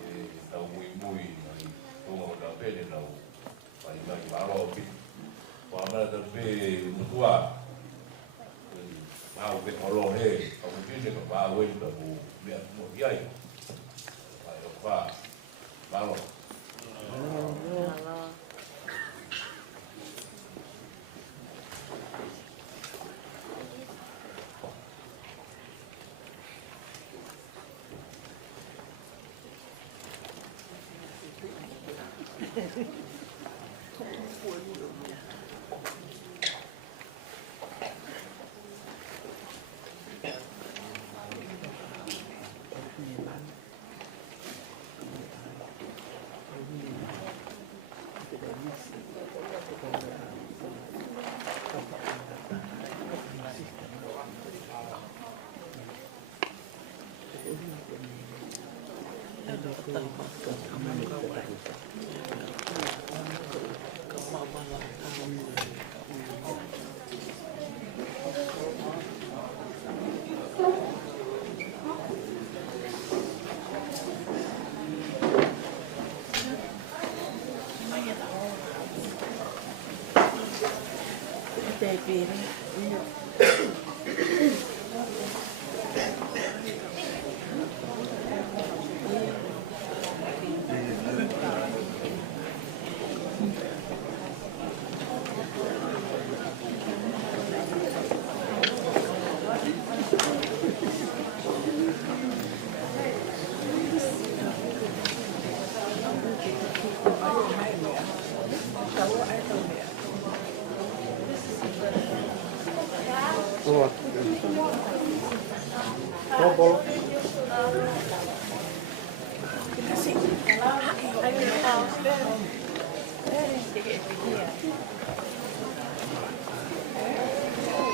e tau mui mai o tau pe ne nau ai mai maro pi pa mara te pe mutua mau pe olo he au pine ko pa we to me mo ai ai o pa maro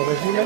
Corregime.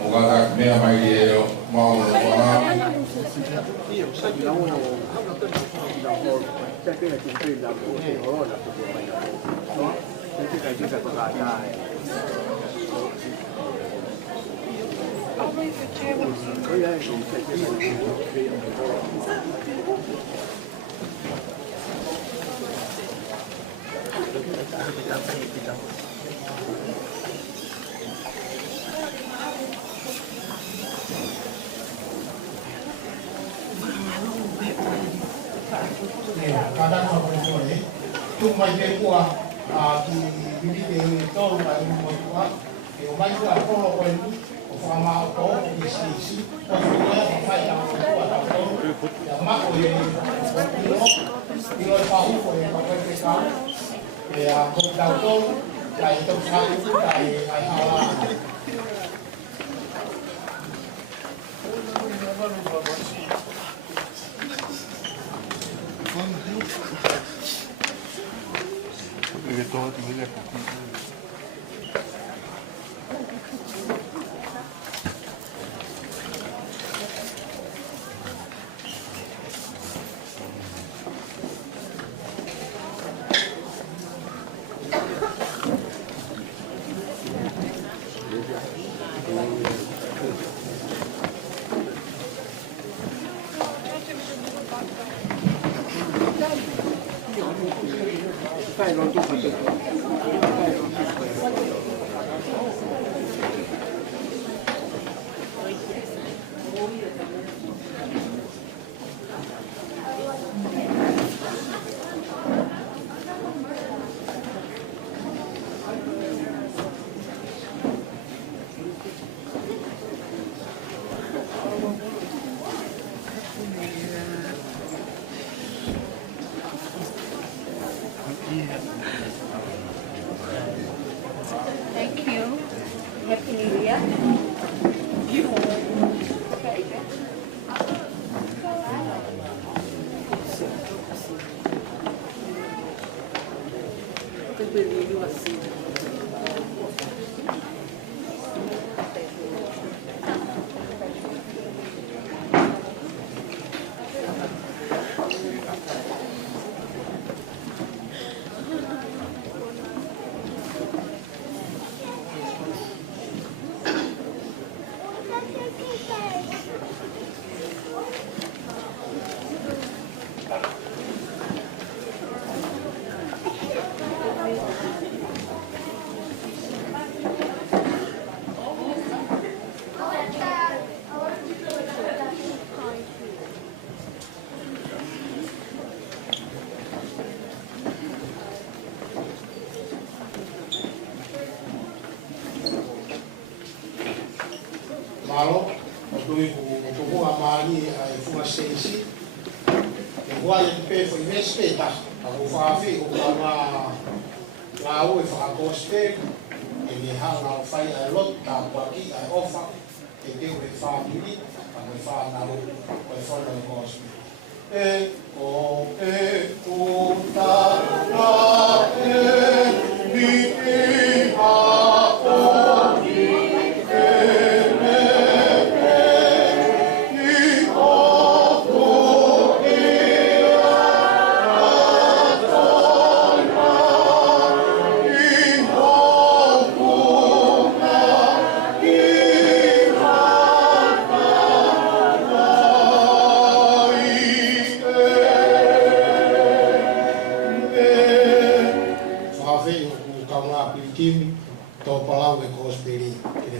Mugarak mea mai e mau wala. Kadang apa boleh, tu macam kuah, tu bini dia tahu macam kuah, dia macam kuah kalau ini, sama kau isi, kalau dia apa yang kuah tahu, yang mak boleh, dia tahu boleh pakai sekali, dia tahu, dia itu satu dari hal. Thank you. Happy New Year. Malo, tui ku mua mali ai fuma sensi. Ke wai pe foi respeta, a ku fafi ku ma la u fa coste, e ni ha la fai ai lot ta ki ai ofa, e te u fa mili, a ku fa na lu, ku fa na coste. E o ta la ni ha o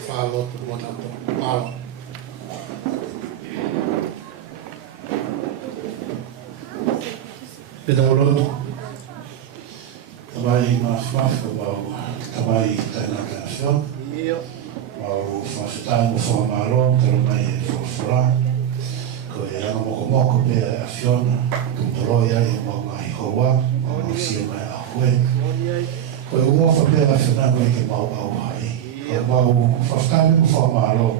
Failotu Manatu Melie. Fetu'upongipongi. Tabai mafmaf mau tabai tanaka afion. Mau fafitango whamaro taramai e whawhara. Ko e ranga moko pe afion. Kumtoro ia e mau ngahi hoa. Mau sia mai a hue. Ko e ua whapea whenau e ke mau au hai. Ko mau whafkane ku whamaro.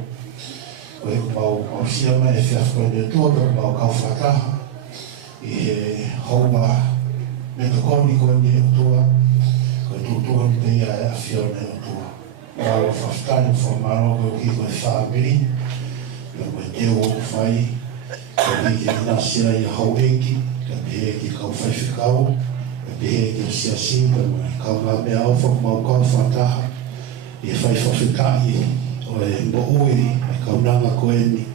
Ko e mau siama e whiafkoe ne tua pe mau kau whataha. I he haua me te koni koe ni o tua. Ko e tūtua ni te ia e a whione o tua. Mau whafkane ku whamaro ko e ki koe whamiri. Ko e te o whai. Ko e ki nasia i hau eki. Ko e ki kau whaiwhikau. Pehe ke sia si pa kau ngā mea au whakumau kau whataha i e whai whawhikai o e mbo ui e kau nanga koe ni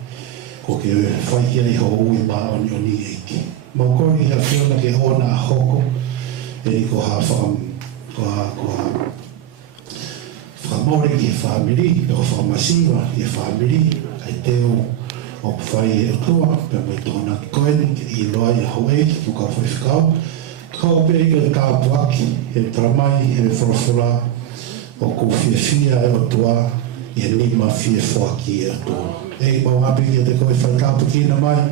ko ke whai kia i ho ui maa o ni o ni eiki. Mau kori hea whiona ke ona a hoko e ni ko ha whamore ki e whamiri e ko whamasiwa i e whamiri ai teo o whai e otua pe mai tōna ki koe ni ke i loa i a ho eiki ku kau whaiwhikau. Kau peri ke kāpuaki, he tramai, he whorofora, o ko whiawhia e o tua, i he nima whiawhaki e o tua. Ei, mau hapi ki te koe whai kāpukina mai,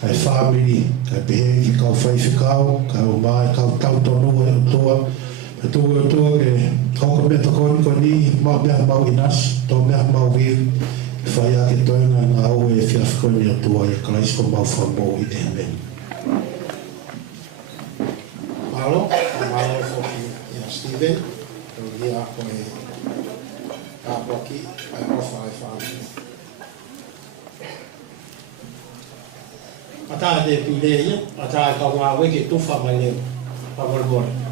kai whamiri, kai pehe ki kau whaiwhikau, kai o mai, kau tautonu e o tua, e tu e o tua ke hoko mea takoni ko ni, mau mea mau inas, tō mea mau viri, whai ake toenga ngā au e whiawhikoni o tua, e kalaisko mau whamou i te meni. Malo foki ia Steven, o ia koe kāpuaki, ai ofa e whāngu. Ata te pile ia, ata e kau ngā weke tuwha mai leo, pamorimore.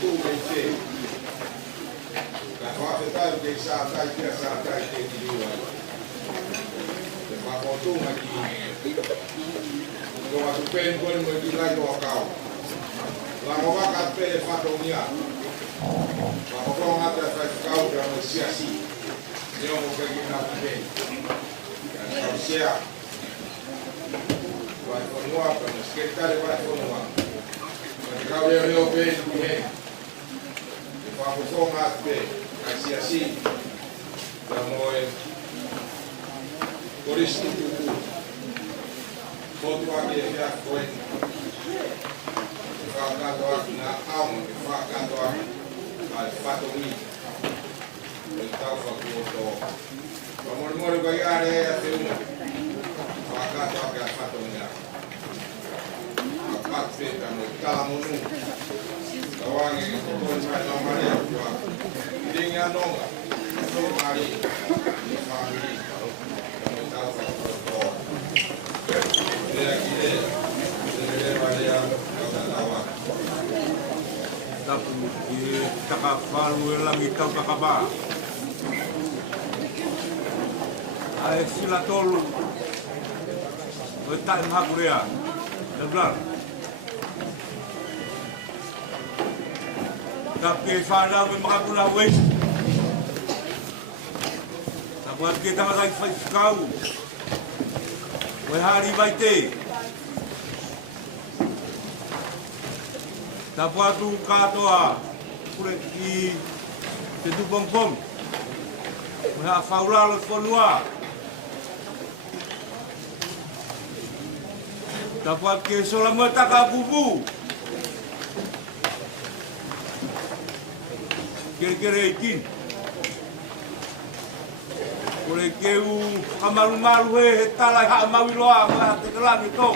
tu mai te. Ka fa fe tai ke sa tai ke ki liwa. Te fa ko tu mai ki. Ko wa tu pen ko mo ki lai to ka. La mo va ka pe fa to nia. Ma ko nga ta fa ka u ra mo sia si. Yo mo ke ki na pe. Ka sia. Vai continuar para nos esquentar e vai continuar. Mas cabe eu bem também. E para o som até assim. Estamos por isso tudo. Todo aqui é a coisa. Fala aqui na alma, fala aqui al fato mim. Então faculdade. Vamos morrer ganhar é até um. Fala aqui al fato mim. Feita no Calamonu, Kawangi, Moimoi, Maria, Linha Nonga, Mari, família, no Kaufusi Tapu i takafalu e langi tau takaba. Ai sila tolu. O tai mahakurea. Nablar. Tapi fala me makakula wes. Sabuat kita makai kau. We hari baite. Tapuatu katoa kule i Fetu'upongipongi. We ha faula lo fonua. Tapuat ke solama taka bubu. Kere ikin. Kule keu amalu-malu he talai ha mawiloa ha tekelangi to.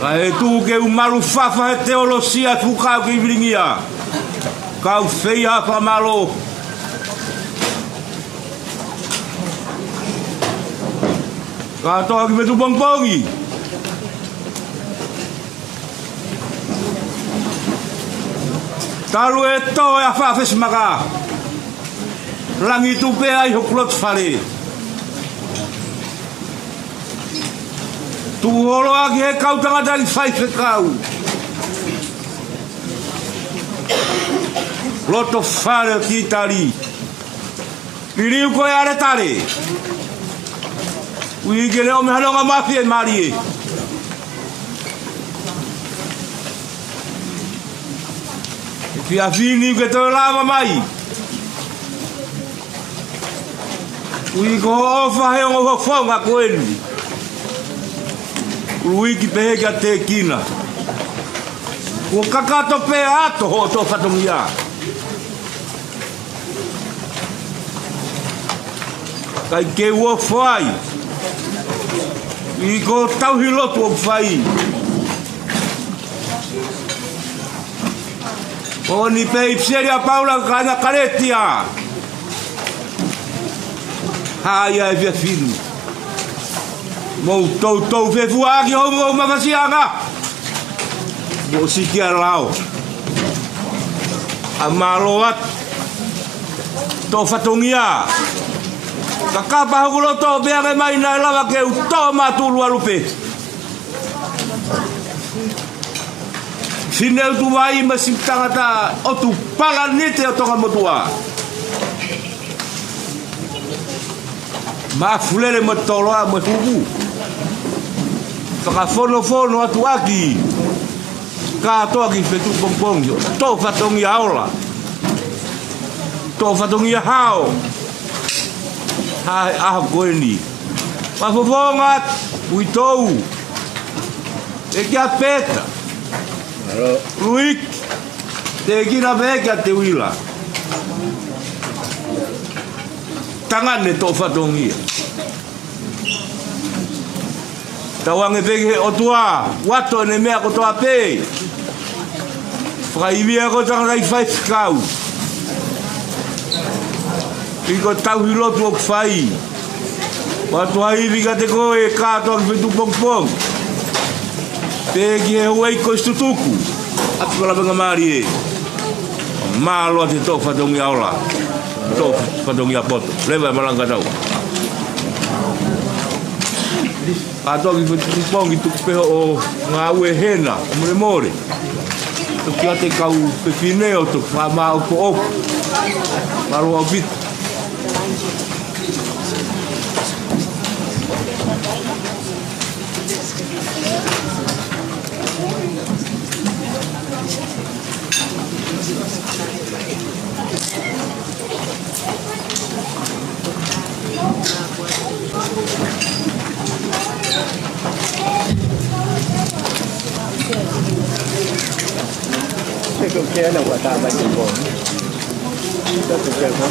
Kai tu keu malu fafa he teolosia fuka ki bringia. Kau feia fa malo. Kato ki Fetu'upongipongi. Talu eto ya fa maka. Langi tu pe ai hoklot fale. Tu holo agi he kau tanga dari fai fe kau. Loto fale ki tari. Iriu ko ya tare. Ui gele o me halonga mafi e marie. Fia fini ke to lava mai. Ui ko ofa he o fonga ko eni. Ui ki pehega te kina. Ko kakato pe ato ho to fatomia. Kai ke wo fai. I ko tau hilotu o fai. O ni pe ipseria Paula kana karetia. Haia e via filho. Mo tou fe fuagi o mafasianga. Mo sikia lao. Amaloat. To fatongia. Kakapa hulo to beare mai na lava ke to matulu alupe. Sinel tu vai masih tangata o tu palanete o tonga motua. Ma fulele motolo mo fugu. Saka fono atu aki. Ka to aki Fetu'upongipongi. To fatongi aula. To fatongi hao. Hai goeni. Pa fovongat uitou. E que apeta. Luik. Te kina veka te wila. Tangane to fatongi. Tawange veke o tua. Wato ne mea ko toa pe. Fraivia ko tanga i fai skau. Iko tau hilotu o kfai. Watu haivi ka te koe kato ki Fetu'upongipongi. Pegi e wei ko stutuku. Atu kala benga mari e. Malo te to fatongi aula. To fatongi apoto. Leva malanga tau. Ato ki Fetu'upongi tu pe o nga ue hena, more more. Tu ki ate kau pepineo tu fa ma o ko o. Maru au bit. Cái kia là của ta phải chịu khổ. Ta thực hiện nó.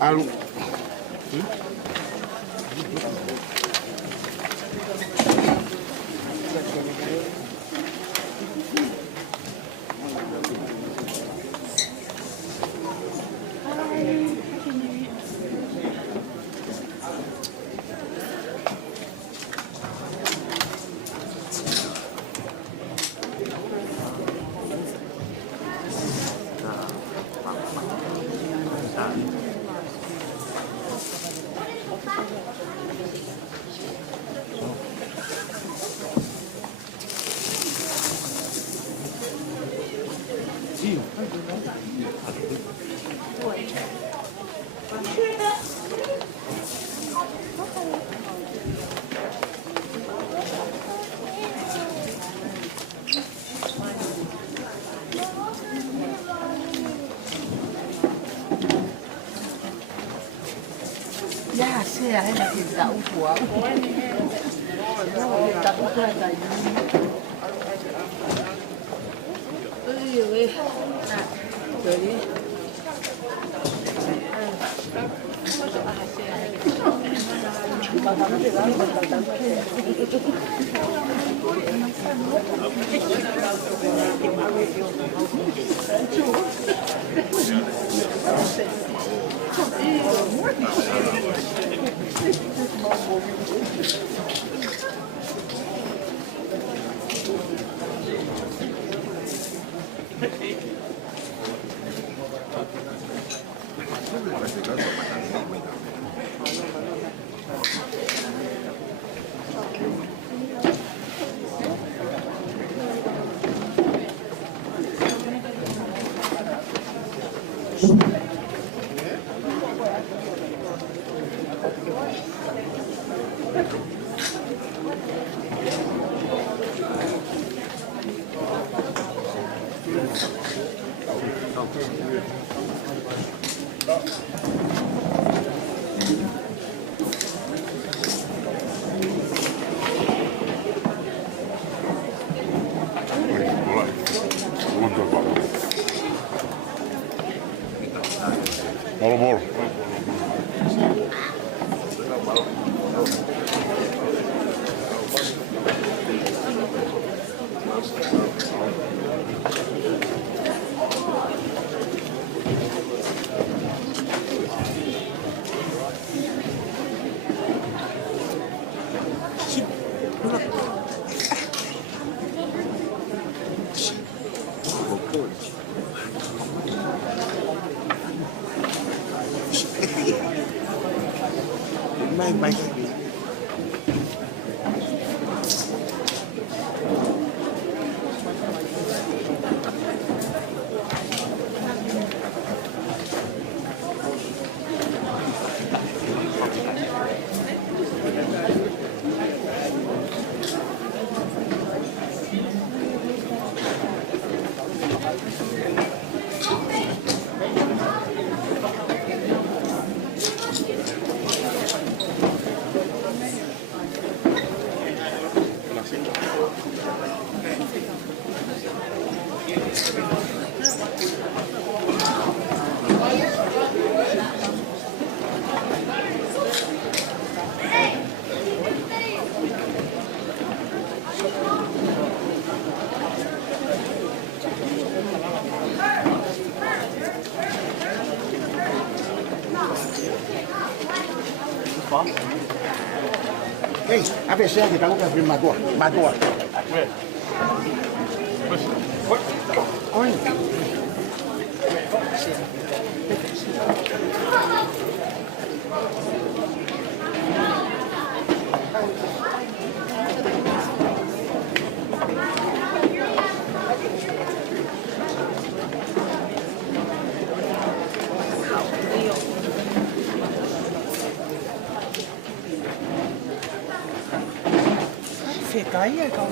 Alu. Moro. Hey, a veces que tengo que abrir más dua. Calle con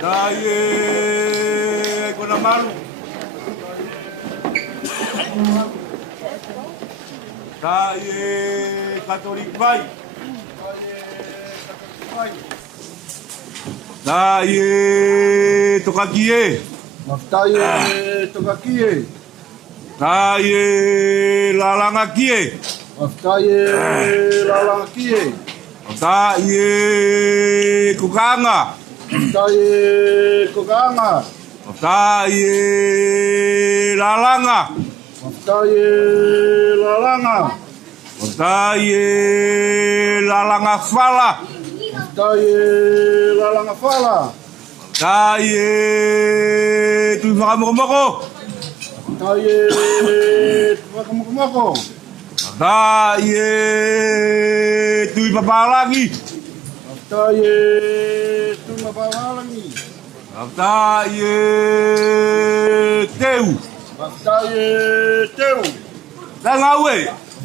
Dai Kolomalu. Dai Katolik Bai. Dai Tokakie. Maftaye tokakie. Dai Lalangakie. Maftaye lalangakie. Dai Kukanga. Maftaye kukanga. Maftaye lalanga. Maftaye lalanga. Maftaye lalanga fala. Maftaye lalanga fala. Maftaye tu makamoko. Maftaye tu makamoko. Maftaye tu papalangi. Maftaye tu mapapalangi. Maftaye teu. Maftaye teu. Tangawe.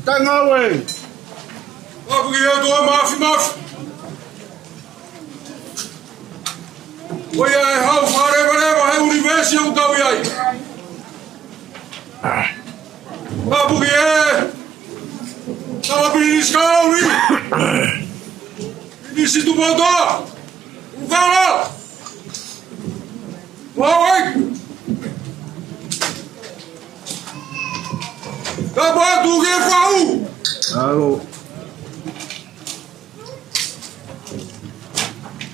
Tangawe. Obrigado, mafi. Oi ai hau wharewa he universia o tau iai. Papuki e. Tama pini skau ni. Nisi tu bodoa. Ukala. Wawai. Tapa tu ke fau. Alo.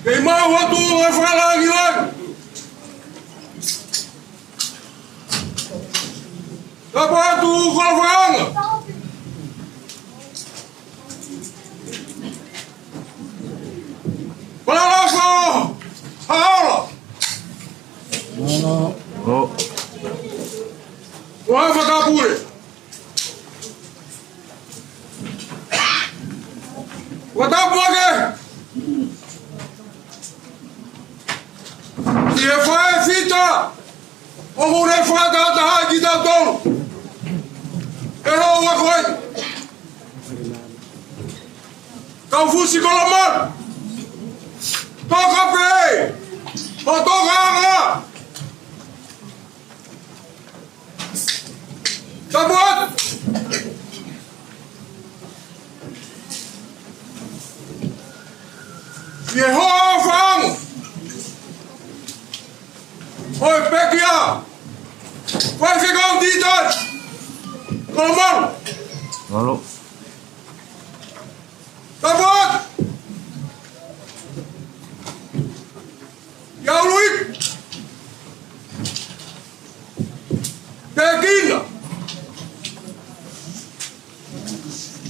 Kei mau atu e whalangi lang. Tapa atu kola whanga. Paula. Paula. Oh. Wai whakapure. Watapuake. Ia whae fita. O hore whakata hai ki tau tonu. E ho wakoi. Kaufusi Kolomalu. Toka pe. O toka anga. Tabuat. Ie hoa whaang. Hoi pekia. Wai whikau titai. Kolomalu. Alo. Tabuat. Iau luik. Pekina.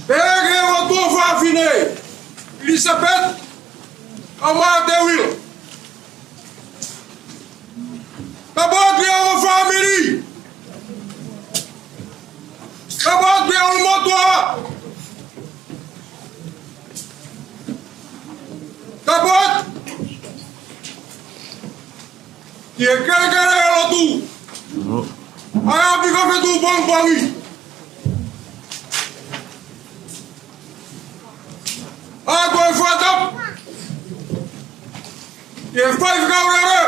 Pege o tua whawhine. Elisabeth. Ama te wilo. Tabuat bia o family. Tabuat bia o motua. Tabuat. Ie kere e Latu. Ai api ka Fetu'upongipongi. Ai koe whatap. Ie whai whakaurere.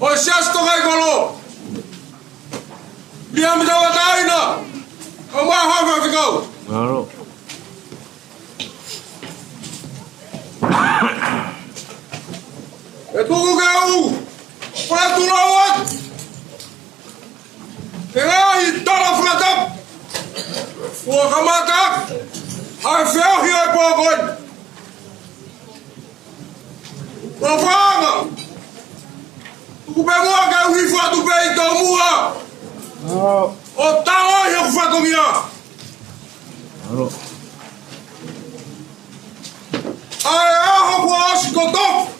O sias tokai kolo. Bia mi tawa taina. O maa hawa whakau. Alo. E tuku ke au. Whatu lauat. E ngahi tala whatap. Ua kamatak. Ai whiahi ai pōkoi. Ua whanga. Tuku pe mua ke uhi whatu pe i tau mua. O talo i o whatongia. Alo. Ai aho kua osi kotofu.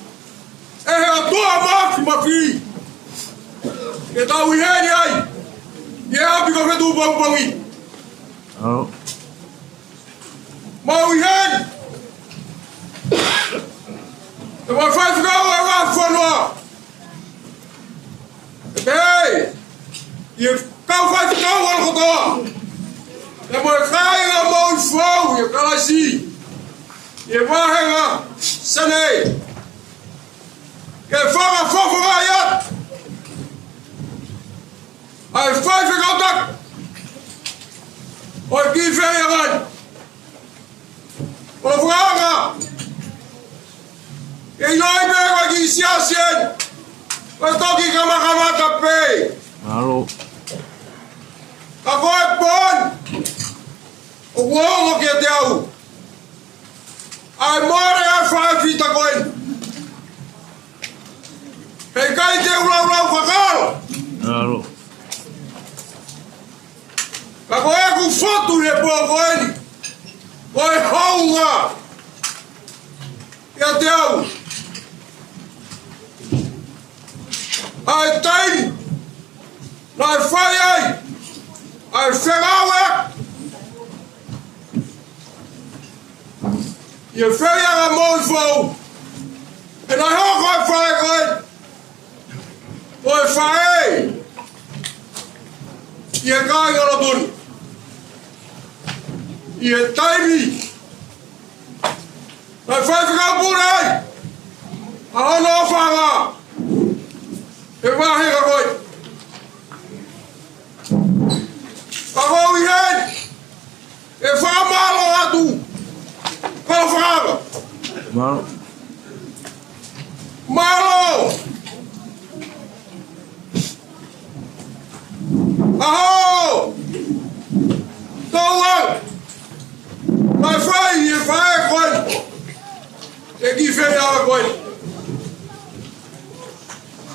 E hea toa mafi mafi. E tau i heni ai. I e api ka Fetu'upongipongi. Alo. Mau i heni. E mai whai whikau e wā whanua. E pei. I e kau whai whikau ala kotoa. E mai kāinga mau i whau i e kalaisi. I e wāhenga. Sanei. Ke whanga whawhanga iat. Ai whai whikau tak. Oi ki whai agai. O whanga. E ioi pēwa ki siasien. O toki kamakamata pei. Alo. Ka koe pon. O kuongo ki te au. Ai more ai whai whita koen. Hei kai te ulau whakaro. Alo. Ka koe ku whatu he pō koeni. Koe haunga. Ia te au. Ai taini. Nai whai ai. Ai whengau e. Ia whai anga mōi whau. E nai hoko ai whai koeni. Koe whae. Ia kai ngaro tuni. Ia taimi. Nai whai whikau pūre ai. wā. E wahi ka koi. Ka koi hen. E whamalo atu. Ka whanga. Malo. Malo. Aho. Tauang. Mai whai e whae koi. E ki whai a koi.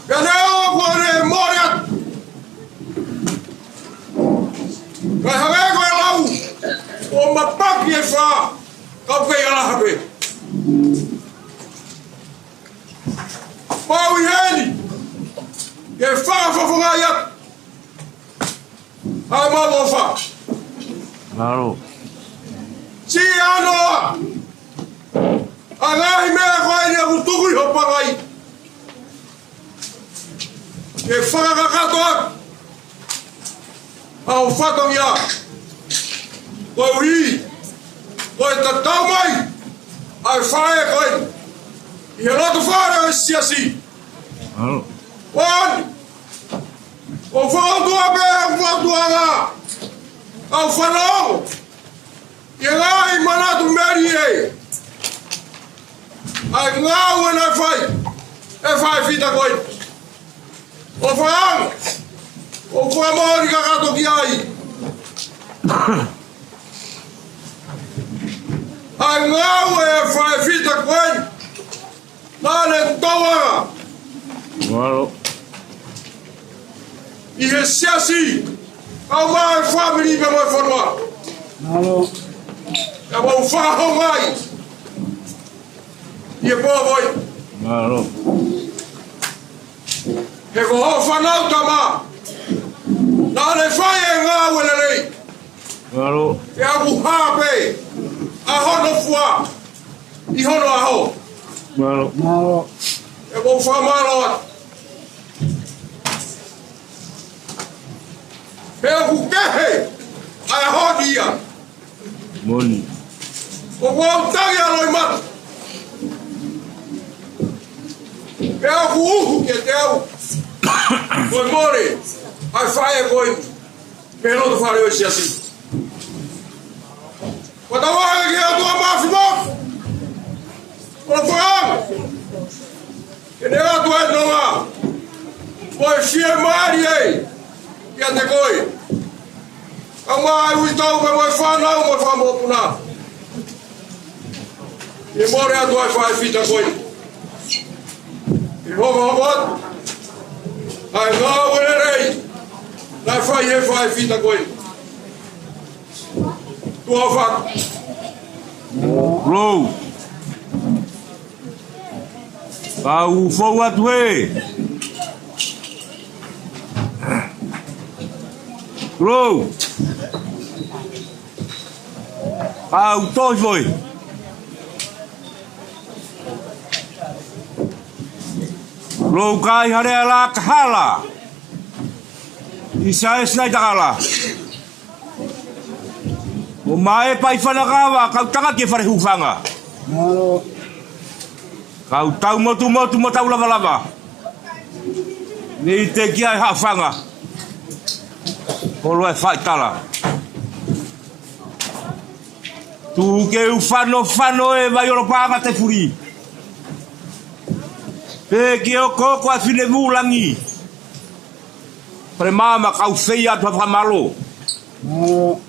Pene o kore moriat. Kai hawe koe lau. O mapaki e wha. Kau kei ala hape. Pau i heni. E wha whawhunga iat. Ai mawa wha. Malo. Si anoa. A ngahi mea koe ni aku tukui hopangai. E whakakatoa. Au whatong ia. Koe ui. Koe tatau mai. Ai whae koe. I he loto whare o siasi. Malo. Wan. O whakatua pēr whakatua ngā. Au whanau. I ngai manatu melie. Ai ngau e nai whai. E whai whita koe. O whaang. O whamori ka kato ki ai. Ai ngau e whai whita koe. Nāne tauanga. Malo. I he siasi. Au mai whamiri me mai whanua. Malo. E mau whahau mai. I e pō voi. Malo. He ko ho whanau tama. Nāne whai e ngā wele rei. Malo. E aku hāpe. A hono fua. I hono aho. Malo. Malo. E mau whamaro at. He aku kehe. Ai honi ia. Moni. O wau tangi aroi matu. E aku uhu ke te au. Koe more. Ai whae e koe. Me no te whare o siasi. Ko ta wahe ke atua mafi mafi. Ko na whaanga. E ne atua e nonga. Koe fie maari ei. Kia te koe. Au mai ui tau ka mai whanau mai whamopuna. E more atua e whae whita koe. I hoko hoko atu. Ai ngā wene rei. Nai whai he whae whita koe. Tua whak. Rou. Kau fau atu e. Rou. Kau toi voi. Rou kai hare ala kahala. Isa esnai takala. O mai pai whanakawa, kau tanga ke whare hufanga. Malo. Kau tau motu motu mo tau lava lava. Ni te kia e hawhanga. Kolo e whaitala. Tu ke u whano whano e vai oro pānga te puri. Pe ki o koko a whine mūlangi. Pare māma kau whei atu a whamalo. Malo.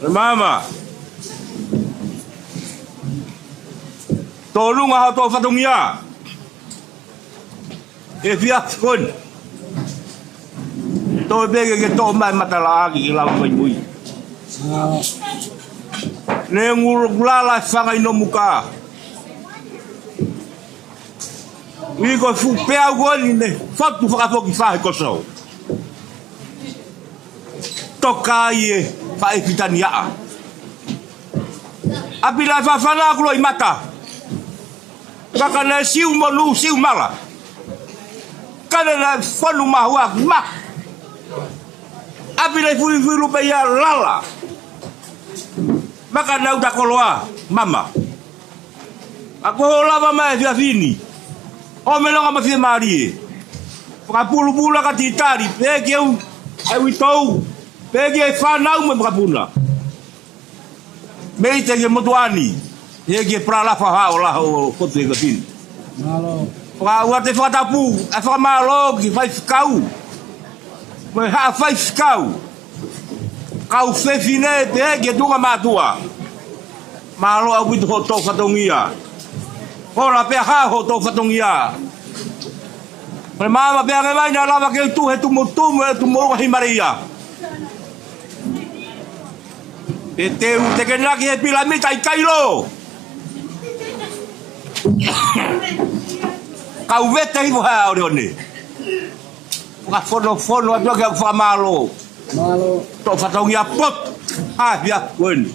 Pare māma. Tō runga hao tō whatongia. E whia kon. Tō e pege ke tō mai matala agi ki lau mai mui. Ne ngulala whanga ino muka. Ui ko fu pea goni ne whatu whakapoki whahe kosau. Toka i e whae pitani aa. Api lai whawhana akulo i mata. Kaka ne siu monu siu mala. Kane na whanu mahua mak. Api lai fui lupe ia lala. Maka nau ta koloa, mama. Ako ho lava mai via fini. O me longa mafia mari. Pakapulu-pula ka titari, peke au ai witou. Peke ai whanau me pakapula. Mei te ke motuani. Heke pralafa hao la o kote e kapini. Ua te whakatapu, a whakamalo ki whai whikau. Koe haa whai whikau. Kau whewhine te heke tunga mātua. Malo au witu ho tō whatongia. Hora pia haa ho tō whatongia. Koe mama pia nge mai na lava ke tu he tumutumu e tumuruga himaria. E te u te kenaki he pilamita I Kairo. Kau vete hivo haa ore one. Ka fono a tuake au whamalo. Tō whatongia pot. Haa pia koeni.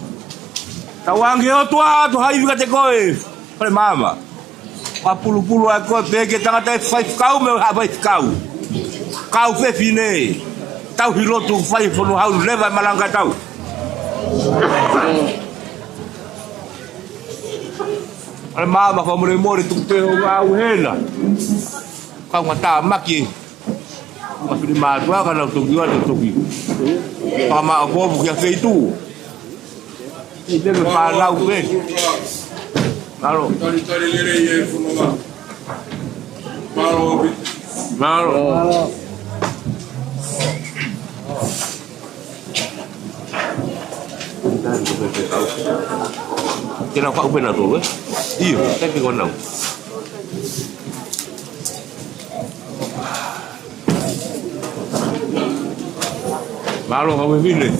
Tawangi o tua tu hai vika te koe. Koe mama. Ka pulu a koe peke tangata e whai whikau me haa whai whikau. Kau whewhine. Tau hirotu whai whono hau lewa malanga tau. Ale mama fa Moimoi tu pe o Ouau hela. Kau ngata maki. Mas di matua kana tu gua tu ki. Pama ko bu ya feitu. Ide ke palau pe. Alo. Tari lere ye funoma. Malo. Malo. Kena kau benar tu, iya, tapi kau nak. Malu kau begini.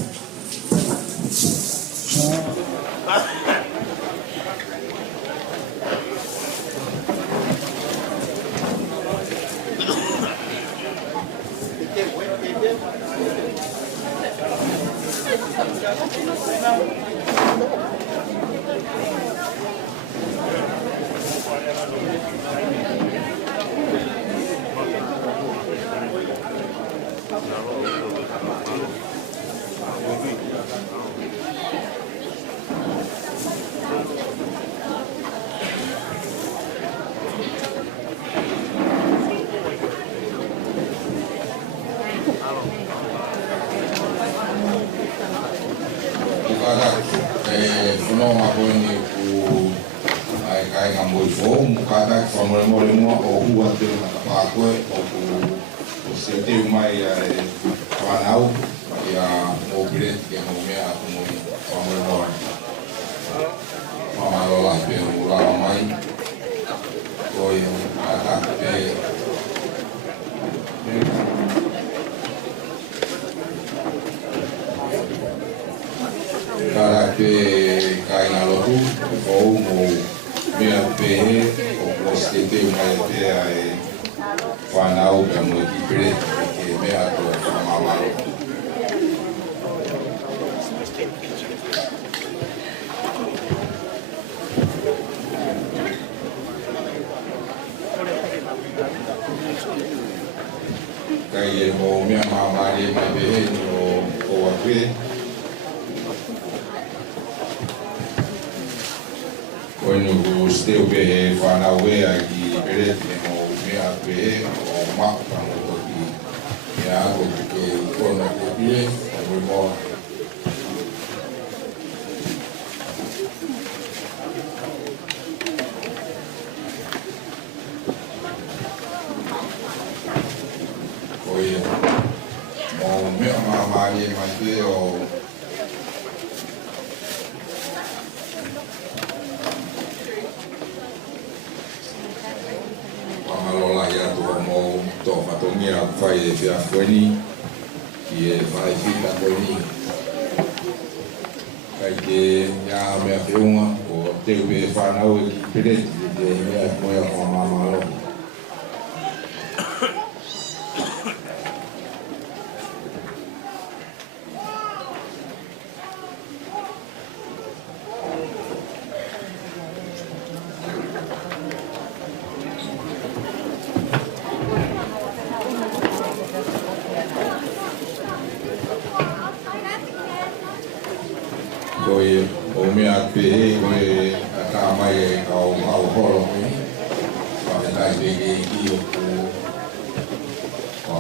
kai de ki o ko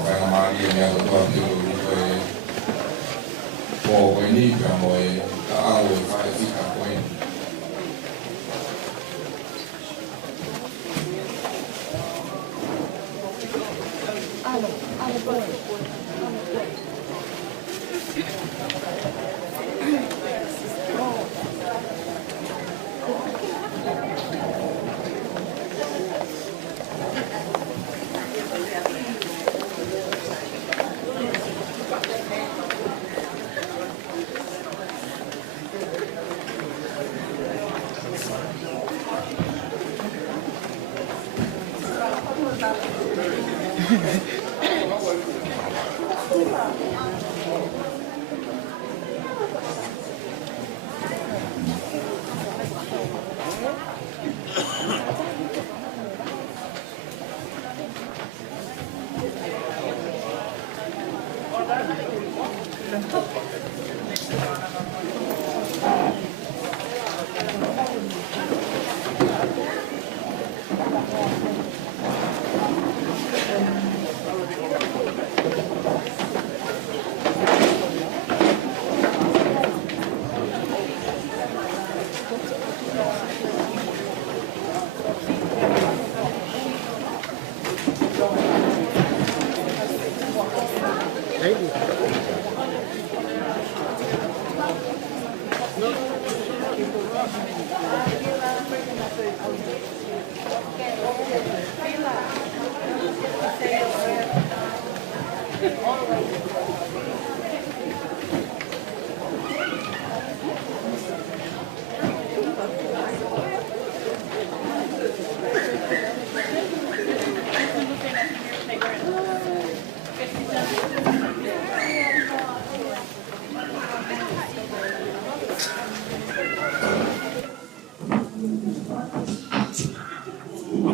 vai Maria me o to ki o ko ni ka mo e ka au vai ki ka ko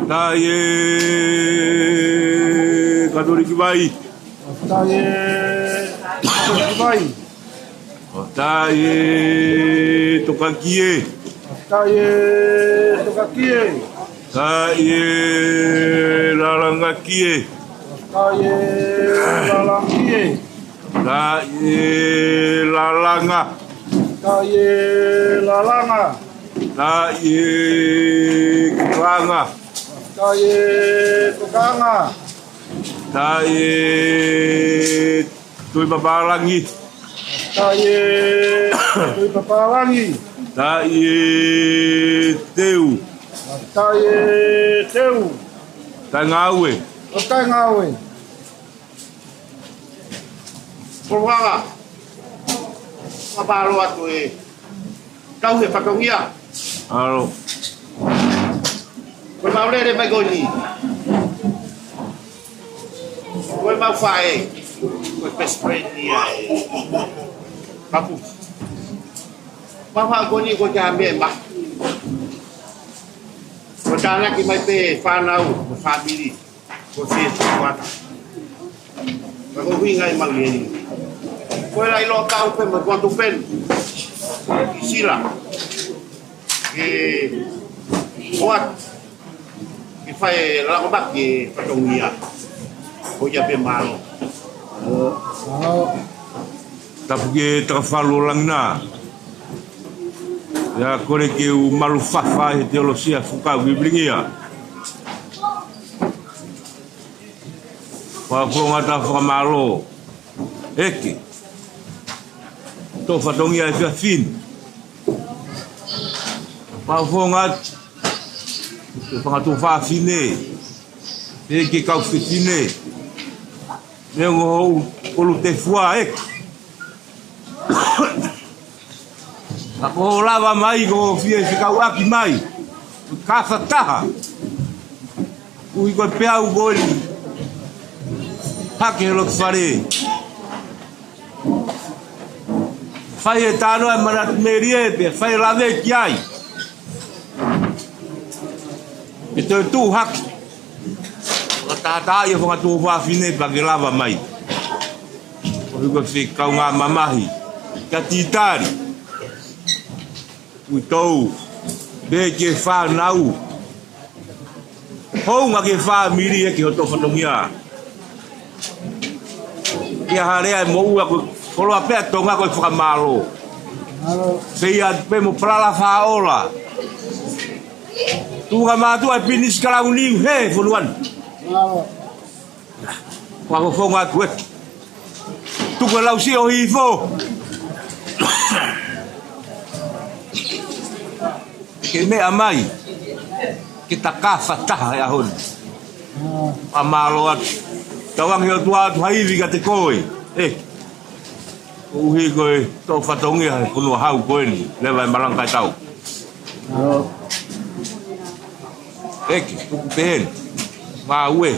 Taye Katoliki bai. Taye Katoliki bai. Taye Tokakie. Taye Tokakie. Taye Lalangakie. Taye Lalangie. Taye Lalanga. Taye Lalanga. Taye Kanga. Taye Tukanga. Taye Tui Papalangi. Taye Tui Papalangi. Taye Teu. Taye Teu. Tangawe. Tangawe. Purwanga. Mapalo atu e. Kau he whakongia. Aro. Koe maurere mai goni. Koe mau whae. Koe best friend ni ai. Papu. Maha goni koe te hame ma. Koe tāna ki mai pe whanau, ko family. Ko fiesu kuata. Koe hui ngai mau yeri. Koe lai lo tau pe mo kuatu pen. Isila. Kuat. Fai la ba ki patongia ko ya pe malo Tapi ke falu lang na ya kore ke u malu fafa e teologia fuka biblingia pa ko ngata fa malo eke to patongia e fin pa fo ngat Pangatu fa fine. E ke Kaufusi fine. Me ngo olu te fua ek. Ako lava mai go fie se kauaki mai. Ka fataha. Ui ko pea u goli. Hake lo fare. Fai e tano e Manatu Melie pe fai lave ki ai. Itu tu hak. Kata ia fanga tu fa fine pa ke lava mai. O ko fi kau nga mamahi. Ka titari. U tou be ke fa nau. Hou ngā ke whāmiri e ki hoto whatongia. Kia harea e mo ua kolo a pea tonga koe whakamalo. Pea pe mo prala whaola. Tuga mātua e pinis karau niu he whunuan. Wako whonga atu e. Tuga lau si o hifo. Ke mea mai. Ke taka whataha e ahon. A malo atu. Tawangi o tua atu haivi ka te koe. Uhi koe tau whatongia he kunua hau koe ni. Lewa e marangai tau. Eki, tuku pehen. Ngā ue.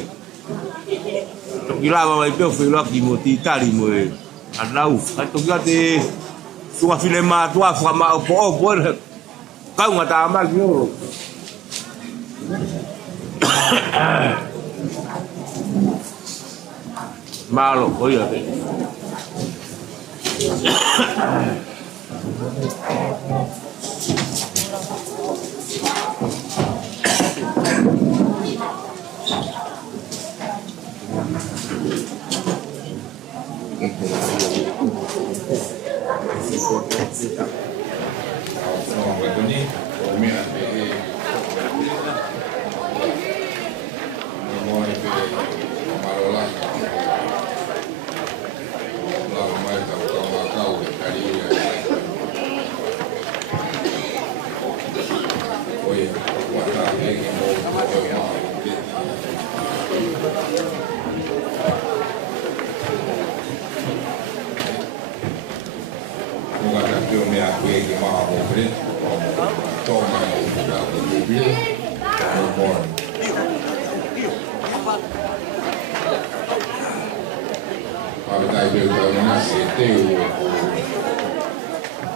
Toki lawa mai peo whailoaki mo titari mo e. Anau. Hai toki a te tunga whine mātua whakama o po o po e. Kaunga tā amaki oro. Malo, oia te.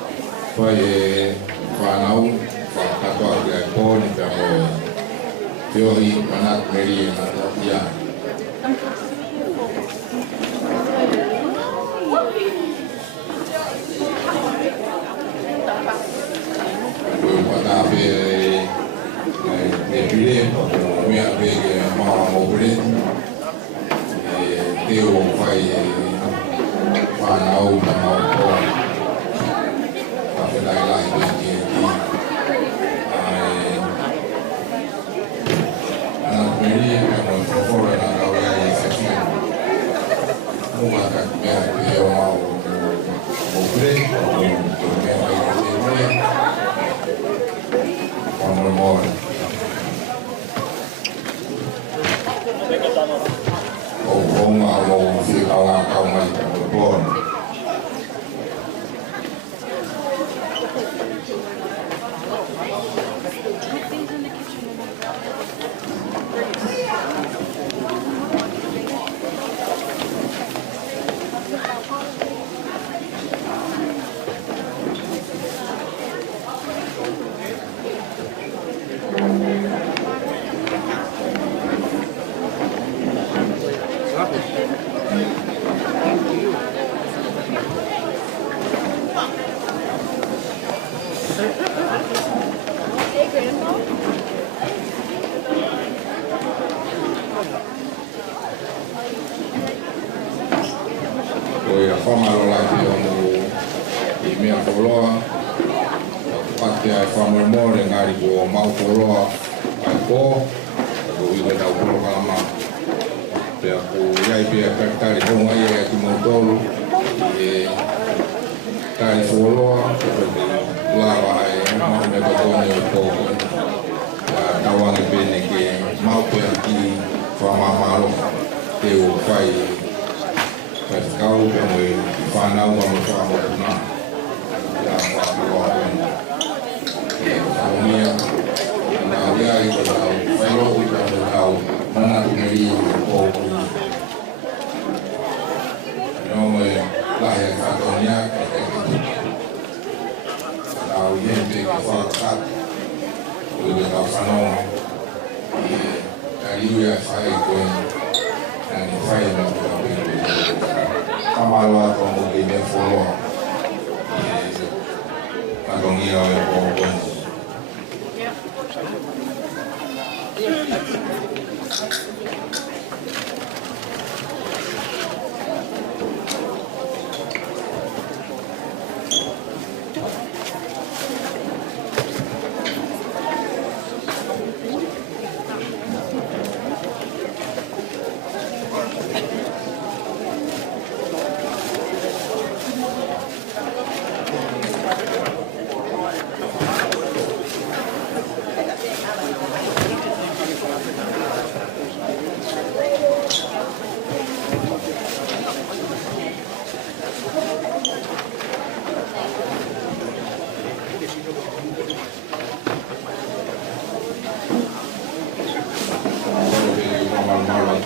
Failotu Manatu Melie ya.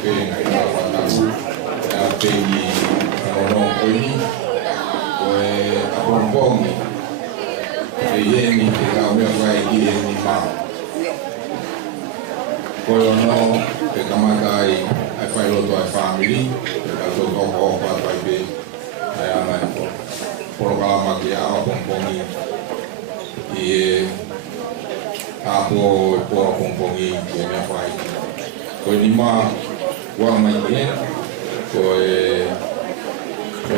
penga i ka wataku e a pengi ono koini o e Fetu'upongipongi e ieni te ka mea wai i ieni maa koe ono te kamata ai Failotu ai family te ka toko o patai pe ai ana e po programa ki a Fetu'upongi i e apo e po Fetu'upongi ki mea wai koe ni maa wang mai ki koe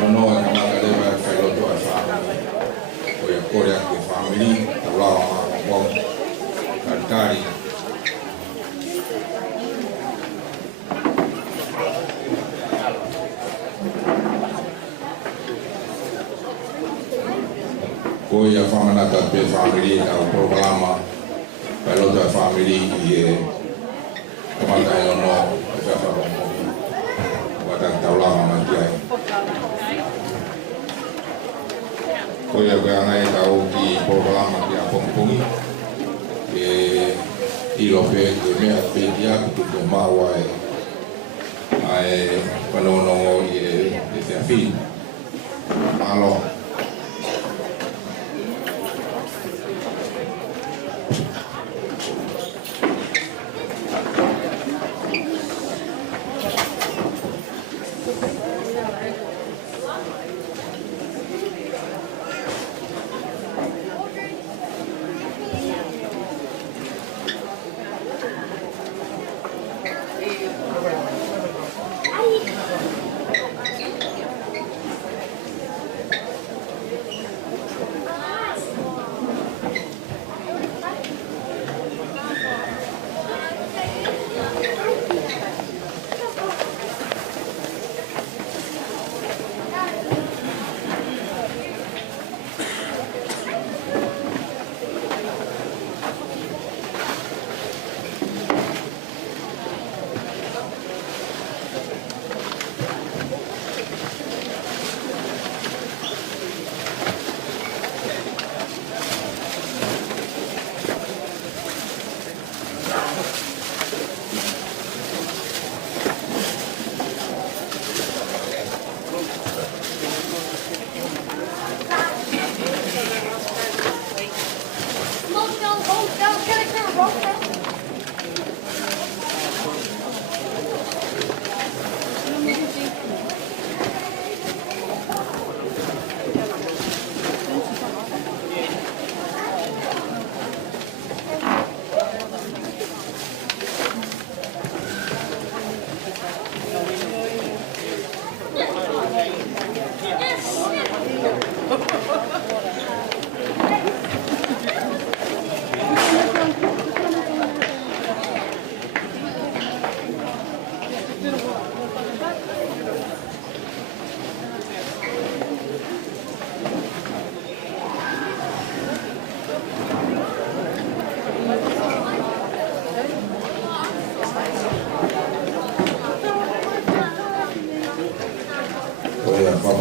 ono e kamata lewa e Failotu ai family koe a kore aki family taulawa maa Fetu'upongi karitari koe a whamanata pe family au programa Failotu ai family i e kamata e ono e Fetu'upongi wata taulama maki ai koe a koe angai tau ki programa ki a Fetu'upongi e ilo pe ke mea pe kia kutu te maua e ai whanonongo i e te awhi malo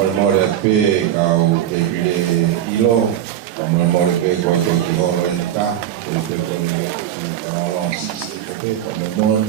Moimoi pe kau te pile ilo Moimoi pe ko te ki holo en ta te ko ni kau pe Moimoi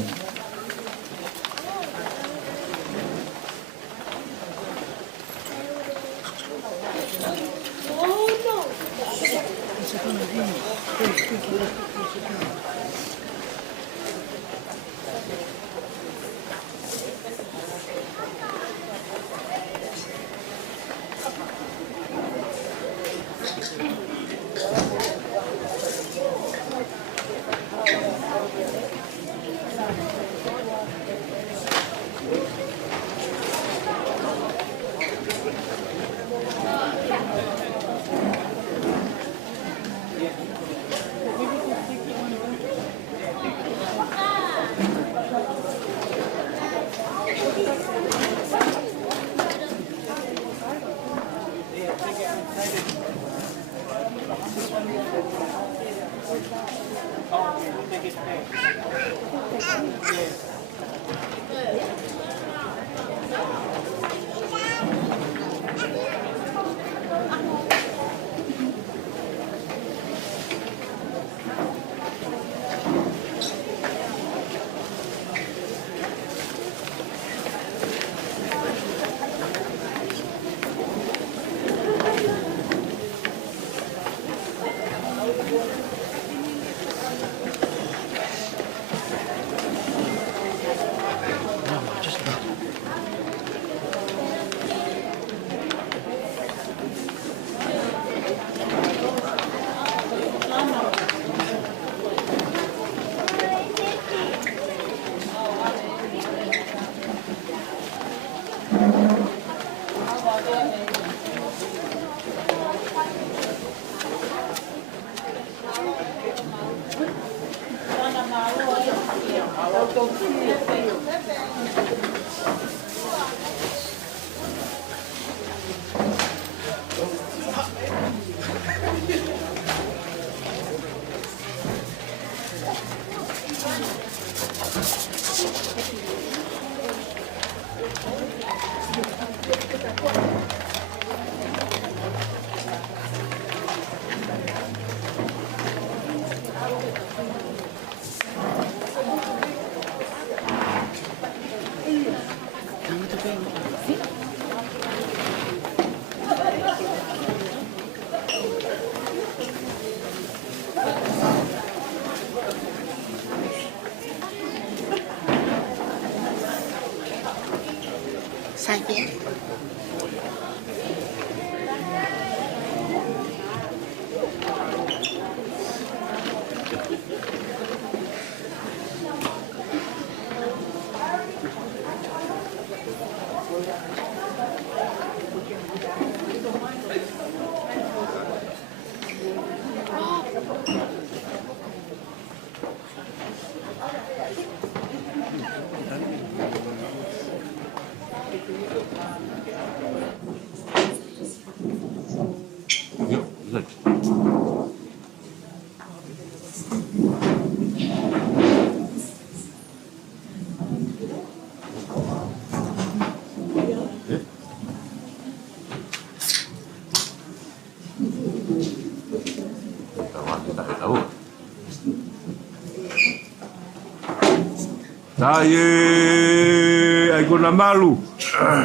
Taye ai kona malu.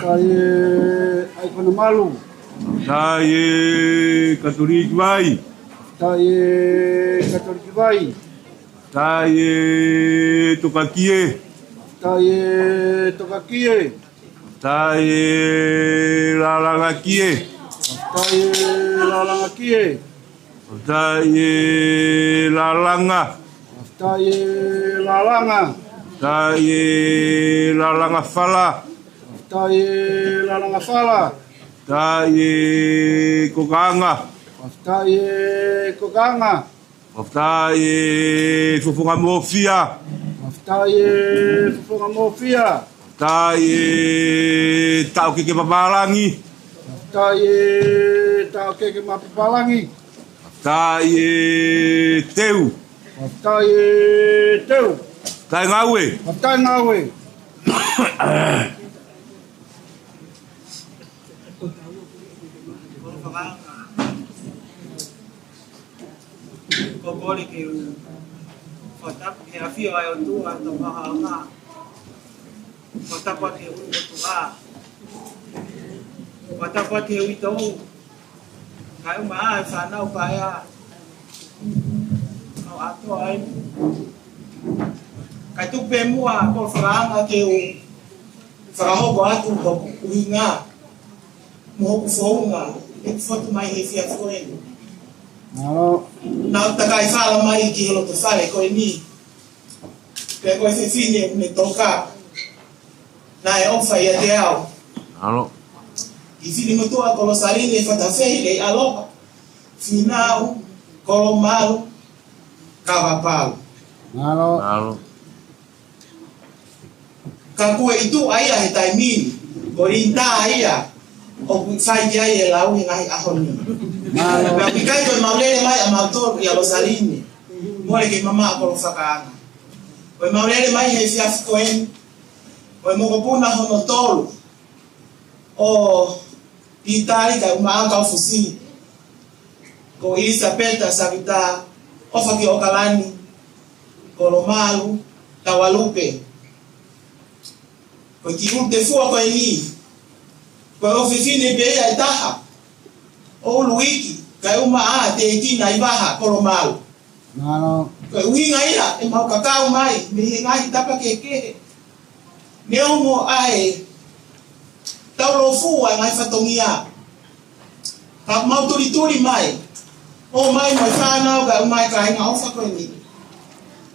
Taye ai kona malu. Taye katoliki vai. Taye katoliki vai. Taye tokakie. Taye tokakie. Taye lalangakie. Taye lalangakie. Taye lalanga. Taye lalanga. Taye lalanga fala. Taye lalanga fala. Taye kokanga. Taye kokanga. Taye fufunga mofia. Taye fufunga mofia. Taye tau keke papalangi. Taye tau keke papalangi. Taye teu. Taye teu. Tai ngawe. Tai ngawe. Kokole ke u fatap he afia ai o tu a to ha ha. Fatap ke u tu a. Fatap ke u to. Kai ma sa na pa ya. Au ato ai. Kai tu pe mua ko franga ke u. Fraho ko atu ko uinga. Mo ku fonga. E foto mai he fia ko en. Na takai fala mai ki lo to fale ko ni. Pe ko se fine me toka. Na e ofa ia te ao. Alo. I fine mo to a Kolosaline fata feile aloha. Finau Kolomalu Kavapau. Alo. Alo. Ka kue itu aia he taimini. Korinta aia. O sai dia e lau ngai ahoni. Pero que cai do maulele mai a mautor e a Rosaline. More que mamá por fakanga. O maulele mai he fia koen. O mo kopuna hono tolu. O Itali ka uma Kaufusi. Ko isa peta sabita o faki okalani. Kolomalu tawalupe. Ko ki un te fua ko ni. Ko o fifine be ai taha. O luiki kai uma a te tina ibaha Kolomalu. Nano. Ko winga ira e mau kakao mai me ngai tapa keke. Ne mo ai taulo fua ngai fatongia. Ka mau turi mai. O mai mai fana ga mai kai ngau fa ko ni.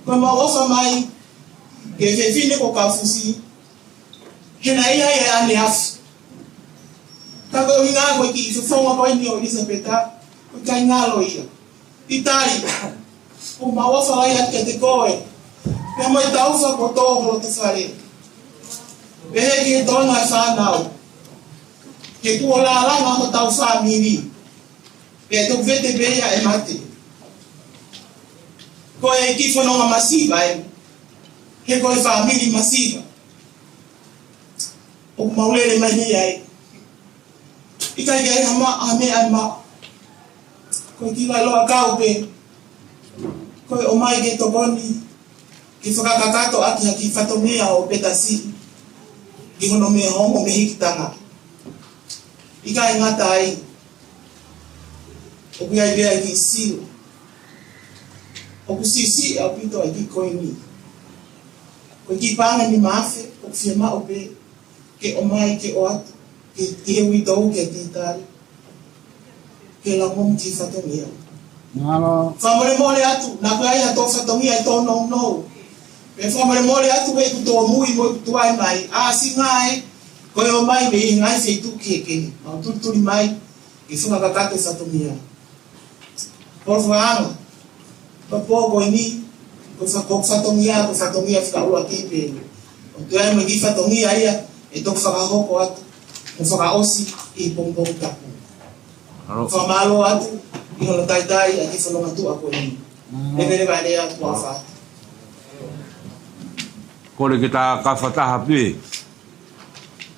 Ko mau ofa mai ke fifine ko Kaufusi. Hena ia e ane afu. Tako winga ko ki se fonga ko ni o isa peta. Ko kai ngalo ia. Itali. O mawa fala ia ke te koe. Pea mai tau wha koto horo te whare. Pehe ki tōna e whānau. Ke kua la langa ho tau whāmiri. Pea tau vete bea e mate. Ko e ki whanonga masiva e. He koe whāmiri masiva. O maulere mai ni ai. Ika i gai hama a me ai ma. Koe ki lai loa kau pe. Koe o mai ke tokoni. Ki whakakakato aki haki whatomea o petasi. Ki hono me hongo me hikitanga. Ika e ngata ai. O kui ai bea ki siu. O ku sisi au pito ai ki koe ni. Koe ki panga ni maafe. O fia ma o pe. Ke o mai ke o atu. Ke he ui tau ke ti tari. Ke la mom ki whatomea. Whamare mole atu. Nā koe ai ato whatomea e tō nou nou. E whamare mole atu e kutoa mui mo kutu ai mai. A si ngai. Koe o mai me i ngai whaitu ke. Mau tuturi mai. Ke whakakakato whatomea. Por whaanga. Papo koe ni. Ko whakok whatomea. Ko whatomea whakaua ki pēne. O tu ai mai ki whatomea ia. E tōk whakahoko atu. Mo whakaosi i pongpong tapu. Whamalo atu. I hono taitai a ki whanonga tu a koe ni. E vere vai rea atu a whata. Kore ke tā kawhataha pē.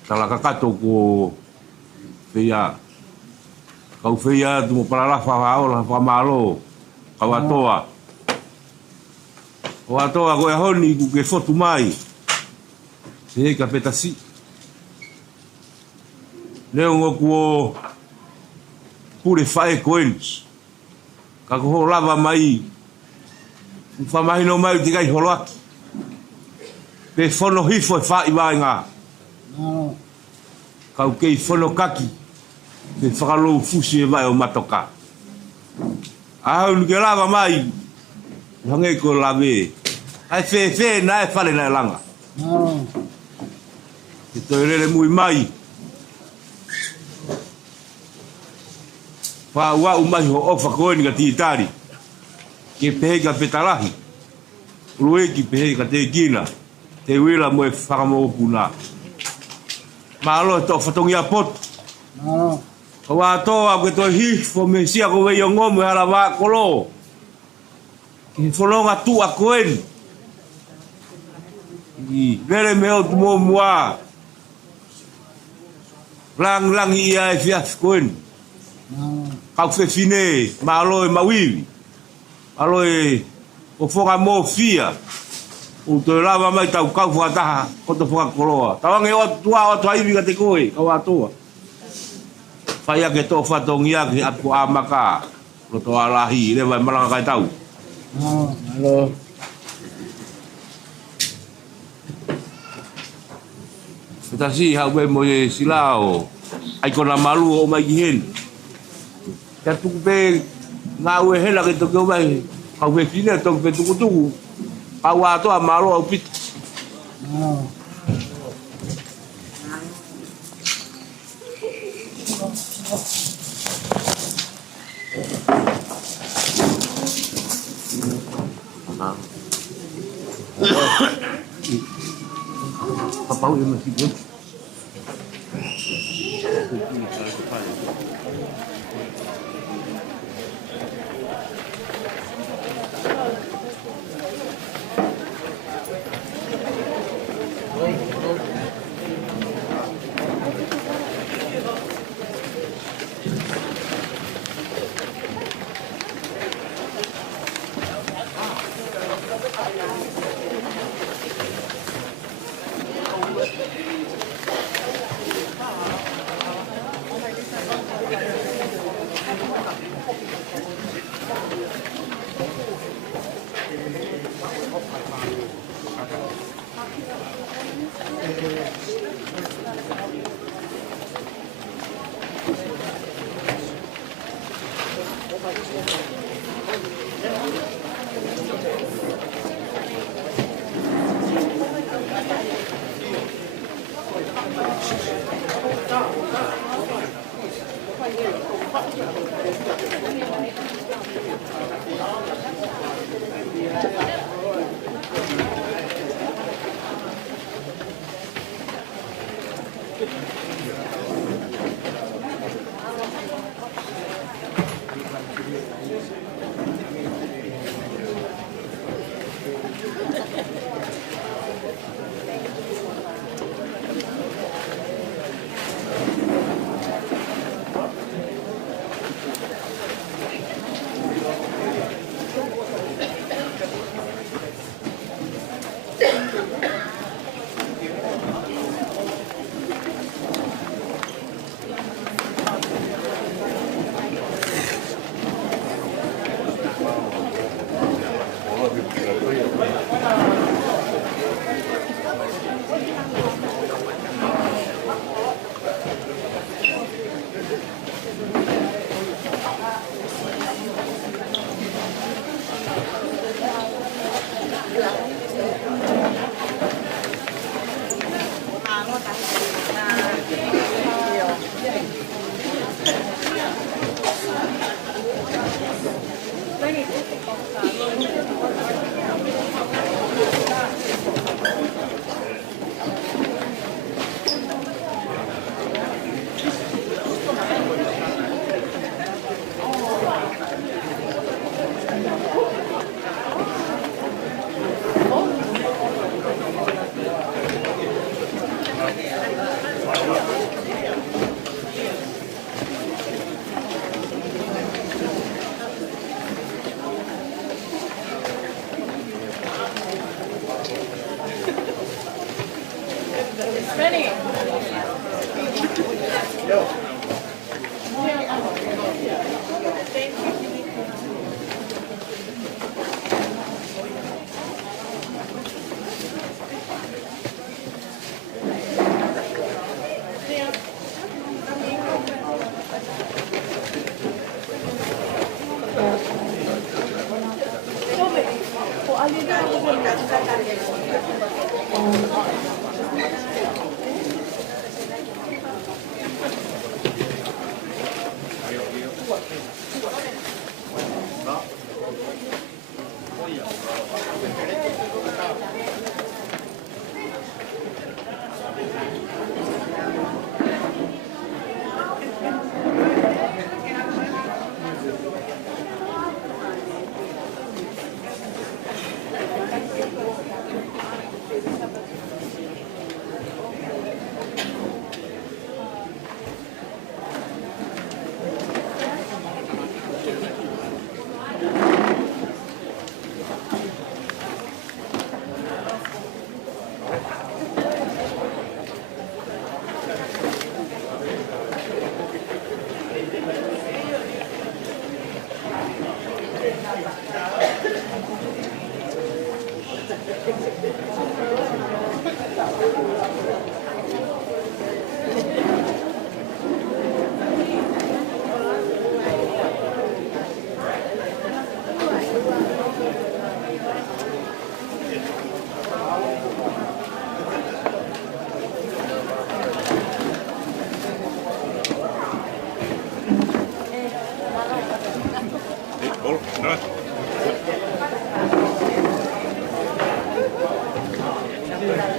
Tala kakato ko whia. Kau whia tu mo paralafa haola whamalo. Kau atoa. O atoa koe honi ku ke whotu mai. Se hei ka petasi. Leo ngoku o pure whae koenis. Ka koho lava mai. Whamahino mai te kai holoaki. Pe whono hifo e whae mai ngā. Kau kei whono kaki. Pe whakalou fusi e vai o matoka. Ahau ni ke lava mai. Hange ko lave. Ai whe na e whale na e langa. Te toi rere mui mai. Wha umai ho ofa koe ni ka tiitari. Ke pehe ka petalahi. Rue ki pehe ka te kina. Te wila mo e whakamo puna. Mahalo e tō whatongi a pot. Ka wā tōa ke toi hifo me sia ko wei o ngomu e hala wā kolo. Ke whanonga tu a koen. Vere me o tu mō mua. Lang ia e fiaf koen. Kau fine malo e mawiwi. Malo e o foka mo fia. O to lava mai tau kau whataha ko to foka koloa. Tawange o tua o tua iwi ka te koe kau atoa. Whaia ke tō whatongia ki atko amaka. Lo to alahi le vai maranga kai tau. Hello. Kita si hau be mo e silao. Ai kona malu o mai ki hen. Ya tuku pe ngā ue hela ke toke o mai. Kau pe fine toke pe tuku. Kau ato a malo au pita. Papau e masih buat.